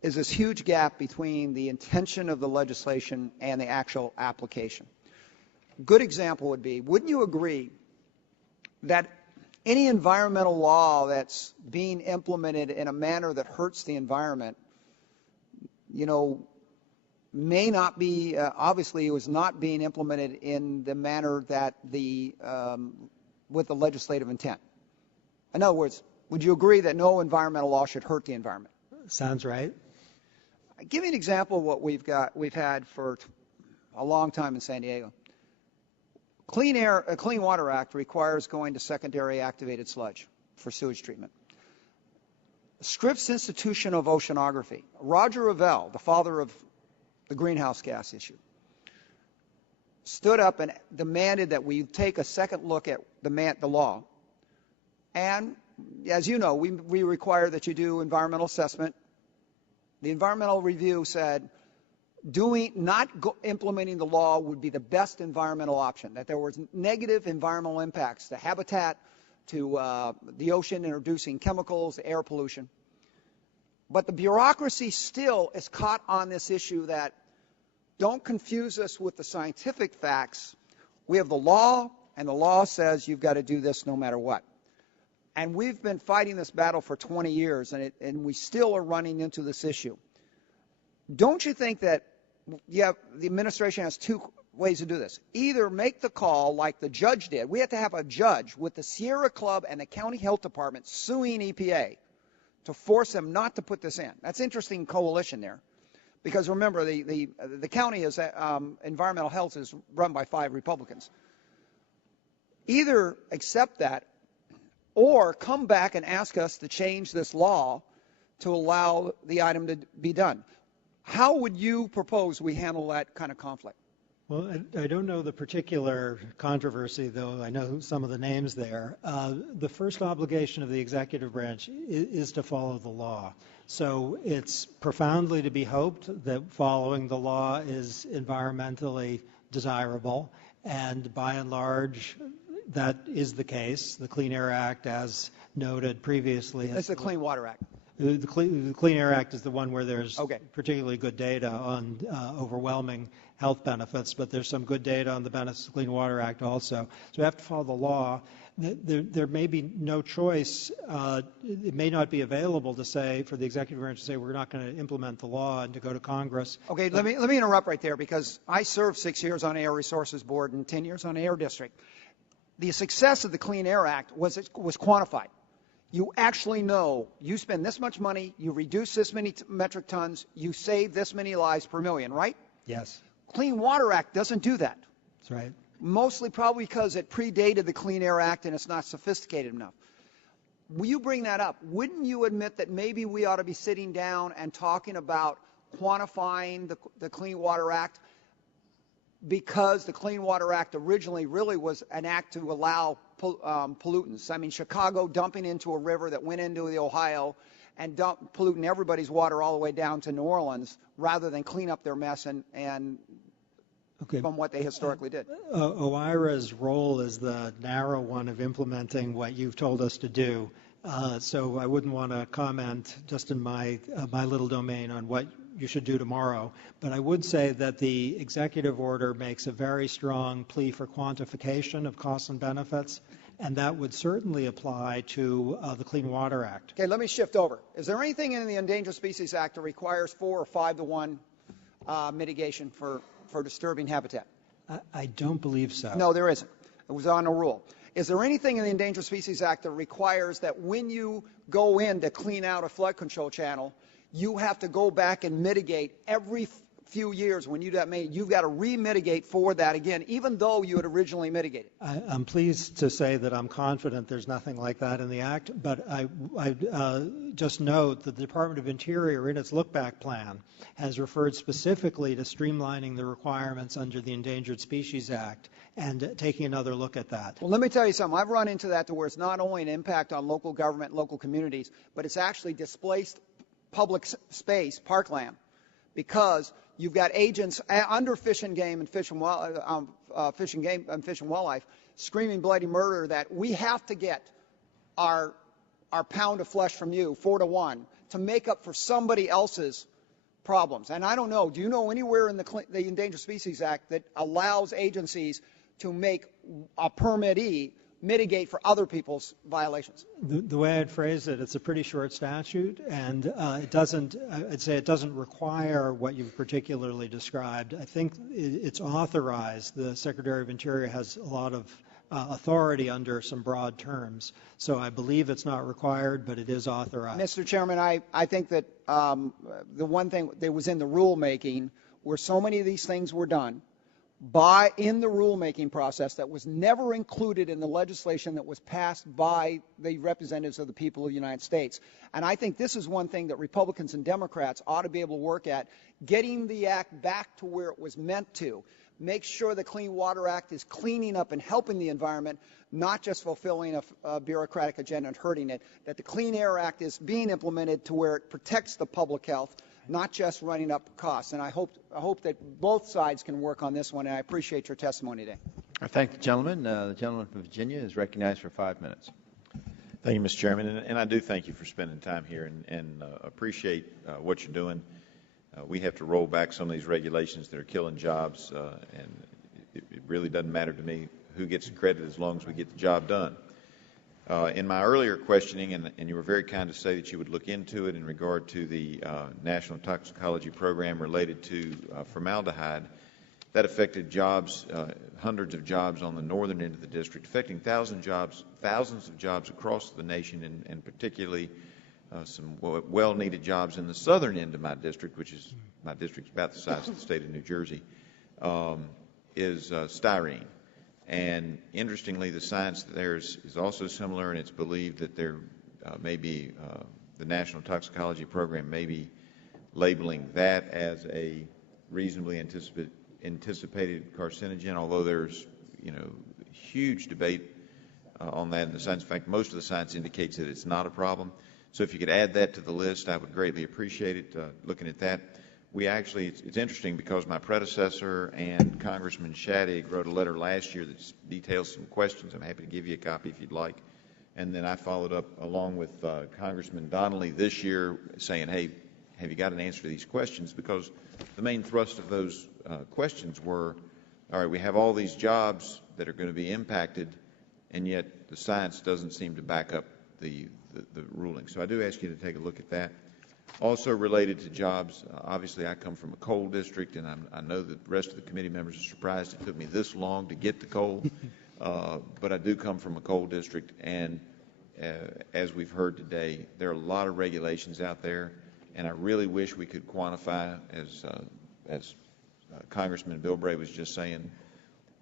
is this huge gap between the intention of the legislation and the actual application. A good example would be, wouldn't you agree that any environmental law that's being implemented in a manner that hurts the environment, you know, may not be, obviously it was not being implemented in the manner that with the legislative intent. In other words, would you agree that no environmental law should hurt the environment? Sounds right. Give me an example of what we've had for a long time in San Diego. Clean Water Act requires going to secondary activated sludge for sewage treatment. Scripps Institution of Oceanography, Roger Revelle, the father of the greenhouse gas issue, stood up and demanded that we take a second look at the law. And as you know, we require that you do environmental assessment. The environmental review said implementing the law would be the best environmental option, that there was negative environmental impacts to habitat, to the ocean, introducing chemicals, air pollution. But the bureaucracy still is caught on this issue that don't confuse us with the scientific facts. We have the law, and the law says you've got to do this no matter what. And we've been fighting this battle for 20 years, and we still are running into this issue. Don't you think that the administration has two ways to do this? Either make the call like the judge did. We had to have a judge with the Sierra Club and the county health department suing EPA to force them not to put this in. That's interesting coalition there. Because remember, the county is environmental health is run by 5 Republicans. Either accept that or come back and ask us to change this law to allow the item to be done. How would you propose we handle that kind of conflict? Well, I don't know the particular controversy, though I know some of the names there. The first obligation of the executive branch is to follow the law. So it's profoundly to be hoped that following the law is environmentally desirable, and by and large, that is the case. The Clean Air Act, as noted previously. That's the Clean Water Act. The Clean Air Act is the one where there's particularly good data on overwhelming health benefits, but there's some good data on the benefits of the Clean Water Act also. So we have to follow the law. there may be no choice. It may not be available to say, for the executive branch to say, we're not going to implement the law and to go to Congress. Okay, let me interrupt right there, because I served 6 years on the Air Resources Board and 10 years on the Air District. The success of the Clean Air Act was quantified. You actually know you spend this much money, you reduce this many metric tons, you save this many lives per million, right? Yes. Clean Water Act doesn't do that. That's right. Mostly probably because it predated the Clean Air Act and it's not sophisticated enough. Will you bring that up? Wouldn't you admit that maybe we ought to be sitting down and talking about quantifying the Clean Water Act, because the Clean Water Act originally really was an act to allow pollutants. I mean, Chicago dumping into a river that went into the Ohio and polluting everybody's water all the way down to New Orleans, rather than clean up their mess and from what they historically did. OIRA's role is the narrow one of implementing what you've told us to do. So I wouldn't want to comment just in my little domain on what you should do tomorrow. But I would say that the executive order makes a very strong plea for quantification of costs and benefits, and that would certainly apply to the Clean Water Act. Okay, let me shift over. Is there anything in the Endangered Species Act that requires 4 or 5 to 1 mitigation for disturbing habitat? I don't believe so. No, there isn't. It was on a rule. Is there anything in the Endangered Species Act that requires that when you go in to clean out a flood control channel, you have to go back and mitigate every few years? When you do that, you've got to re-mitigate for that again, even though you had originally mitigated? I'm pleased to say that I'm confident there's nothing like that in the Act, but I just note that the Department of Interior, in its look-back plan, has referred specifically to streamlining the requirements under the Endangered Species Act and taking another look at that. Well, let me tell you something. I've run into that to where it's not only an impact on local government, local communities, but it's actually displaced public space, parkland, because you've got agents under Fish and Game and Fish and Wildlife screaming bloody murder that we have to get our pound of flesh from you 4 to 1 to make up for somebody else's problems. And I don't know, do you know anywhere in the Endangered Species Act that allows agencies to make a permittee mitigate for other people's violations? The way I'd phrase it, it's a pretty short statute, and it doesn't require what you've particularly described. I think it's authorized. The Secretary of Interior has a lot of authority under some broad terms. So I believe it's not required, but it is authorized. Mr. Chairman, I think that the one thing that was in the rulemaking, where so many of these things were done, in the rulemaking process, that was never included in the legislation that was passed by the representatives of the people of the United States. And I think this is one thing that Republicans and Democrats ought to be able to work at, getting the act back to where it was meant to. Make sure the Clean Water Act is cleaning up and helping the environment, not just fulfilling a bureaucratic agenda and hurting it, that the Clean Air Act is being implemented to where it protects the public health, not just running up costs. And I hope that both sides can work on this one, and I appreciate your testimony today. I thank the gentleman. The gentleman from Virginia is recognized for 5 minutes. Thank you, Mr. Chairman, and I do thank you for spending time here and appreciate what you're doing. We have to roll back some of these regulations that are killing jobs, and it really doesn't matter to me who gets the credit as long as we get the job done. In my earlier questioning, and you were very kind to say that you would look into it in regard to the National Toxicology Program related to formaldehyde, that affected jobs, hundreds of jobs on the northern end of the district, affecting thousands of jobs across the nation, and particularly some well-needed jobs in the southern end of my district, which is my district's about the size of the state of New Jersey, is styrene. And interestingly, the science there is also similar, and it's believed that there may be the National Toxicology Program may be labeling that as a reasonably anticipated carcinogen, although there's huge debate on that in the science. In fact, most of the science indicates that it's not a problem. So if you could add that to the list, I would greatly appreciate it. Looking at that, it's interesting because my predecessor and Congressman Shadig wrote a letter last year that details some questions. I'm happy to give you a copy if you'd like. And then I followed up along with Congressman Donnelly this year saying, hey, have you got an answer to these questions? Because the main thrust of those questions were, all right, we have all these jobs that are going to be impacted. and yet the science doesn't seem to back up the ruling. So I do ask you to take a look at that. Also related to jobs, obviously I come from a coal district, and I know that the rest of the committee members are surprised it took me this long to get to coal, but I do come from a coal district, and as we've heard today, there are a lot of regulations out there, and I really wish we could quantify, as Congressman Bilbray was just saying,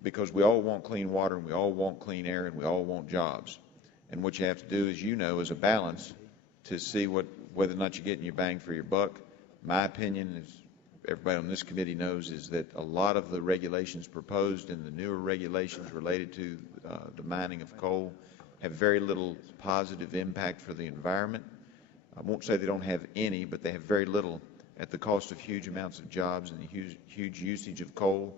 because we all want clean water, and we all want clean air, and we all want jobs. And what you have to do, as you know, is a balance to see whether or not you're getting your bang for your buck. My opinion, as everybody on this committee knows, is that a lot of the regulations proposed and the newer regulations related to the mining of coal have very little positive impact for the environment. I won't say they don't have any, but they have very little at the cost of huge amounts of jobs and the huge usage of coal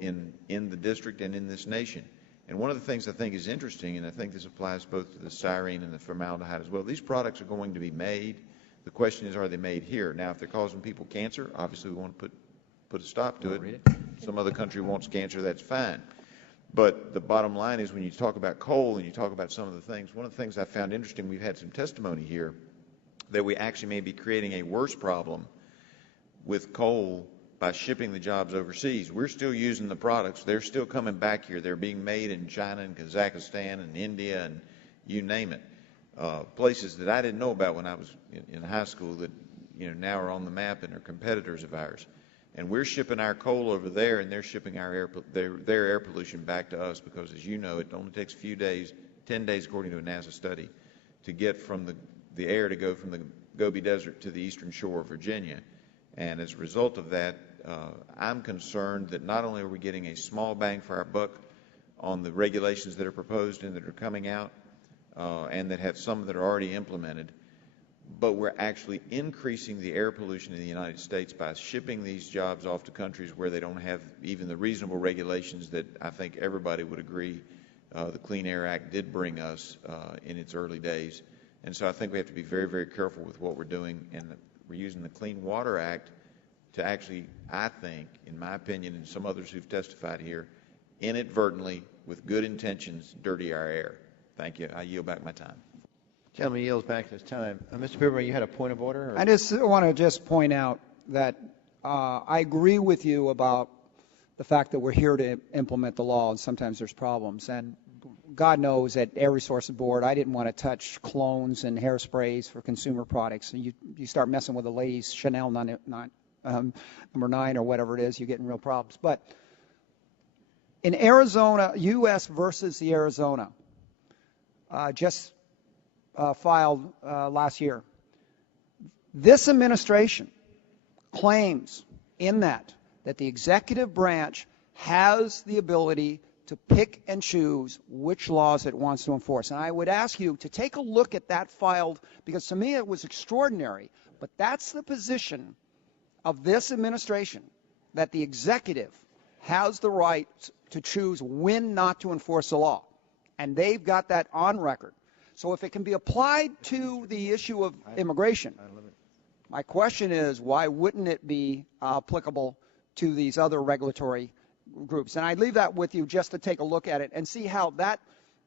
in the district and in this nation. And one of the things I think is interesting, and I think this applies both to the styrene and the formaldehyde as well, these products are going to be made. The question is, are they made here? Now, if they're causing people cancer, obviously we want to put a stop to it. Some other country wants cancer, that's fine. But the bottom line is, when you talk about coal and you talk about some of the things, one of the things I found interesting, we've had some testimony here that we actually may be creating a worse problem with coal by shipping the jobs overseas. We're still using the products. They're still coming back here. They're being made in China and Kazakhstan and India and you name it. Places that I didn't know about when I was in high school that now are on the map and are competitors of ours. And we're shipping our coal over there, and they're shipping our their air pollution back to us because, as you know, it only takes a few days, 10 days according to a NASA study, to get from the air to go from the Gobi Desert to the eastern shore of Virginia. And as a result of that, I'm concerned that not only are we getting a small bang for our buck on the regulations that are proposed and that are coming out, and that have some that are already implemented, but we're actually increasing the air pollution in the United States by shipping these jobs off to countries where they don't have even the reasonable regulations that I think everybody would agree the Clean Air Act did bring us in its early days. And so I think we have to be very, very careful with what we're doing, and we're using the Clean Water Act to actually, I think, in my opinion, and some others who've testified here, inadvertently, with good intentions, dirty our air. Thank you. I yield back my time. Gentleman yields back his time. Mr. Bilbray, you had a point of order? Or? I just want to point out that I agree with you about the fact that we're here to implement the law, and sometimes there's problems. And God knows at Air Resources Board, I didn't want to touch clones and hairsprays for consumer products. And you start messing with the ladies' Chanel number 9 or whatever it is, you're getting real problems. But in Arizona, U.S. versus the Arizona, just filed last year, this administration claims in that the executive branch has the ability to pick and choose which laws it wants to enforce. And I would ask you to take a look at that filed, because to me it was extraordinary, but that's the position of this administration, that the executive has the right to choose when not to enforce the law. And they've got that on record. So if it can be applied to the issue of immigration, my question is, why wouldn't it be applicable to these other regulatory groups? And I leave that with you just to take a look at it and see how that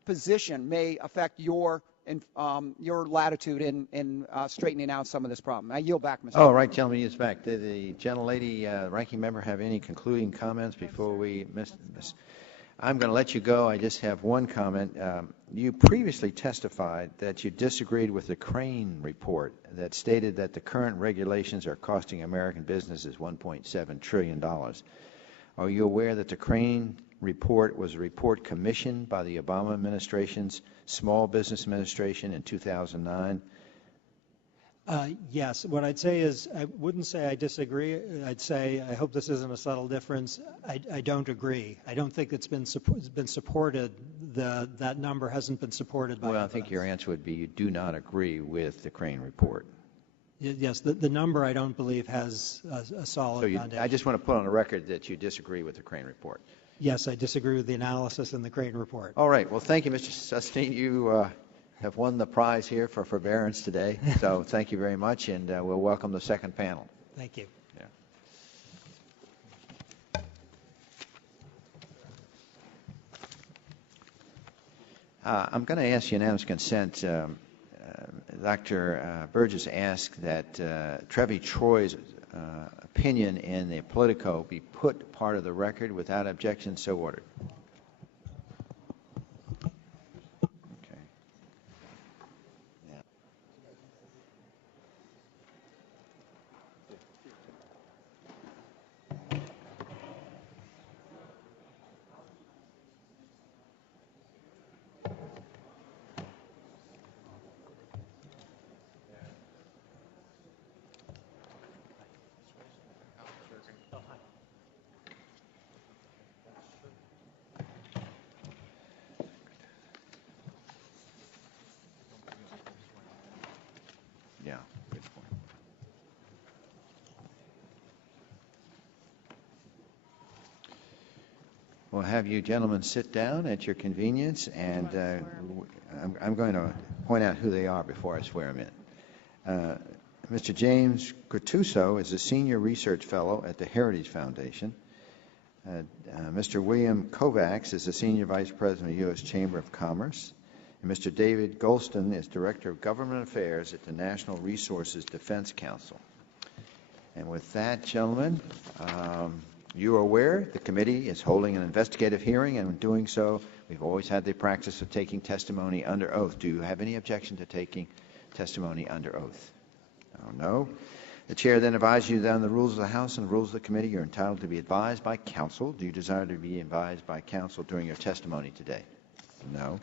position may affect your latitude in straightening out some of this problem. I yield back, Mr. Oh, right, gentleman yields back. Did the gentlelady, ranking member, have any concluding comments before we miss? I'm going to let you go. I just have one comment. You previously testified that you disagreed with the Crane report that stated that the current regulations are costing American businesses $1.7 trillion. Are you aware that the Crane report was a report commissioned by the Obama administration's Small Business Administration in 2009? Yes. What I'd say is, I wouldn't say I disagree. I'd say I hope this isn't a subtle difference. I don't agree. I don't think it's been supported. That number hasn't been supported by. Well, I think your answer would be you do not agree with the Crane report. Yes, the number I don't believe has a solid foundation. I just want to put on the record that you disagree with the Crane report. Yes, I disagree with the analysis in the Crane report. All right. Well, thank you, Mr. Sustain. You have won the prize here for forbearance today. So thank you very much, and we'll welcome the second panel. Thank you. I'm going to ask unanimous consent. Dr. Burgess asked that Trevi Troy's opinion in the Politico be put part of the record. Without objection, so ordered. Okay. Yeah. Yeah, good point. We'll have you gentlemen sit down at your convenience, and I'm going to point out who they are before I swear them in. Mr. James Gratuso is a senior research fellow at the Heritage Foundation. Mr. William Kovacs is the senior vice president of the U.S. Chamber of Commerce. And Mr. David Golston is Director of Government Affairs at the National Resources Defense Council. And with that, gentlemen, you are aware the committee is holding an investigative hearing, and in doing so, we've always had the practice of taking testimony under oath. Do you have any objection to taking testimony under oath? No. The chair then advises you that on the rules of the House and the rules of the committee, you're entitled to be advised by counsel. Do you desire to be advised by counsel during your testimony today? No.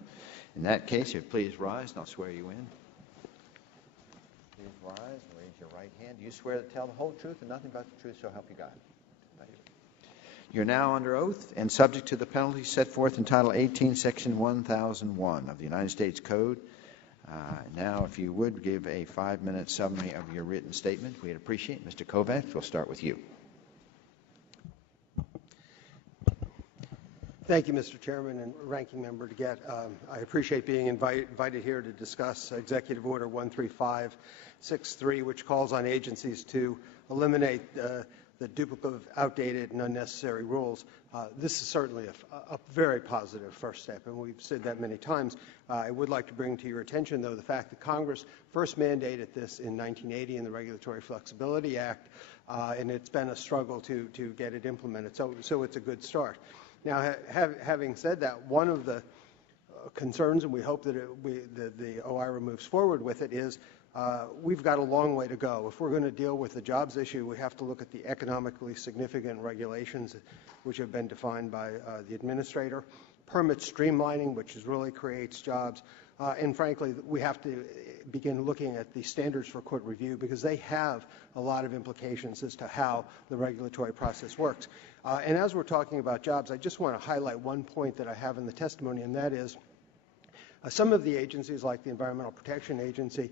In that case, if you please rise, and I'll swear you in. Please rise and raise your right hand. Do you swear to tell the whole truth and nothing but the truth, so help you God? You're now under oath and subject to the penalties set forth in Title 18, Section 1001 of the United States Code. Now, if you would give a 5-minute summary of your written statement, we'd appreciate it. Mr. Kovacs, we'll start with you. Thank you, Mr. Chairman and Ranking Member DeGette. I appreciate being invited here to discuss Executive Order 13563, which calls on agencies to eliminate the duplicative, outdated, and unnecessary rules. This is certainly a very positive first step, and we've said that many times. I would like to bring to your attention, though, the fact that Congress first mandated this in 1980 in the Regulatory Flexibility Act, and it's been a struggle to get it implemented. So it's a good start. Now, having said that, one of the concerns, and we hope that the OIRA moves forward with it, is we've got a long way to go. If we're going to deal with the jobs issue, we have to look at the economically significant regulations which have been defined by the administrator, permit streamlining, which really creates jobs, and frankly, we have to begin looking at the standards for court review because they have a lot of implications as to how the regulatory process works. And as we're talking about jobs, I just want to highlight one point that I have in the testimony, and that is some of the agencies, like the Environmental Protection Agency,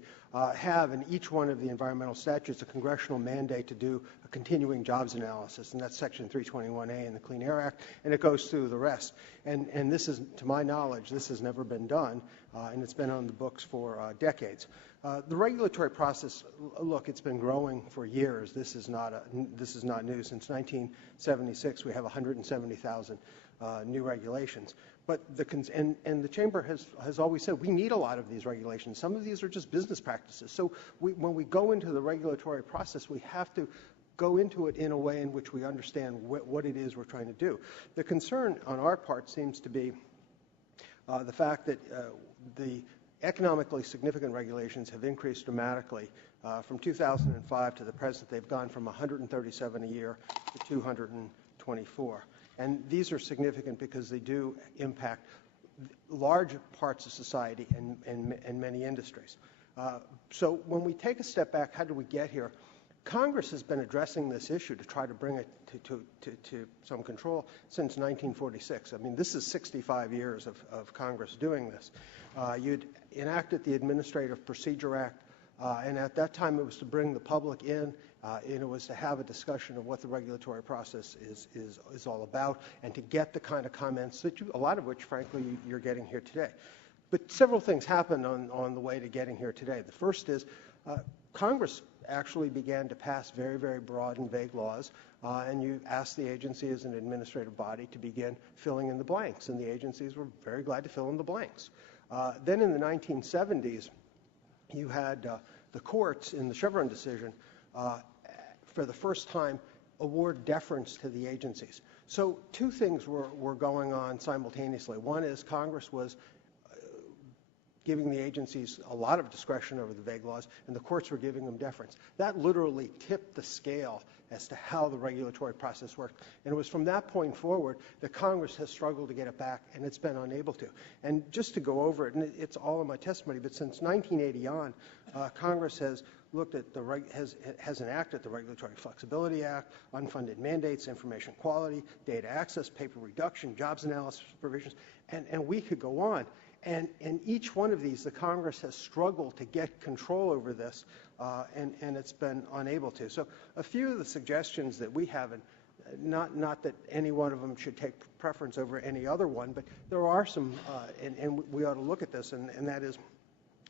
have in each one of the environmental statutes a congressional mandate to do a continuing jobs analysis, and that's Section 321A in the Clean Air Act, and it goes through the rest. And this is, to my knowledge, this has never been done, and it's been on the books for decades. The regulatory process, look, it's been growing for years. This is not new. Since 1976, we have 170,000 new regulations. But the Chamber has always said we need a lot of these regulations. Some of these are just business practices. So when we go into the regulatory process, we have to go into it in a way in which we understand what it is we're trying to do. The concern on our part seems to be the fact that the economically significant regulations have increased dramatically. From 2005 to the present, they've gone from 137 a year to 224. And these are significant because they do impact large parts of society and many industries. So when we take a step back, how do we get here? Congress has been addressing this issue to try to bring it to some control since 1946. I mean, this is 65 years of Congress doing this. You'd enacted the Administrative Procedure Act, and at that time it was to bring the public in, and it was to have a discussion of what the regulatory process is all about, and to get the kind of comments that a lot of which, frankly, you're getting here today. But several things happened on the way to getting here today. The first is Congress actually began to pass very, very broad and vague laws, and you asked the agency as an administrative body to begin filling in the blanks, and the agencies were very glad to fill in the blanks. Then in the 1970s, you had the courts in the Chevron decision for the first time award deference to the agencies. So two things were going on simultaneously. One is Congress was giving the agencies a lot of discretion over the vague laws, and the courts were giving them deference. That literally tipped the scale as to how the regulatory process worked. And it was from that point forward that Congress has struggled to get it back, and it's been unable to. And just to go over it, and it's all in my testimony, but since 1980 on, Congress has looked at has enacted the Regulatory Flexibility Act, unfunded mandates, information quality, data access, paper reduction, jobs analysis provisions, and we could go on. And each one of these, the Congress has struggled to get control over this, and it's been unable to. So a few of the suggestions that we have, and not that any one of them should take preference over any other one, but there are some, and we ought to look at this, and that is,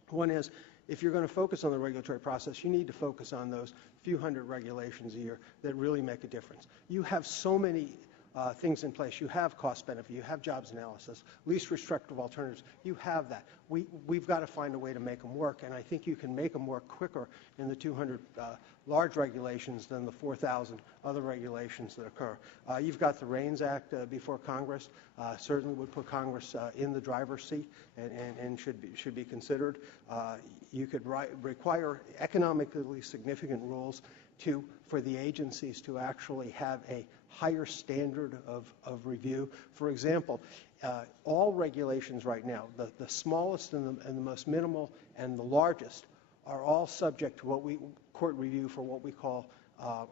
one is, if you're going to focus on the regulatory process, you need to focus on those few hundred regulations a year that really make a difference. You have so many things in place. You have cost benefit, you have jobs analysis, least restrictive alternatives. You have that. We've got to find a way to make them work, and I think you can make them work quicker in the 200 large regulations than the 4,000 other regulations that occur. You've got the REINS Act before Congress. Certainly would put Congress in the driver's seat and should be considered. You could require economically significant rules for the agencies to actually have a higher standard of review. For example, all regulations right now, the smallest and the most minimal and the largest, are all subject to what we court review for what we call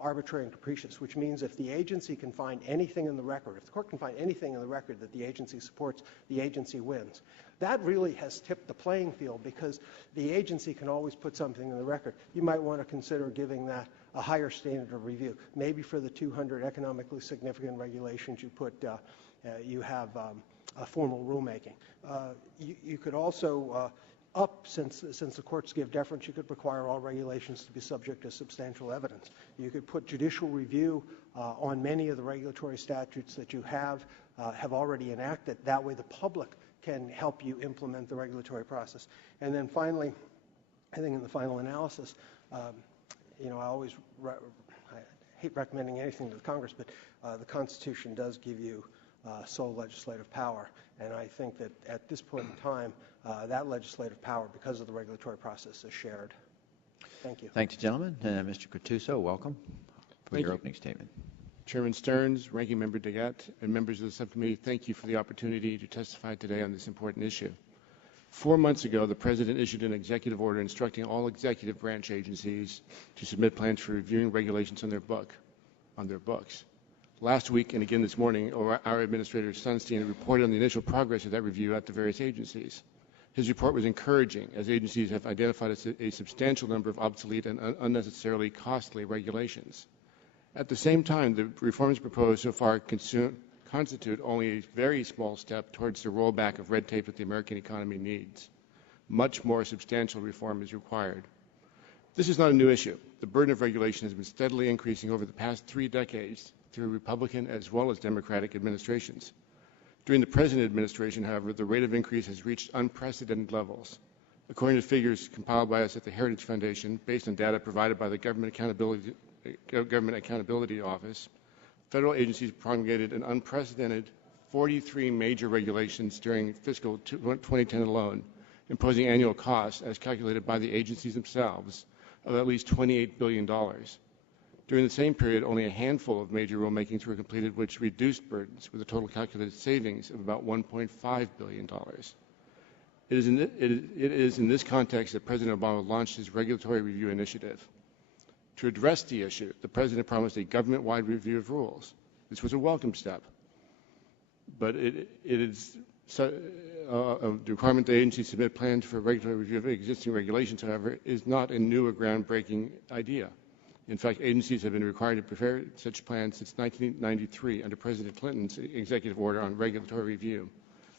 arbitrary and capricious, which means if the agency can find anything in the record, if the court can find anything in the record that the agency supports, the agency wins. That really has tipped the playing field because the agency can always put something in the record. You might want to consider giving that a higher standard of review. Maybe for the 200 economically significant regulations you have a formal rulemaking. You could also since the courts give deference, you could require all regulations to be subject to substantial evidence. You could put judicial review on many of the regulatory statutes that you have already enacted. That way the public can help you implement the regulatory process. And then finally, I think in the final analysis, I hate recommending anything to the Congress, but the Constitution does give you sole legislative power. And I think that at this point in time, that legislative power, because of the regulatory process, is shared. Thank you. Thank you, gentlemen. Mr. Gattuso, welcome for your opening statement. Chairman Stearns, Ranking Member Daggett, and members of the subcommittee, thank you for the opportunity to testify today on this important issue. 4 months ago, the President issued an executive order instructing all executive branch agencies to submit plans for reviewing regulations on their books. Last week, and again this morning, our Administrator Sunstein reported on the initial progress of that review at the various agencies. His report was encouraging, as agencies have identified a substantial number of obsolete and unnecessarily costly regulations. At the same time, the reforms proposed so far constitute only a very small step towards the rollback of red tape that the American economy needs. Much more substantial reform is required. This is not a new issue. The burden of regulation has been steadily increasing over the past 3 decades through Republican as well as Democratic administrations. During the present administration, however, the rate of increase has reached unprecedented levels. According to figures compiled by us at the Heritage Foundation, based on data provided by the Government Accountability Office, federal agencies promulgated an unprecedented 43 major regulations during fiscal 2010 alone, imposing annual costs, as calculated by the agencies themselves, of at least $28 billion. During the same period, only a handful of major rulemakings were completed, which reduced burdens, with a total calculated savings of about $1.5 billion. It is in this context that President Obama launched his regulatory review initiative. To address the issue, the President promised a government-wide review of rules. This was a welcome step, but it is the requirement that agencies submit plans for regulatory review of existing regulations, however, is not a new or groundbreaking idea. In fact, agencies have been required to prepare such plans since 1993 under President Clinton's executive order on regulatory review.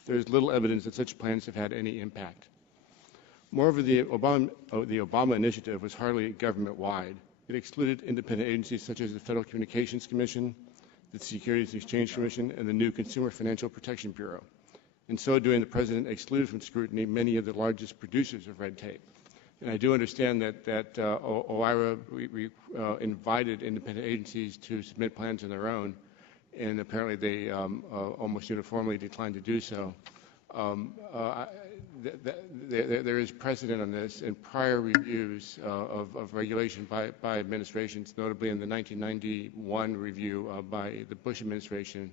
There is little evidence that such plans have had any impact. Moreover, the Obama initiative was hardly government-wide. It excluded independent agencies such as the Federal Communications Commission, the Securities and Exchange Commission, and the new Consumer Financial Protection Bureau. In so doing, the President excluded from scrutiny many of the largest producers of red tape. And I do understand that OIRA invited independent agencies to submit plans on their own, and apparently they almost uniformly declined to do so. There is precedent on this in prior reviews of regulation by administrations, notably in the 1991 review by the Bush administration.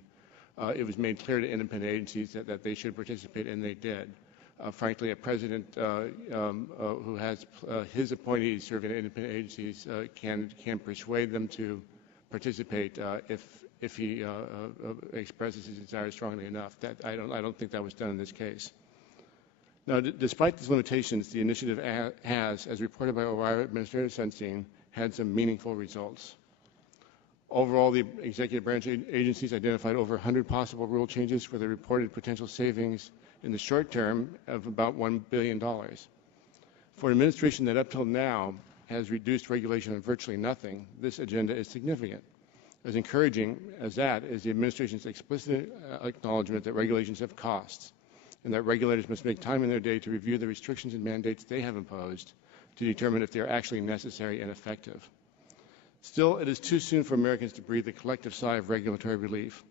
It was made clear to independent agencies that they should participate, and they did. Frankly, a president who has his appointees serving in independent agencies can persuade them to participate if he expresses his desire strongly enough. I don't think that was done in this case. Now, despite these limitations, the initiative has, as reported by OIRA Administrator Sunstein, had some meaningful results. Overall, the executive branch agencies identified over 100 possible rule changes for the reported potential savings in the short term of about $1 billion. For an administration that up till now has reduced regulation on virtually nothing, this agenda is significant. As encouraging as that is the administration's explicit acknowledgement that regulations have costs, and that regulators must make time in their day to review the restrictions and mandates they have imposed to determine if they are actually necessary and effective. Still, it is too soon for Americans to breathe a collective sigh of regulatory relief.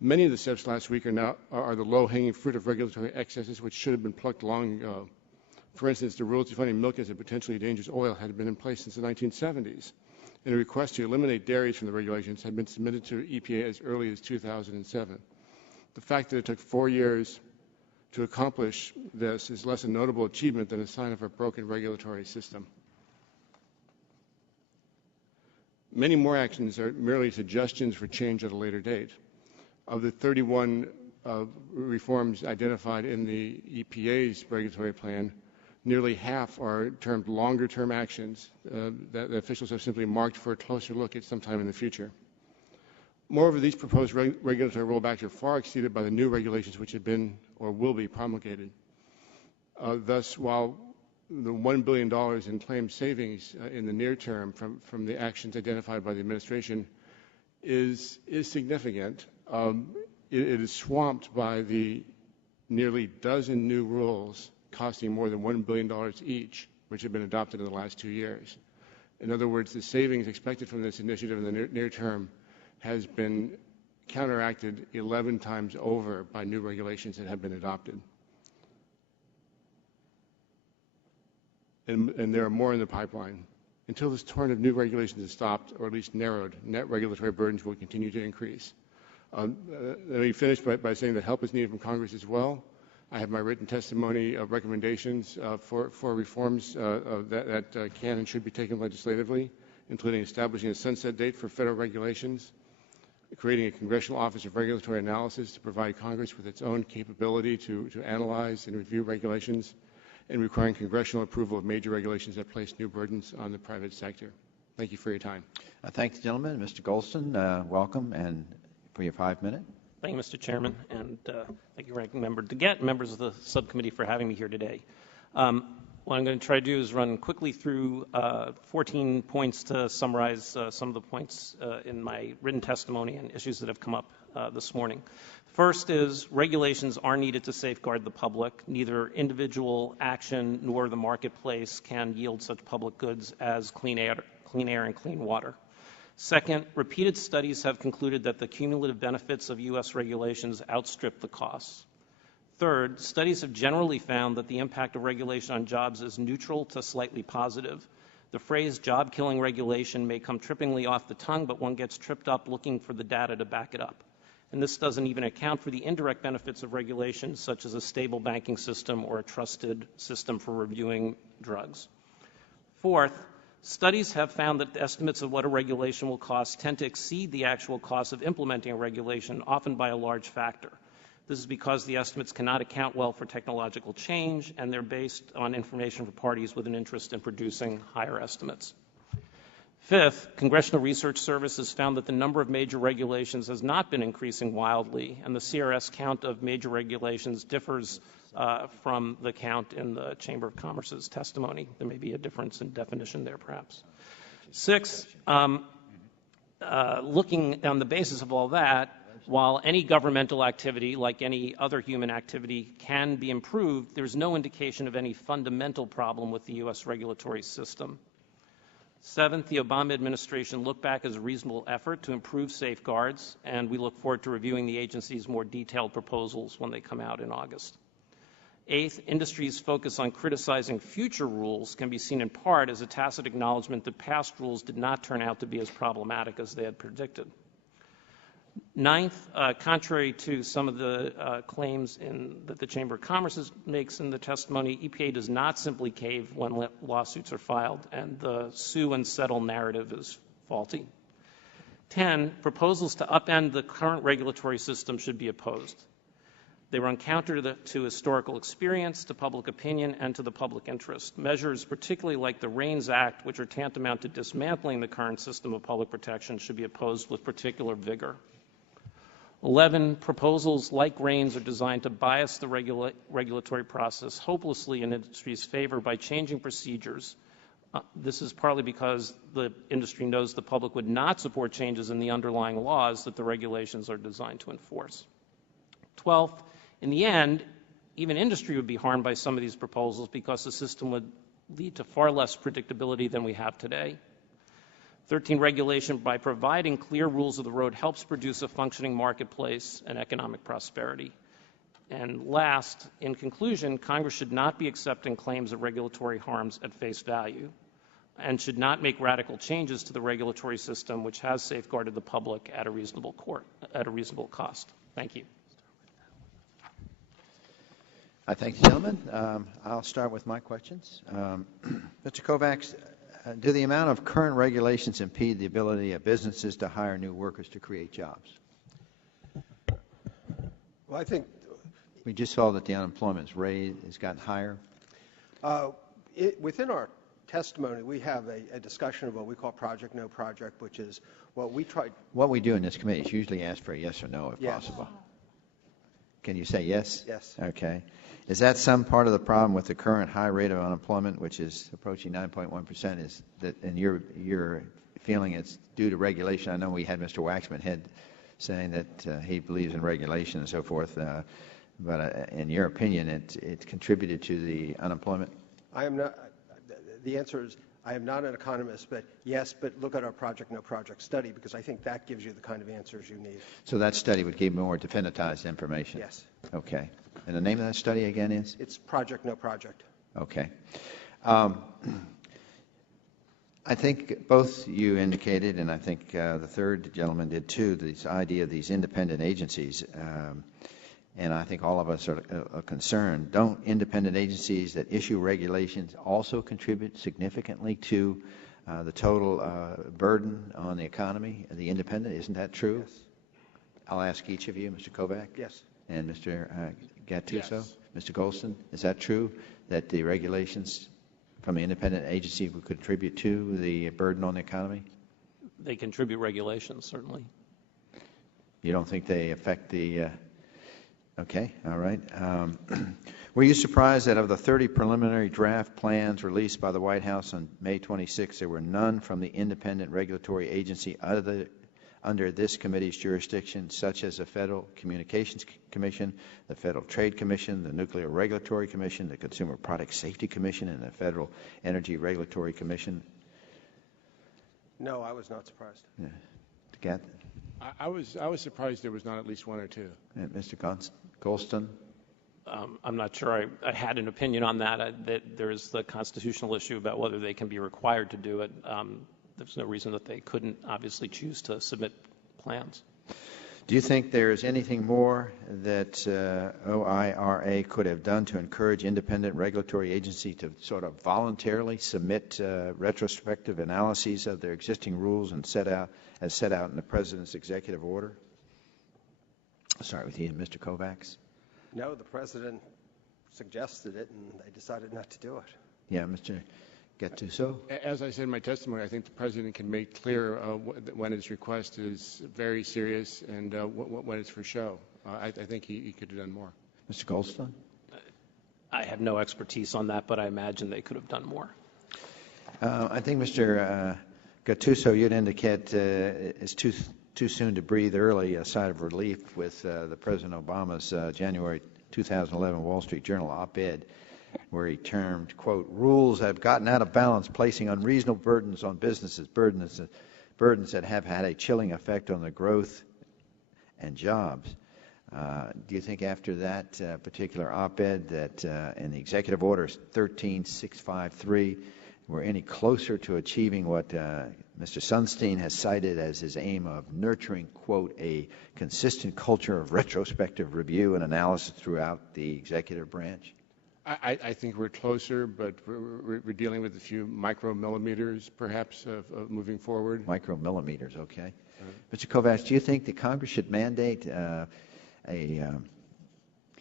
Many of the steps last week are the low-hanging fruit of regulatory excesses which should have been plucked long ago. For instance, the rules defining milk as a potentially dangerous oil had been in place since the 1970s, and a request to eliminate dairies from the regulations had been submitted to EPA as early as 2007. The fact that it took 4 years to accomplish this is less a notable achievement than a sign of a broken regulatory system. Many more actions are merely suggestions for change at a later date. Of the 31 reforms identified in the EPA's regulatory plan, nearly half are termed longer-term actions that the officials have simply marked for a closer look at sometime in the future. Moreover, these proposed regulatory rollbacks are far exceeded by the new regulations which have been or will be promulgated. Thus, while the $1 billion in claimed savings in the near term from the actions identified by the administration is significant, it is swamped by the nearly dozen new rules costing more than $1 billion each, which have been adopted in the last 2 years. In other words, the savings expected from this initiative in the near term has been counteracted 11 times over by new regulations that have been adopted. And there are more in the pipeline. Until this torrent of new regulations is stopped, or at least narrowed, net regulatory burdens will continue to increase. Let me finish by saying that help is needed from Congress as well. I have my written testimony of recommendations for reforms that can and should be taken legislatively, including establishing a sunset date for federal regulations, creating a Congressional Office of Regulatory Analysis to provide Congress with its own capability to analyze and review regulations, and requiring congressional approval of major regulations that place new burdens on the private sector. Thank you for your time. Thank you, gentlemen. Mr. Golston, welcome, and for your 5 minutes. Thank you, Mr. Chairman, and thank you, Ranking Member DeGette, members of the subcommittee for having me here today. What I'm going to try to do is run quickly through 14 points to summarize some of the points in my written testimony and issues that have come up this morning. First is regulations are needed to safeguard the public. Neither individual action nor the marketplace can yield such public goods as clean air and clean water. Second, repeated studies have concluded that the cumulative benefits of U.S. regulations outstrip the costs. Third, studies have generally found that the impact of regulation on jobs is neutral to slightly positive. The phrase job-killing regulation may come trippingly off the tongue, but one gets tripped up looking for the data to back it up. And this doesn't even account for the indirect benefits of regulations, such as a stable banking system or a trusted system for reviewing drugs. Fourth, studies have found that the estimates of what a regulation will cost tend to exceed the actual cost of implementing a regulation, often by a large factor. This is because the estimates cannot account well for technological change, and they're based on information from parties with an interest in producing higher estimates. Fifth, Congressional Research Service has found that the number of major regulations has not been increasing wildly, and the CRS count of major regulations differs from the count in the Chamber of Commerce's testimony. There may be a difference in definition there, perhaps. Sixth, looking on the basis of all that, While any governmental activity, like any other human activity, can be improved, there's no indication of any fundamental problem with the U.S. regulatory system. Seventh, the Obama administration looked back as a reasonable effort to improve safeguards, and we look forward to reviewing the agency's more detailed proposals when they come out in August. Eighth, industry's focus on criticizing future rules can be seen in part as a tacit acknowledgement that past rules did not turn out to be as problematic as they had predicted. Ninth, contrary to some of the claims that the Chamber of Commerce makes in the testimony, EPA does not simply cave when lawsuits are filed, and the sue and settle narrative is faulty. 10, proposals to upend the current regulatory system should be opposed. They run counter to historical experience, to public opinion, and to the public interest. Measures, particularly like the RAINS Act, which are tantamount to dismantling the current system of public protection, should be opposed with particular vigor. 11, proposals like RAINS are designed to bias the regulatory process hopelessly in industry's favor by changing procedures. This is partly because the industry knows the public would not support changes in the underlying laws that the regulations are designed to enforce. 12th, in the end, even industry would be harmed by some of these proposals because the system would lead to far less predictability than we have today. 13, regulation by providing clear rules of the road helps produce a functioning marketplace and economic prosperity. And last, in conclusion, Congress should not be accepting claims of regulatory harms at face value and should not make radical changes to the regulatory system which has safeguarded the public at a reasonable cost. Thank you. I thank the gentleman. I'll start with my questions. Mr. Kovacs, do the amount of current regulations impede the ability of businesses to hire new workers to create jobs? Well, I think we just saw that the unemployment rate has gotten higher. Within our testimony, we have a discussion of what we call project no project, which is what we try. What we do in this committee is usually ask for a yes or no if possible. Can you say yes? Yes. Okay. Is that some part of the problem with the current high rate of unemployment, which is approaching 9.1%? Is that, in your feeling, it's due to regulation? I know we had Mr. Waxman saying that he believes in regulation and so forth, but in your opinion, it contributed to the unemployment? I am not. The answer is I am not an economist, but yes, but look at our project no project study because I think that gives you the kind of answers you need. So that study would give more definitized information? Yes. Okay. And the name of that study again is? It's project no project. Okay. I think both you indicated, and I think the third gentleman did too, this idea of these independent agencies. And I think all of us are concerned. Don't independent agencies that issue regulations also contribute significantly to the total burden on the economy, the independent? Isn't that true? Yes. I'll ask each of you, Mr. Kovac. Yes. And Mr. Gattuso. Yes. Mr. Golston, is that true that the regulations from the independent agency would contribute to the burden on the economy? They contribute regulations, certainly. You don't think they affect the... Okay, all right. Were you surprised that of the 30 preliminary draft plans released by the White House on May 26, there were none from the independent regulatory agency under this committee's jurisdiction, such as the Federal Communications Commission, the Federal Trade Commission, the Nuclear Regulatory Commission, the Consumer Product Safety Commission, and the Federal Energy Regulatory Commission? No, I was not surprised. Yeah. I was surprised there was not at least one or two. And Mr. Golston? I'm not sure I had an opinion on that. That there's the constitutional issue about whether they can be required to do it. There's no reason that they couldn't obviously choose to submit plans. Do you think there's anything more that OIRA could have done to encourage independent regulatory agency to sort of voluntarily submit retrospective analyses of their existing rules and set out in the President's executive order? I'll start with you, Mr. Kovacs. No, the President suggested it, and they decided not to do it. Yeah, Mr. Gattuso? As I said in my testimony, I think the President can make clear when his request is very serious and when it's for show. I think he could have done more. Mr. Goldstein? I have no expertise on that, but I imagine they could have done more. I think, Mr. Gattuso, you'd indicate it's too soon to breathe early a sigh of relief with the President Obama's January 2011 Wall Street Journal op-ed, where he termed, quote, rules have gotten out of balance, placing unreasonable burdens on businesses, burdens that have had a chilling effect on the growth and jobs. Do you think after that particular op-ed that in the Executive Order 13653, we're any closer to achieving what Mr. Sunstein has cited as his aim of nurturing, quote, a consistent culture of retrospective review and analysis throughout the executive branch? I think we're closer, but we're dealing with a few micromillimeters, perhaps, of moving forward. Micromillimeters, okay. Mr. Kovacs, do you think the Congress should mandate a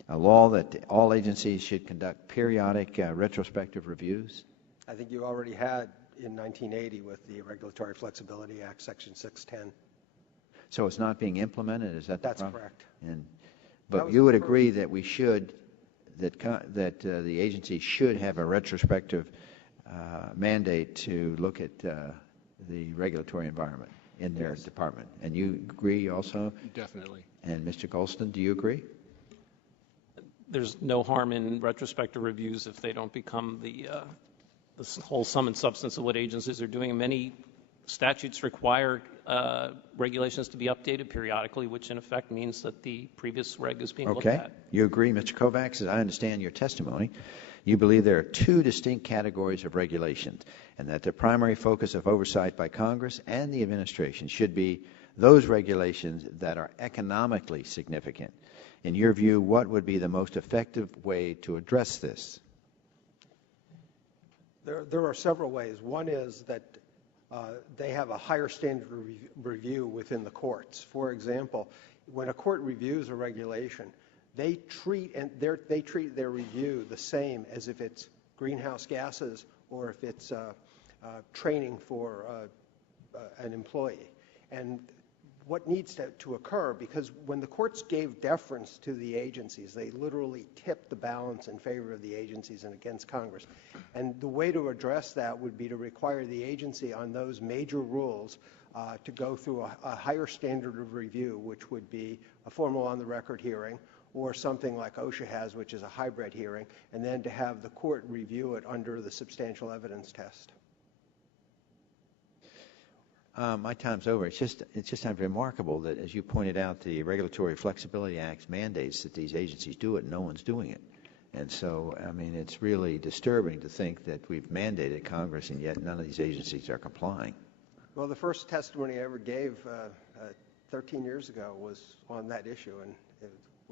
law that all agencies should conduct periodic retrospective reviews? I think you already had in 1980 with the Regulatory Flexibility Act, Section 610. So it's not being implemented? Is that the That's problem? correct. But you would agree that we should, that the agency should have a retrospective mandate to look at the regulatory environment in their department. And you agree also? Definitely. And Mr. Golston, do you agree? There's no harm in retrospective reviews if they don't become the whole sum and substance of what agencies are doing. Many statutes require regulations to be updated periodically, which in effect means that the previous reg is being looked at. Okay. You agree, Mr. Kovacs, as I understand your testimony, you believe there are two distinct categories of regulations, and that the primary focus of oversight by Congress and the administration should be those regulations that are economically significant. In your view, what would be the most effective way to address this? There are several ways. One is that they have a higher standard review within the courts. For example, when a court reviews a regulation, they treat their review the same as if it's greenhouse gases or if it's training for an employee. And what needs to occur, because when the courts gave deference to the agencies, they literally tipped the balance in favor of the agencies and against Congress. And the way to address that would be to require the agency on those major rules to go through a higher standard of review, which would be a formal on-the-record hearing, or something like OSHA has, which is a hybrid hearing, and then to have the court review it under the substantial evidence test. My time's over. It's just remarkable that, as you pointed out, the Regulatory Flexibility Act mandates that these agencies do it, and no one's doing it. And so, I mean, it's really disturbing to think that we've mandated Congress, and yet none of these agencies are complying. Well, the first testimony I ever gave 13 years ago was on that issue. And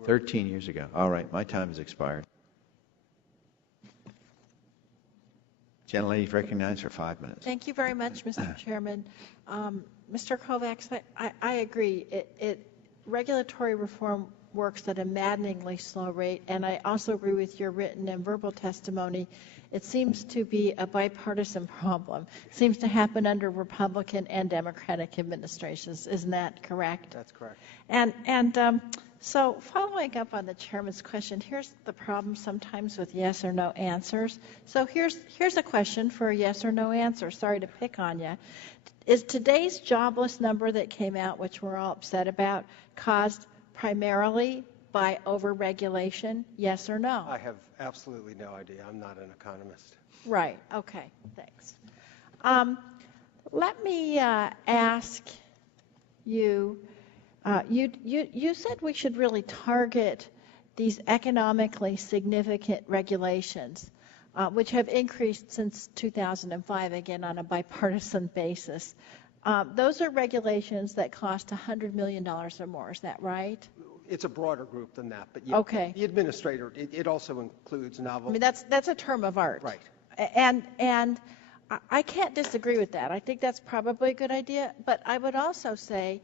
13 years ago. All right, my time has expired. Gentlelady is recognized for 5 minutes. Thank you very much, Mr. Chairman. Mr. Kovacs, I agree. Regulatory reform works at a maddeningly slow rate, and I also agree with your written and verbal testimony. It seems to be a bipartisan problem. It seems to happen under Republican and Democratic administrations. Isn't that correct? That's correct. So following up on the chairman's question, here's the problem sometimes with yes or no answers. So here's a question for a yes or no answer. Sorry to pick on you. Is today's jobless number that came out, which we're all upset about, caused primarily by overregulation, yes or no? I have absolutely no idea. I'm not an economist. Right. Okay. Thanks. Let me ask you, you said we should really target these economically significant regulations, which have increased since 2005, again, on a bipartisan basis. Those are regulations that cost $100 million or more. Is that right? It's a broader group than that, but okay. The administrator, it also includes novel. I mean, that's a term of art. Right. And I can't disagree with that. I think that's probably a good idea, but I would also say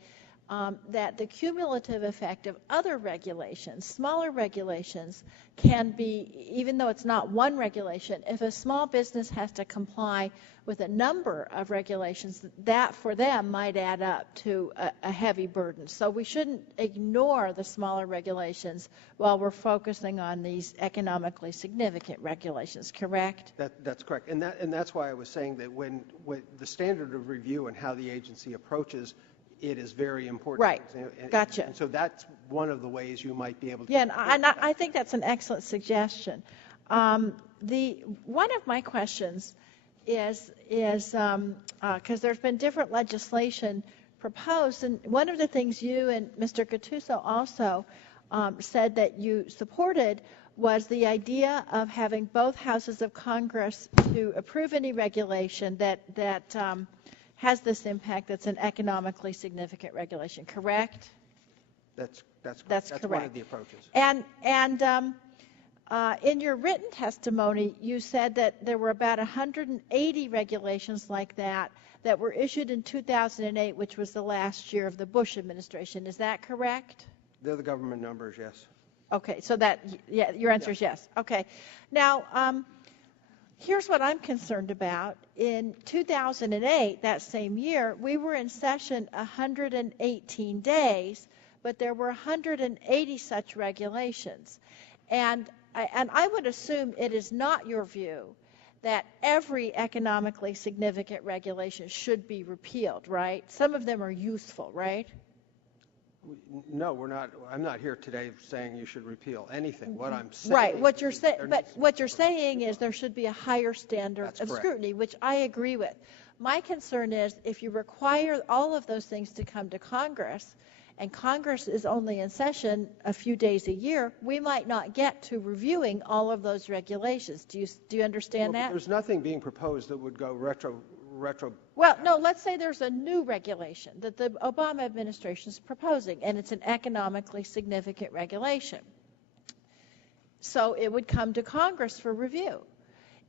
that the cumulative effect of other regulations, smaller regulations, can be, even though it's not one regulation, if a small business has to comply with a number of regulations, that for them might add up to a heavy burden. So we shouldn't ignore the smaller regulations while we're focusing on these economically significant regulations, correct? That's correct. And that's why I was saying that when the standard of review and how the agency approaches it is very important. Right. Gotcha. And so that's one of the ways you might be able to. Yeah, and I think that's an excellent suggestion. One of my questions is because there's been different legislation proposed, and one of the things you and Mr. Gattuso also said that you supported was the idea of having both houses of Congress to approve any regulation that has this impact that's an economically significant regulation, correct? That's correct. One of the approaches. And in your written testimony, you said that there were about 180 regulations like that were issued in 2008, which was the last year of the Bush administration. Is that correct? They're the government numbers, yes. Okay, so your answer is yes. Okay. Now, here's what I'm concerned about. In 2008, that same year, we were in session 118 days, but there were 180 such regulations. And I would assume it is not your view that every economically significant regulation should be repealed, right? Some of them are useful, right? No, we're not. I'm not here today saying you should repeal anything. What I'm saying, right? What you're saying, but what you're saying is there should be a higher standard of scrutiny, which I agree with. My concern is if you require all of those things to come to Congress, and Congress is only in session a few days a year, we might not get to reviewing all of those regulations. Do you understand that? There's nothing being proposed that would go retro. Well, no, let's say there's a new regulation that the Obama administration is proposing, and it's an economically significant regulation. So it would come to Congress for review.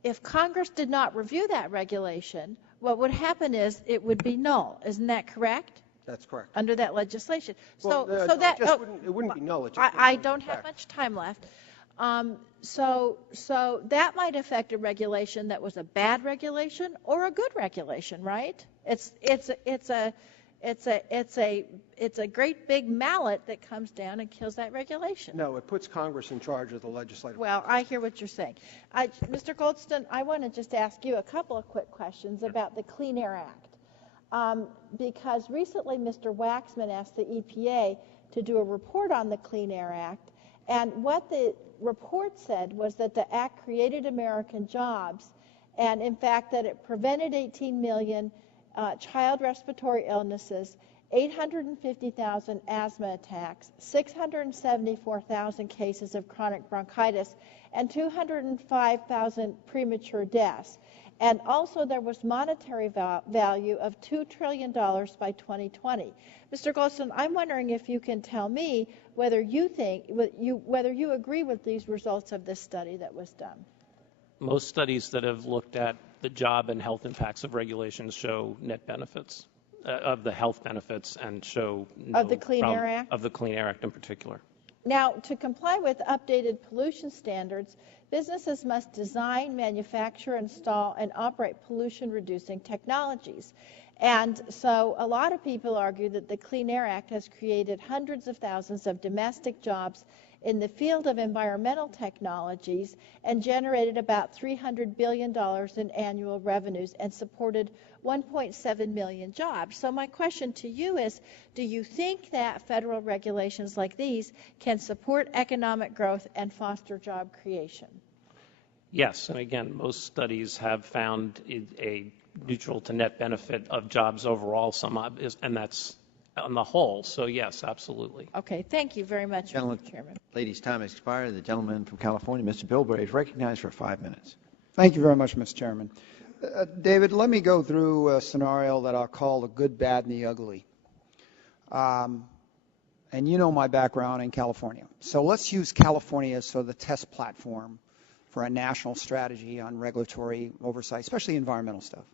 If Congress did not review that regulation, what would happen is it would be null. Isn't that correct? That's correct. Under that legislation. Well, it wouldn't be null. I don't have much time left. So that might affect a regulation that was a bad regulation or a good regulation, right? It's a great big mallet that comes down and kills that regulation. No, it puts Congress in charge of the legislative. Well, I hear what you're saying. Mr. Goldston, I want to just ask you a couple of quick questions about the Clean Air Act. Because recently Mr. Waxman asked the EPA to do a report on the Clean Air Act, and what the report said was that the Act created American jobs, and in fact that it prevented 18 million child respiratory illnesses, 850,000 asthma attacks, 674,000 cases of chronic bronchitis, and 205,000 premature deaths. And also there was monetary value of $2 trillion by 2020. Mr. Goldston, I'm wondering if you can tell me whether you agree with these results of this study that was done. Most studies that have looked at the job and health impacts of regulations show net benefits of the health benefits and show no of the Clean Air Act? Of the Clean Air Act in particular. Now, to comply with updated pollution standards, businesses must design, manufacture, install, and operate pollution-reducing technologies. And so a lot of people argue that the Clean Air Act has created hundreds of thousands of domestic jobs in the field of environmental technologies and generated about $300 billion in annual revenues and supported 1.7 million jobs. So my question to you is, do you think that federal regulations like these can support economic growth and foster job creation? Yes, and again, most studies have found a neutral to net benefit of jobs overall, and that's on the whole. So yes, absolutely. Okay, thank you very much, Mr. Chairman. Ladies' time has expired. The gentleman from California, Mr. Bilbray, is recognized for 5 minutes. Thank you very much, Mr. Chairman. David, let me go through a scenario that I'll call the good, bad, and the ugly. And you know my background in California. So let's use California as sort of the test platform for a national strategy on regulatory oversight, especially environmental stuff.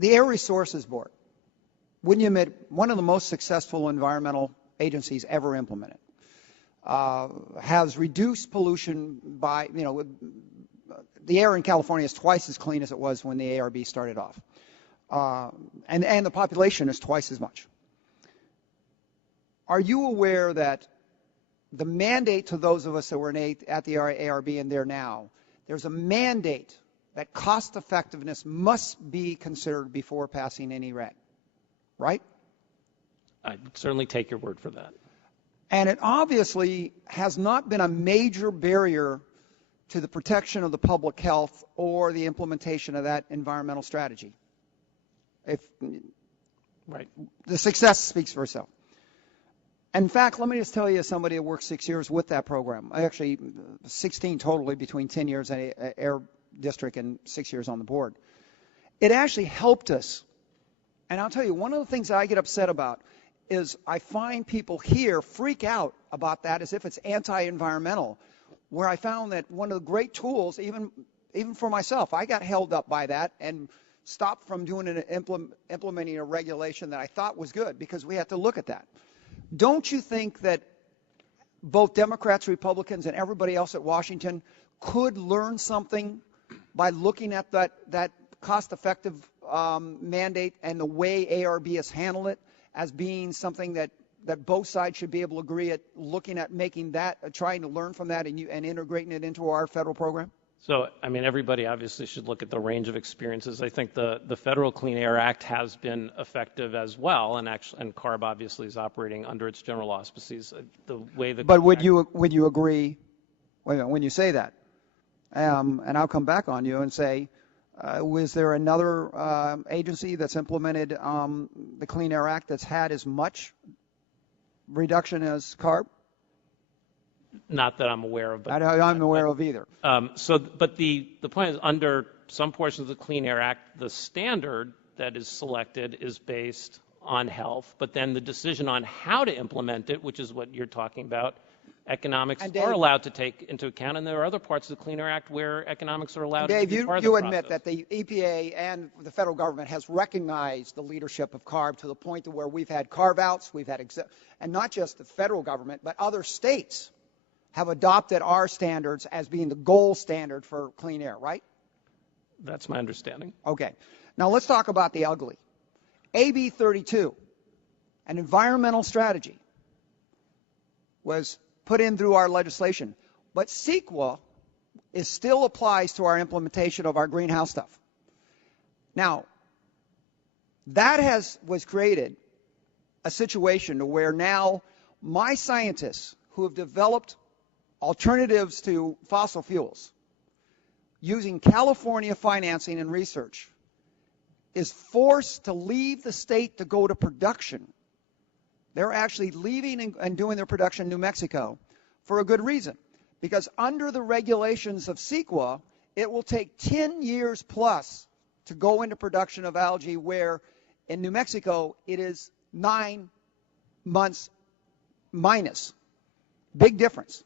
The Air Resources Board, wouldn't you admit, one of the most successful environmental agencies ever implemented, has reduced pollution by, the air in California is twice as clean as it was when the ARB started off. And the population is twice as much. Are you aware that the mandate to those of us that were at the ARB and there now, there's a mandate that cost effectiveness must be considered before passing any reg, right? I'd certainly take your word for that. And it obviously has not been a major barrier to the protection of the public health or the implementation of that environmental strategy. If right. The success speaks for itself. In fact, let me just tell you, somebody who worked 6 years with that program, actually 16 totally between 10 years at Air District and 6 years on the board. It actually helped us. And I'll tell you, one of the things I get upset about is I find people here freak out about that as if it's anti-environmental, where I found that one of the great tools, even for myself, I got held up by that and stopped from doing implementing a regulation that I thought was good because we had to look at that. Don't you think that both Democrats, Republicans, and everybody else at Washington could learn something by looking at that cost-effective mandate and the way ARB has handled it as being something that both sides should be able to agree at, looking at making that, trying to learn from that and integrating it into our federal program? So, I mean, everybody obviously should look at the range of experiences. I think the Federal Clean Air Act has been effective as well, and CARB obviously is operating under its general auspices. The way the but would you agree? Wait a minute, when you say that, and I'll come back on you and say, was there another agency that's implemented the Clean Air Act that's had as much reduction as CARB? Not that I'm aware of. But I'm aware of either. But the point is, under some portions of the Clean Air Act, the standard that is selected is based on health, but then the decision on how to implement it, which is what you're talking about, economics are allowed to take into account, and there are other parts of the Clean Air Act where economics are allowed to be part of the process. You admit that the EPA and the federal government has recognized the leadership of CARB to the point to where we've had carve-outs, we've had and not just the federal government, but other states have adopted our standards as being the gold standard for clean air, right? That's my understanding. Okay. Now let's talk about the ugly. AB 32, an environmental strategy, was put in through our legislation, but CEQA still applies to our implementation of our greenhouse stuff. Now, that was created a situation where now my scientists who have developed alternatives to fossil fuels using California financing and research is forced to leave the state to go to production. They're actually leaving and doing their production in New Mexico for a good reason. Because under the regulations of CEQA, it will take 10 years plus to go into production of algae, where in New Mexico it is 9 months minus. Big difference.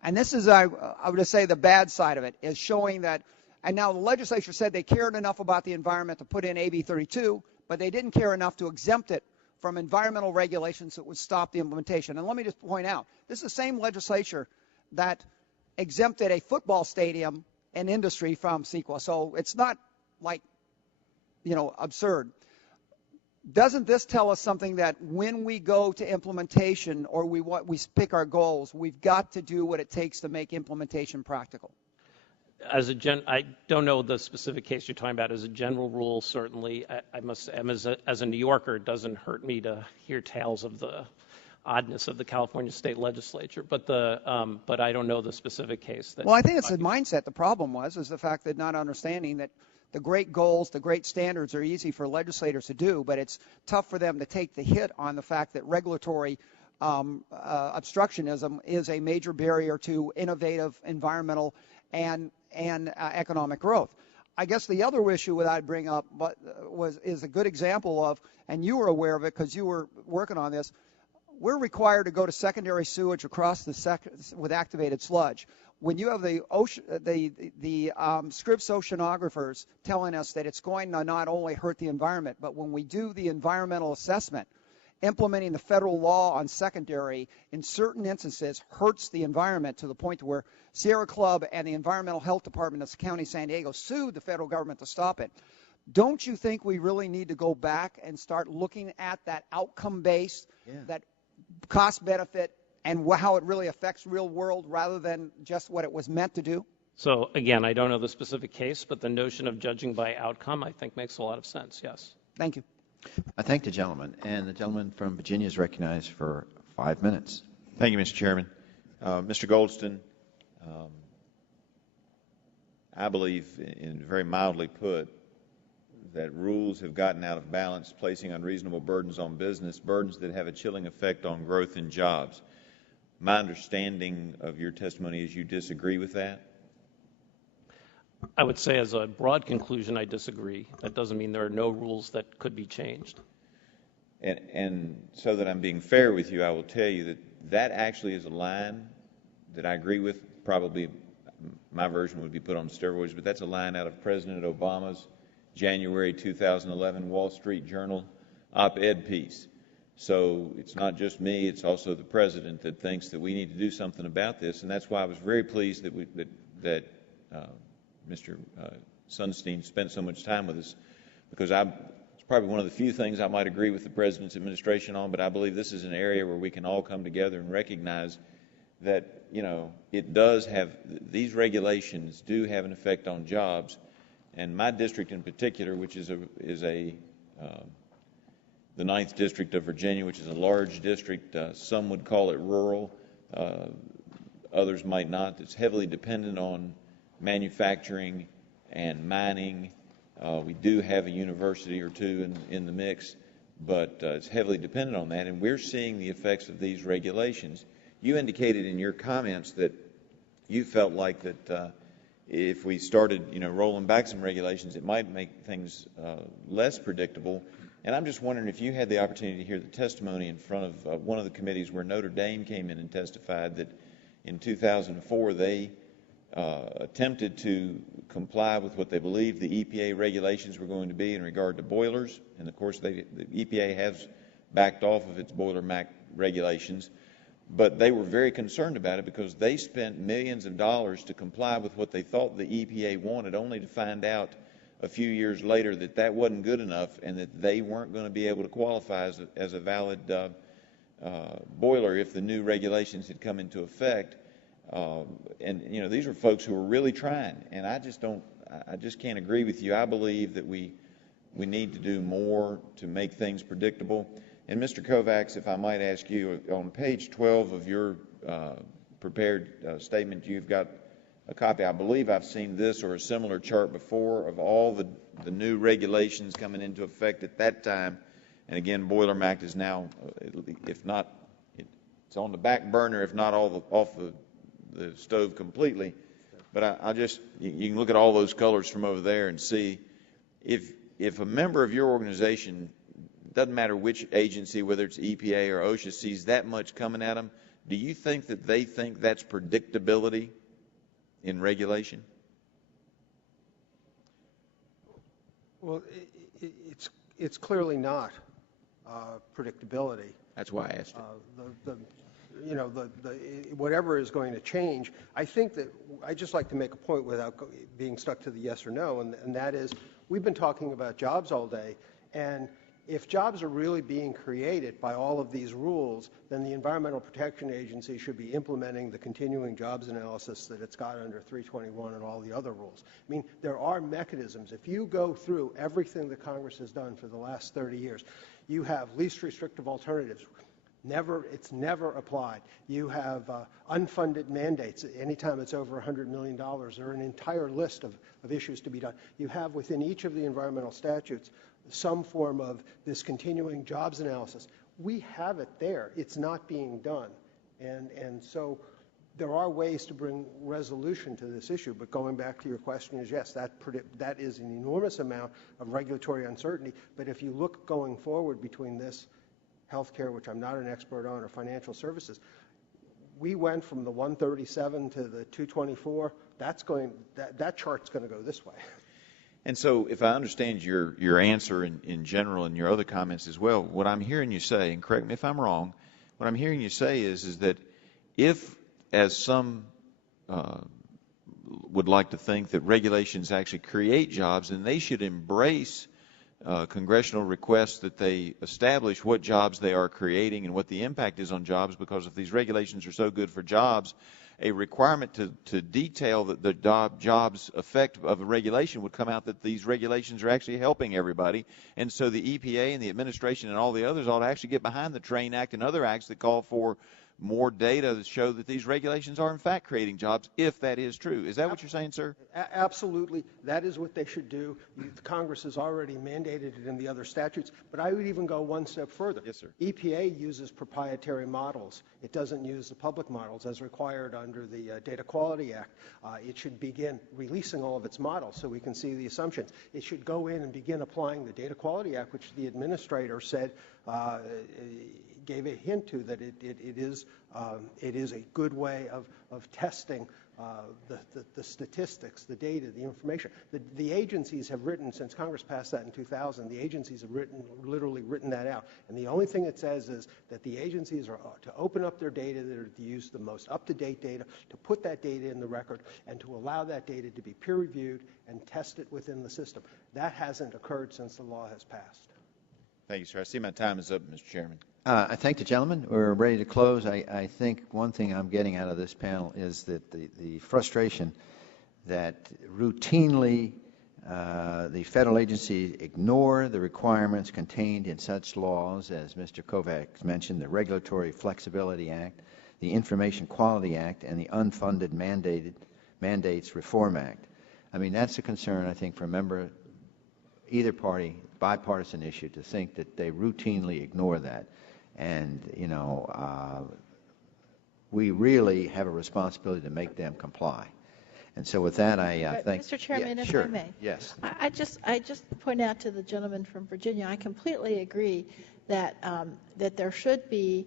And this is, I would just say, the bad side of it, is showing that, and now the legislature said they cared enough about the environment to put in AB 32, but they didn't care enough to exempt it from environmental regulations that would stop the implementation. And let me just point out, this is the same legislature that exempted a football stadium and industry from CEQA. So it's not like, absurd. Doesn't this tell us something that when we go to implementation or we pick our goals, we've got to do what it takes to make implementation practical? I don't know the specific case you're talking about. As a general rule, certainly, I must say, as a New Yorker, it doesn't hurt me to hear tales of the oddness of the California state legislature. But I don't know the specific case. Well, I think it's the mindset. The problem is the fact that not understanding that the great goals, the great standards are easy for legislators to do, but it's tough for them to take the hit on the fact that regulatory obstructionism is a major barrier to innovative environmental and economic growth. I guess the other issue that I'd bring up is a good example of, and you were aware of it because you were working on this, we're required to go to secondary sewage across with activated sludge. When you have the Scripps oceanographers telling us that it's going to not only hurt the environment, but when we do the environmental assessment, implementing the federal law on secondary in certain instances hurts the environment to the point where Sierra Club and the Environmental Health Department of the County of San Diego sued the federal government to stop it. Don't you think we really need to go back and start looking at that outcome-based, that cost-benefit, and how it really affects real world rather than just what it was meant to do? So again, I don't know the specific case, but the notion of judging by outcome, I think, makes a lot of sense, yes. Thank you. I thank the gentleman, and the gentleman from Virginia is recognized for 5 minutes. Thank you, Mr. Chairman. Mr. Goldston, I believe, in very mildly put, that rules have gotten out of balance, placing unreasonable burdens on business, burdens that have a chilling effect on growth and jobs. My understanding of your testimony is you disagree with that? I would say as a broad conclusion, I disagree. That doesn't mean there are no rules that could be changed. And so that I'm being fair with you, I will tell you that that actually is a line that I agree with. Probably my version would be put on steroids, but that's a line out of President Obama's January 2011 Wall Street Journal op-ed piece. So it's not just me, it's also the president that thinks that we need to do something about this, and that's why I was very pleased that Mr. Sunstein spent so much time with us, because it's probably one of the few things I might agree with the president's administration on, but I believe this is an area where we can all come together and recognize that, you know, it does have, these regulations do have an effect on jobs, and my district in particular, which is the 9th District of Virginia, which is a large district, some would call it rural, others might not. It's heavily dependent on manufacturing and mining. We do have a university or two in the mix, but it's heavily dependent on that, and we're seeing the effects of these regulations. You indicated in your comments that you felt like that if we started, you know, rolling back some regulations, it might make things less predictable. And I'm just wondering if you had the opportunity to hear the testimony in front of one of the committees where Notre Dame came in and testified that in 2004 they attempted to comply with what they believed the EPA regulations were going to be in regard to boilers. And of course, the EPA has backed off of its boiler MAC regulations. But they were very concerned about it because they spent millions of dollars to comply with what they thought the EPA wanted, only to find out a few years later that that wasn't good enough and that they weren't going to be able to qualify as a valid boiler if the new regulations had come into effect. And, you know, these are folks who are really trying, and I just can't agree with you. I believe that we need to do more to make things predictable. And Mr. Kovacs, if I might ask you, on page 12 of your prepared statement, you've got a copy. I believe I've seen this or a similar chart before of all the new regulations coming into effect at that time. And again, Boiler MAC is now, if not, it's on the back burner, if not off the stove completely. But you can look at all those colors from over there and see if a member of your organization, doesn't matter which agency, whether it's EPA or OSHA, sees that much coming at them, do you think that they think that's predictability in regulation? Well, it's clearly not predictability. That's why I asked it. Whatever is going to change, I think that I'd just like to make a point without being stuck to the yes or no, and that is we've been talking about jobs all day, and if jobs are really being created by all of these rules, then the Environmental Protection Agency should be implementing the continuing jobs analysis that it's got under 321 and all the other rules. I mean, there are mechanisms. If you go through everything that Congress has done for the last 30 years, you have least restrictive alternatives. It's never applied. You have unfunded mandates. Anytime it's over $100 million, there are an entire list of issues to be done. You have within each of the environmental statutes some form of this continuing jobs analysis. We have it there. It's not being done. And so there are ways to bring resolution to this issue. But going back to your question is, yes, that is an enormous amount of regulatory uncertainty. But if you look going forward between this healthcare, which I'm not an expert on, or financial services, we went from the 137 to the 224. That chart's going to go this way. And so if I understand your answer in general and your other comments as well, what I'm hearing you say, and correct me if I'm wrong, what I'm hearing you say is that if, as some would like to think, that regulations actually create jobs, then they should embrace congressional requests that they establish what jobs they are creating and what the impact is on jobs, because if these regulations are so good for jobs, a requirement to detail that the jobs effect of a regulation would come out that these regulations are actually helping everybody. And so the EPA and the administration and all the others ought to actually get behind the TRAIN Act and other acts that call for more data that show that these regulations are in fact creating jobs, if that is true. Is that what you're saying, sir? Absolutely. That is what they should do. Congress has already mandated it in the other statutes, but I would even go one step further. Yes, sir. EPA uses proprietary models. It doesn't use the public models as required under the Data Quality Act. It should begin releasing all of its models so we can see the assumptions. It should go in and begin applying the Data Quality Act, which the administrator said gave a hint to that it is a good way of testing the statistics, the data, the information. The agencies have written, since Congress passed that in 2000, the agencies have literally written that out. And the only thing it says is that the agencies are to open up their data, that are to use the most up-to-date data, to put that data in the record, and to allow that data to be peer-reviewed and tested within the system. That hasn't occurred since the law has passed. Thank you, sir. I see my time is up, Mr. Chairman. I thank the gentleman. We're ready to close. I think one thing I'm getting out of this panel is that the frustration that routinely the federal agencies ignore the requirements contained in such laws as Mr. Kovacs mentioned, the Regulatory Flexibility Act, the Information Quality Act, and the Unfunded Mandates Reform Act. I mean, that's a concern, I think, for a member, either party, bipartisan issue, to think that they routinely ignore that. And, you know, we really have a responsibility to make them comply. And so with that, I think... Mr. Chairman, yeah, if sure. I may. Yes. I just point out to the gentleman from Virginia, I completely agree that that there should be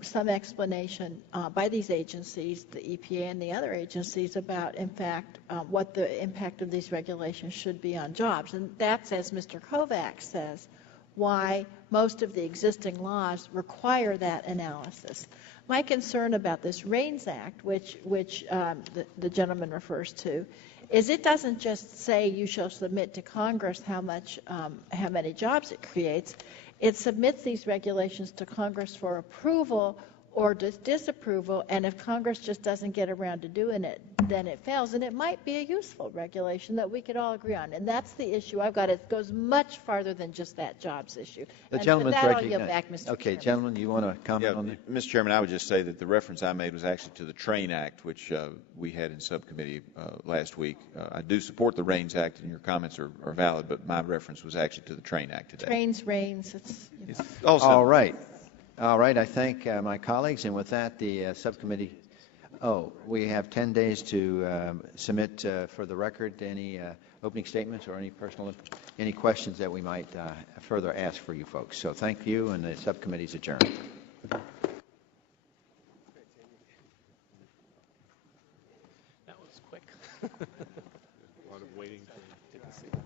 some explanation by these agencies, the EPA and the other agencies, about, in fact, what the impact of these regulations should be on jobs. And that's, as Mr. Kovacs says, why most of the existing laws require that analysis. My concern about this RAINS Act, which the gentleman refers to, is it doesn't just say you shall submit to Congress how many jobs it creates. It submits these regulations to Congress for approval or disapproval, and if Congress just doesn't get around to doing it, then it fails. And it might be a useful regulation that we could all agree on. And that's the issue I've got. It goes much farther than just that jobs issue. The and gentleman's for that, I'll recognized. yield back, Mr. Okay, Chairman. gentlemen, you want to comment on that? Mr. Chairman, I would just say that the reference I made was actually to the TRAIN Act, which we had in subcommittee last week. I do support the RAINS Act, and your comments are valid, but my reference was actually to the TRAIN Act today. Trains, reigns. It's also, all right. All right, I thank my colleagues, and with that, the subcommittee, we have 10 days to submit for the record any opening statements or any questions that we might further ask for you folks. So thank you, and the subcommittee's adjourned. That was quick. A lot of waiting. Didn't see that.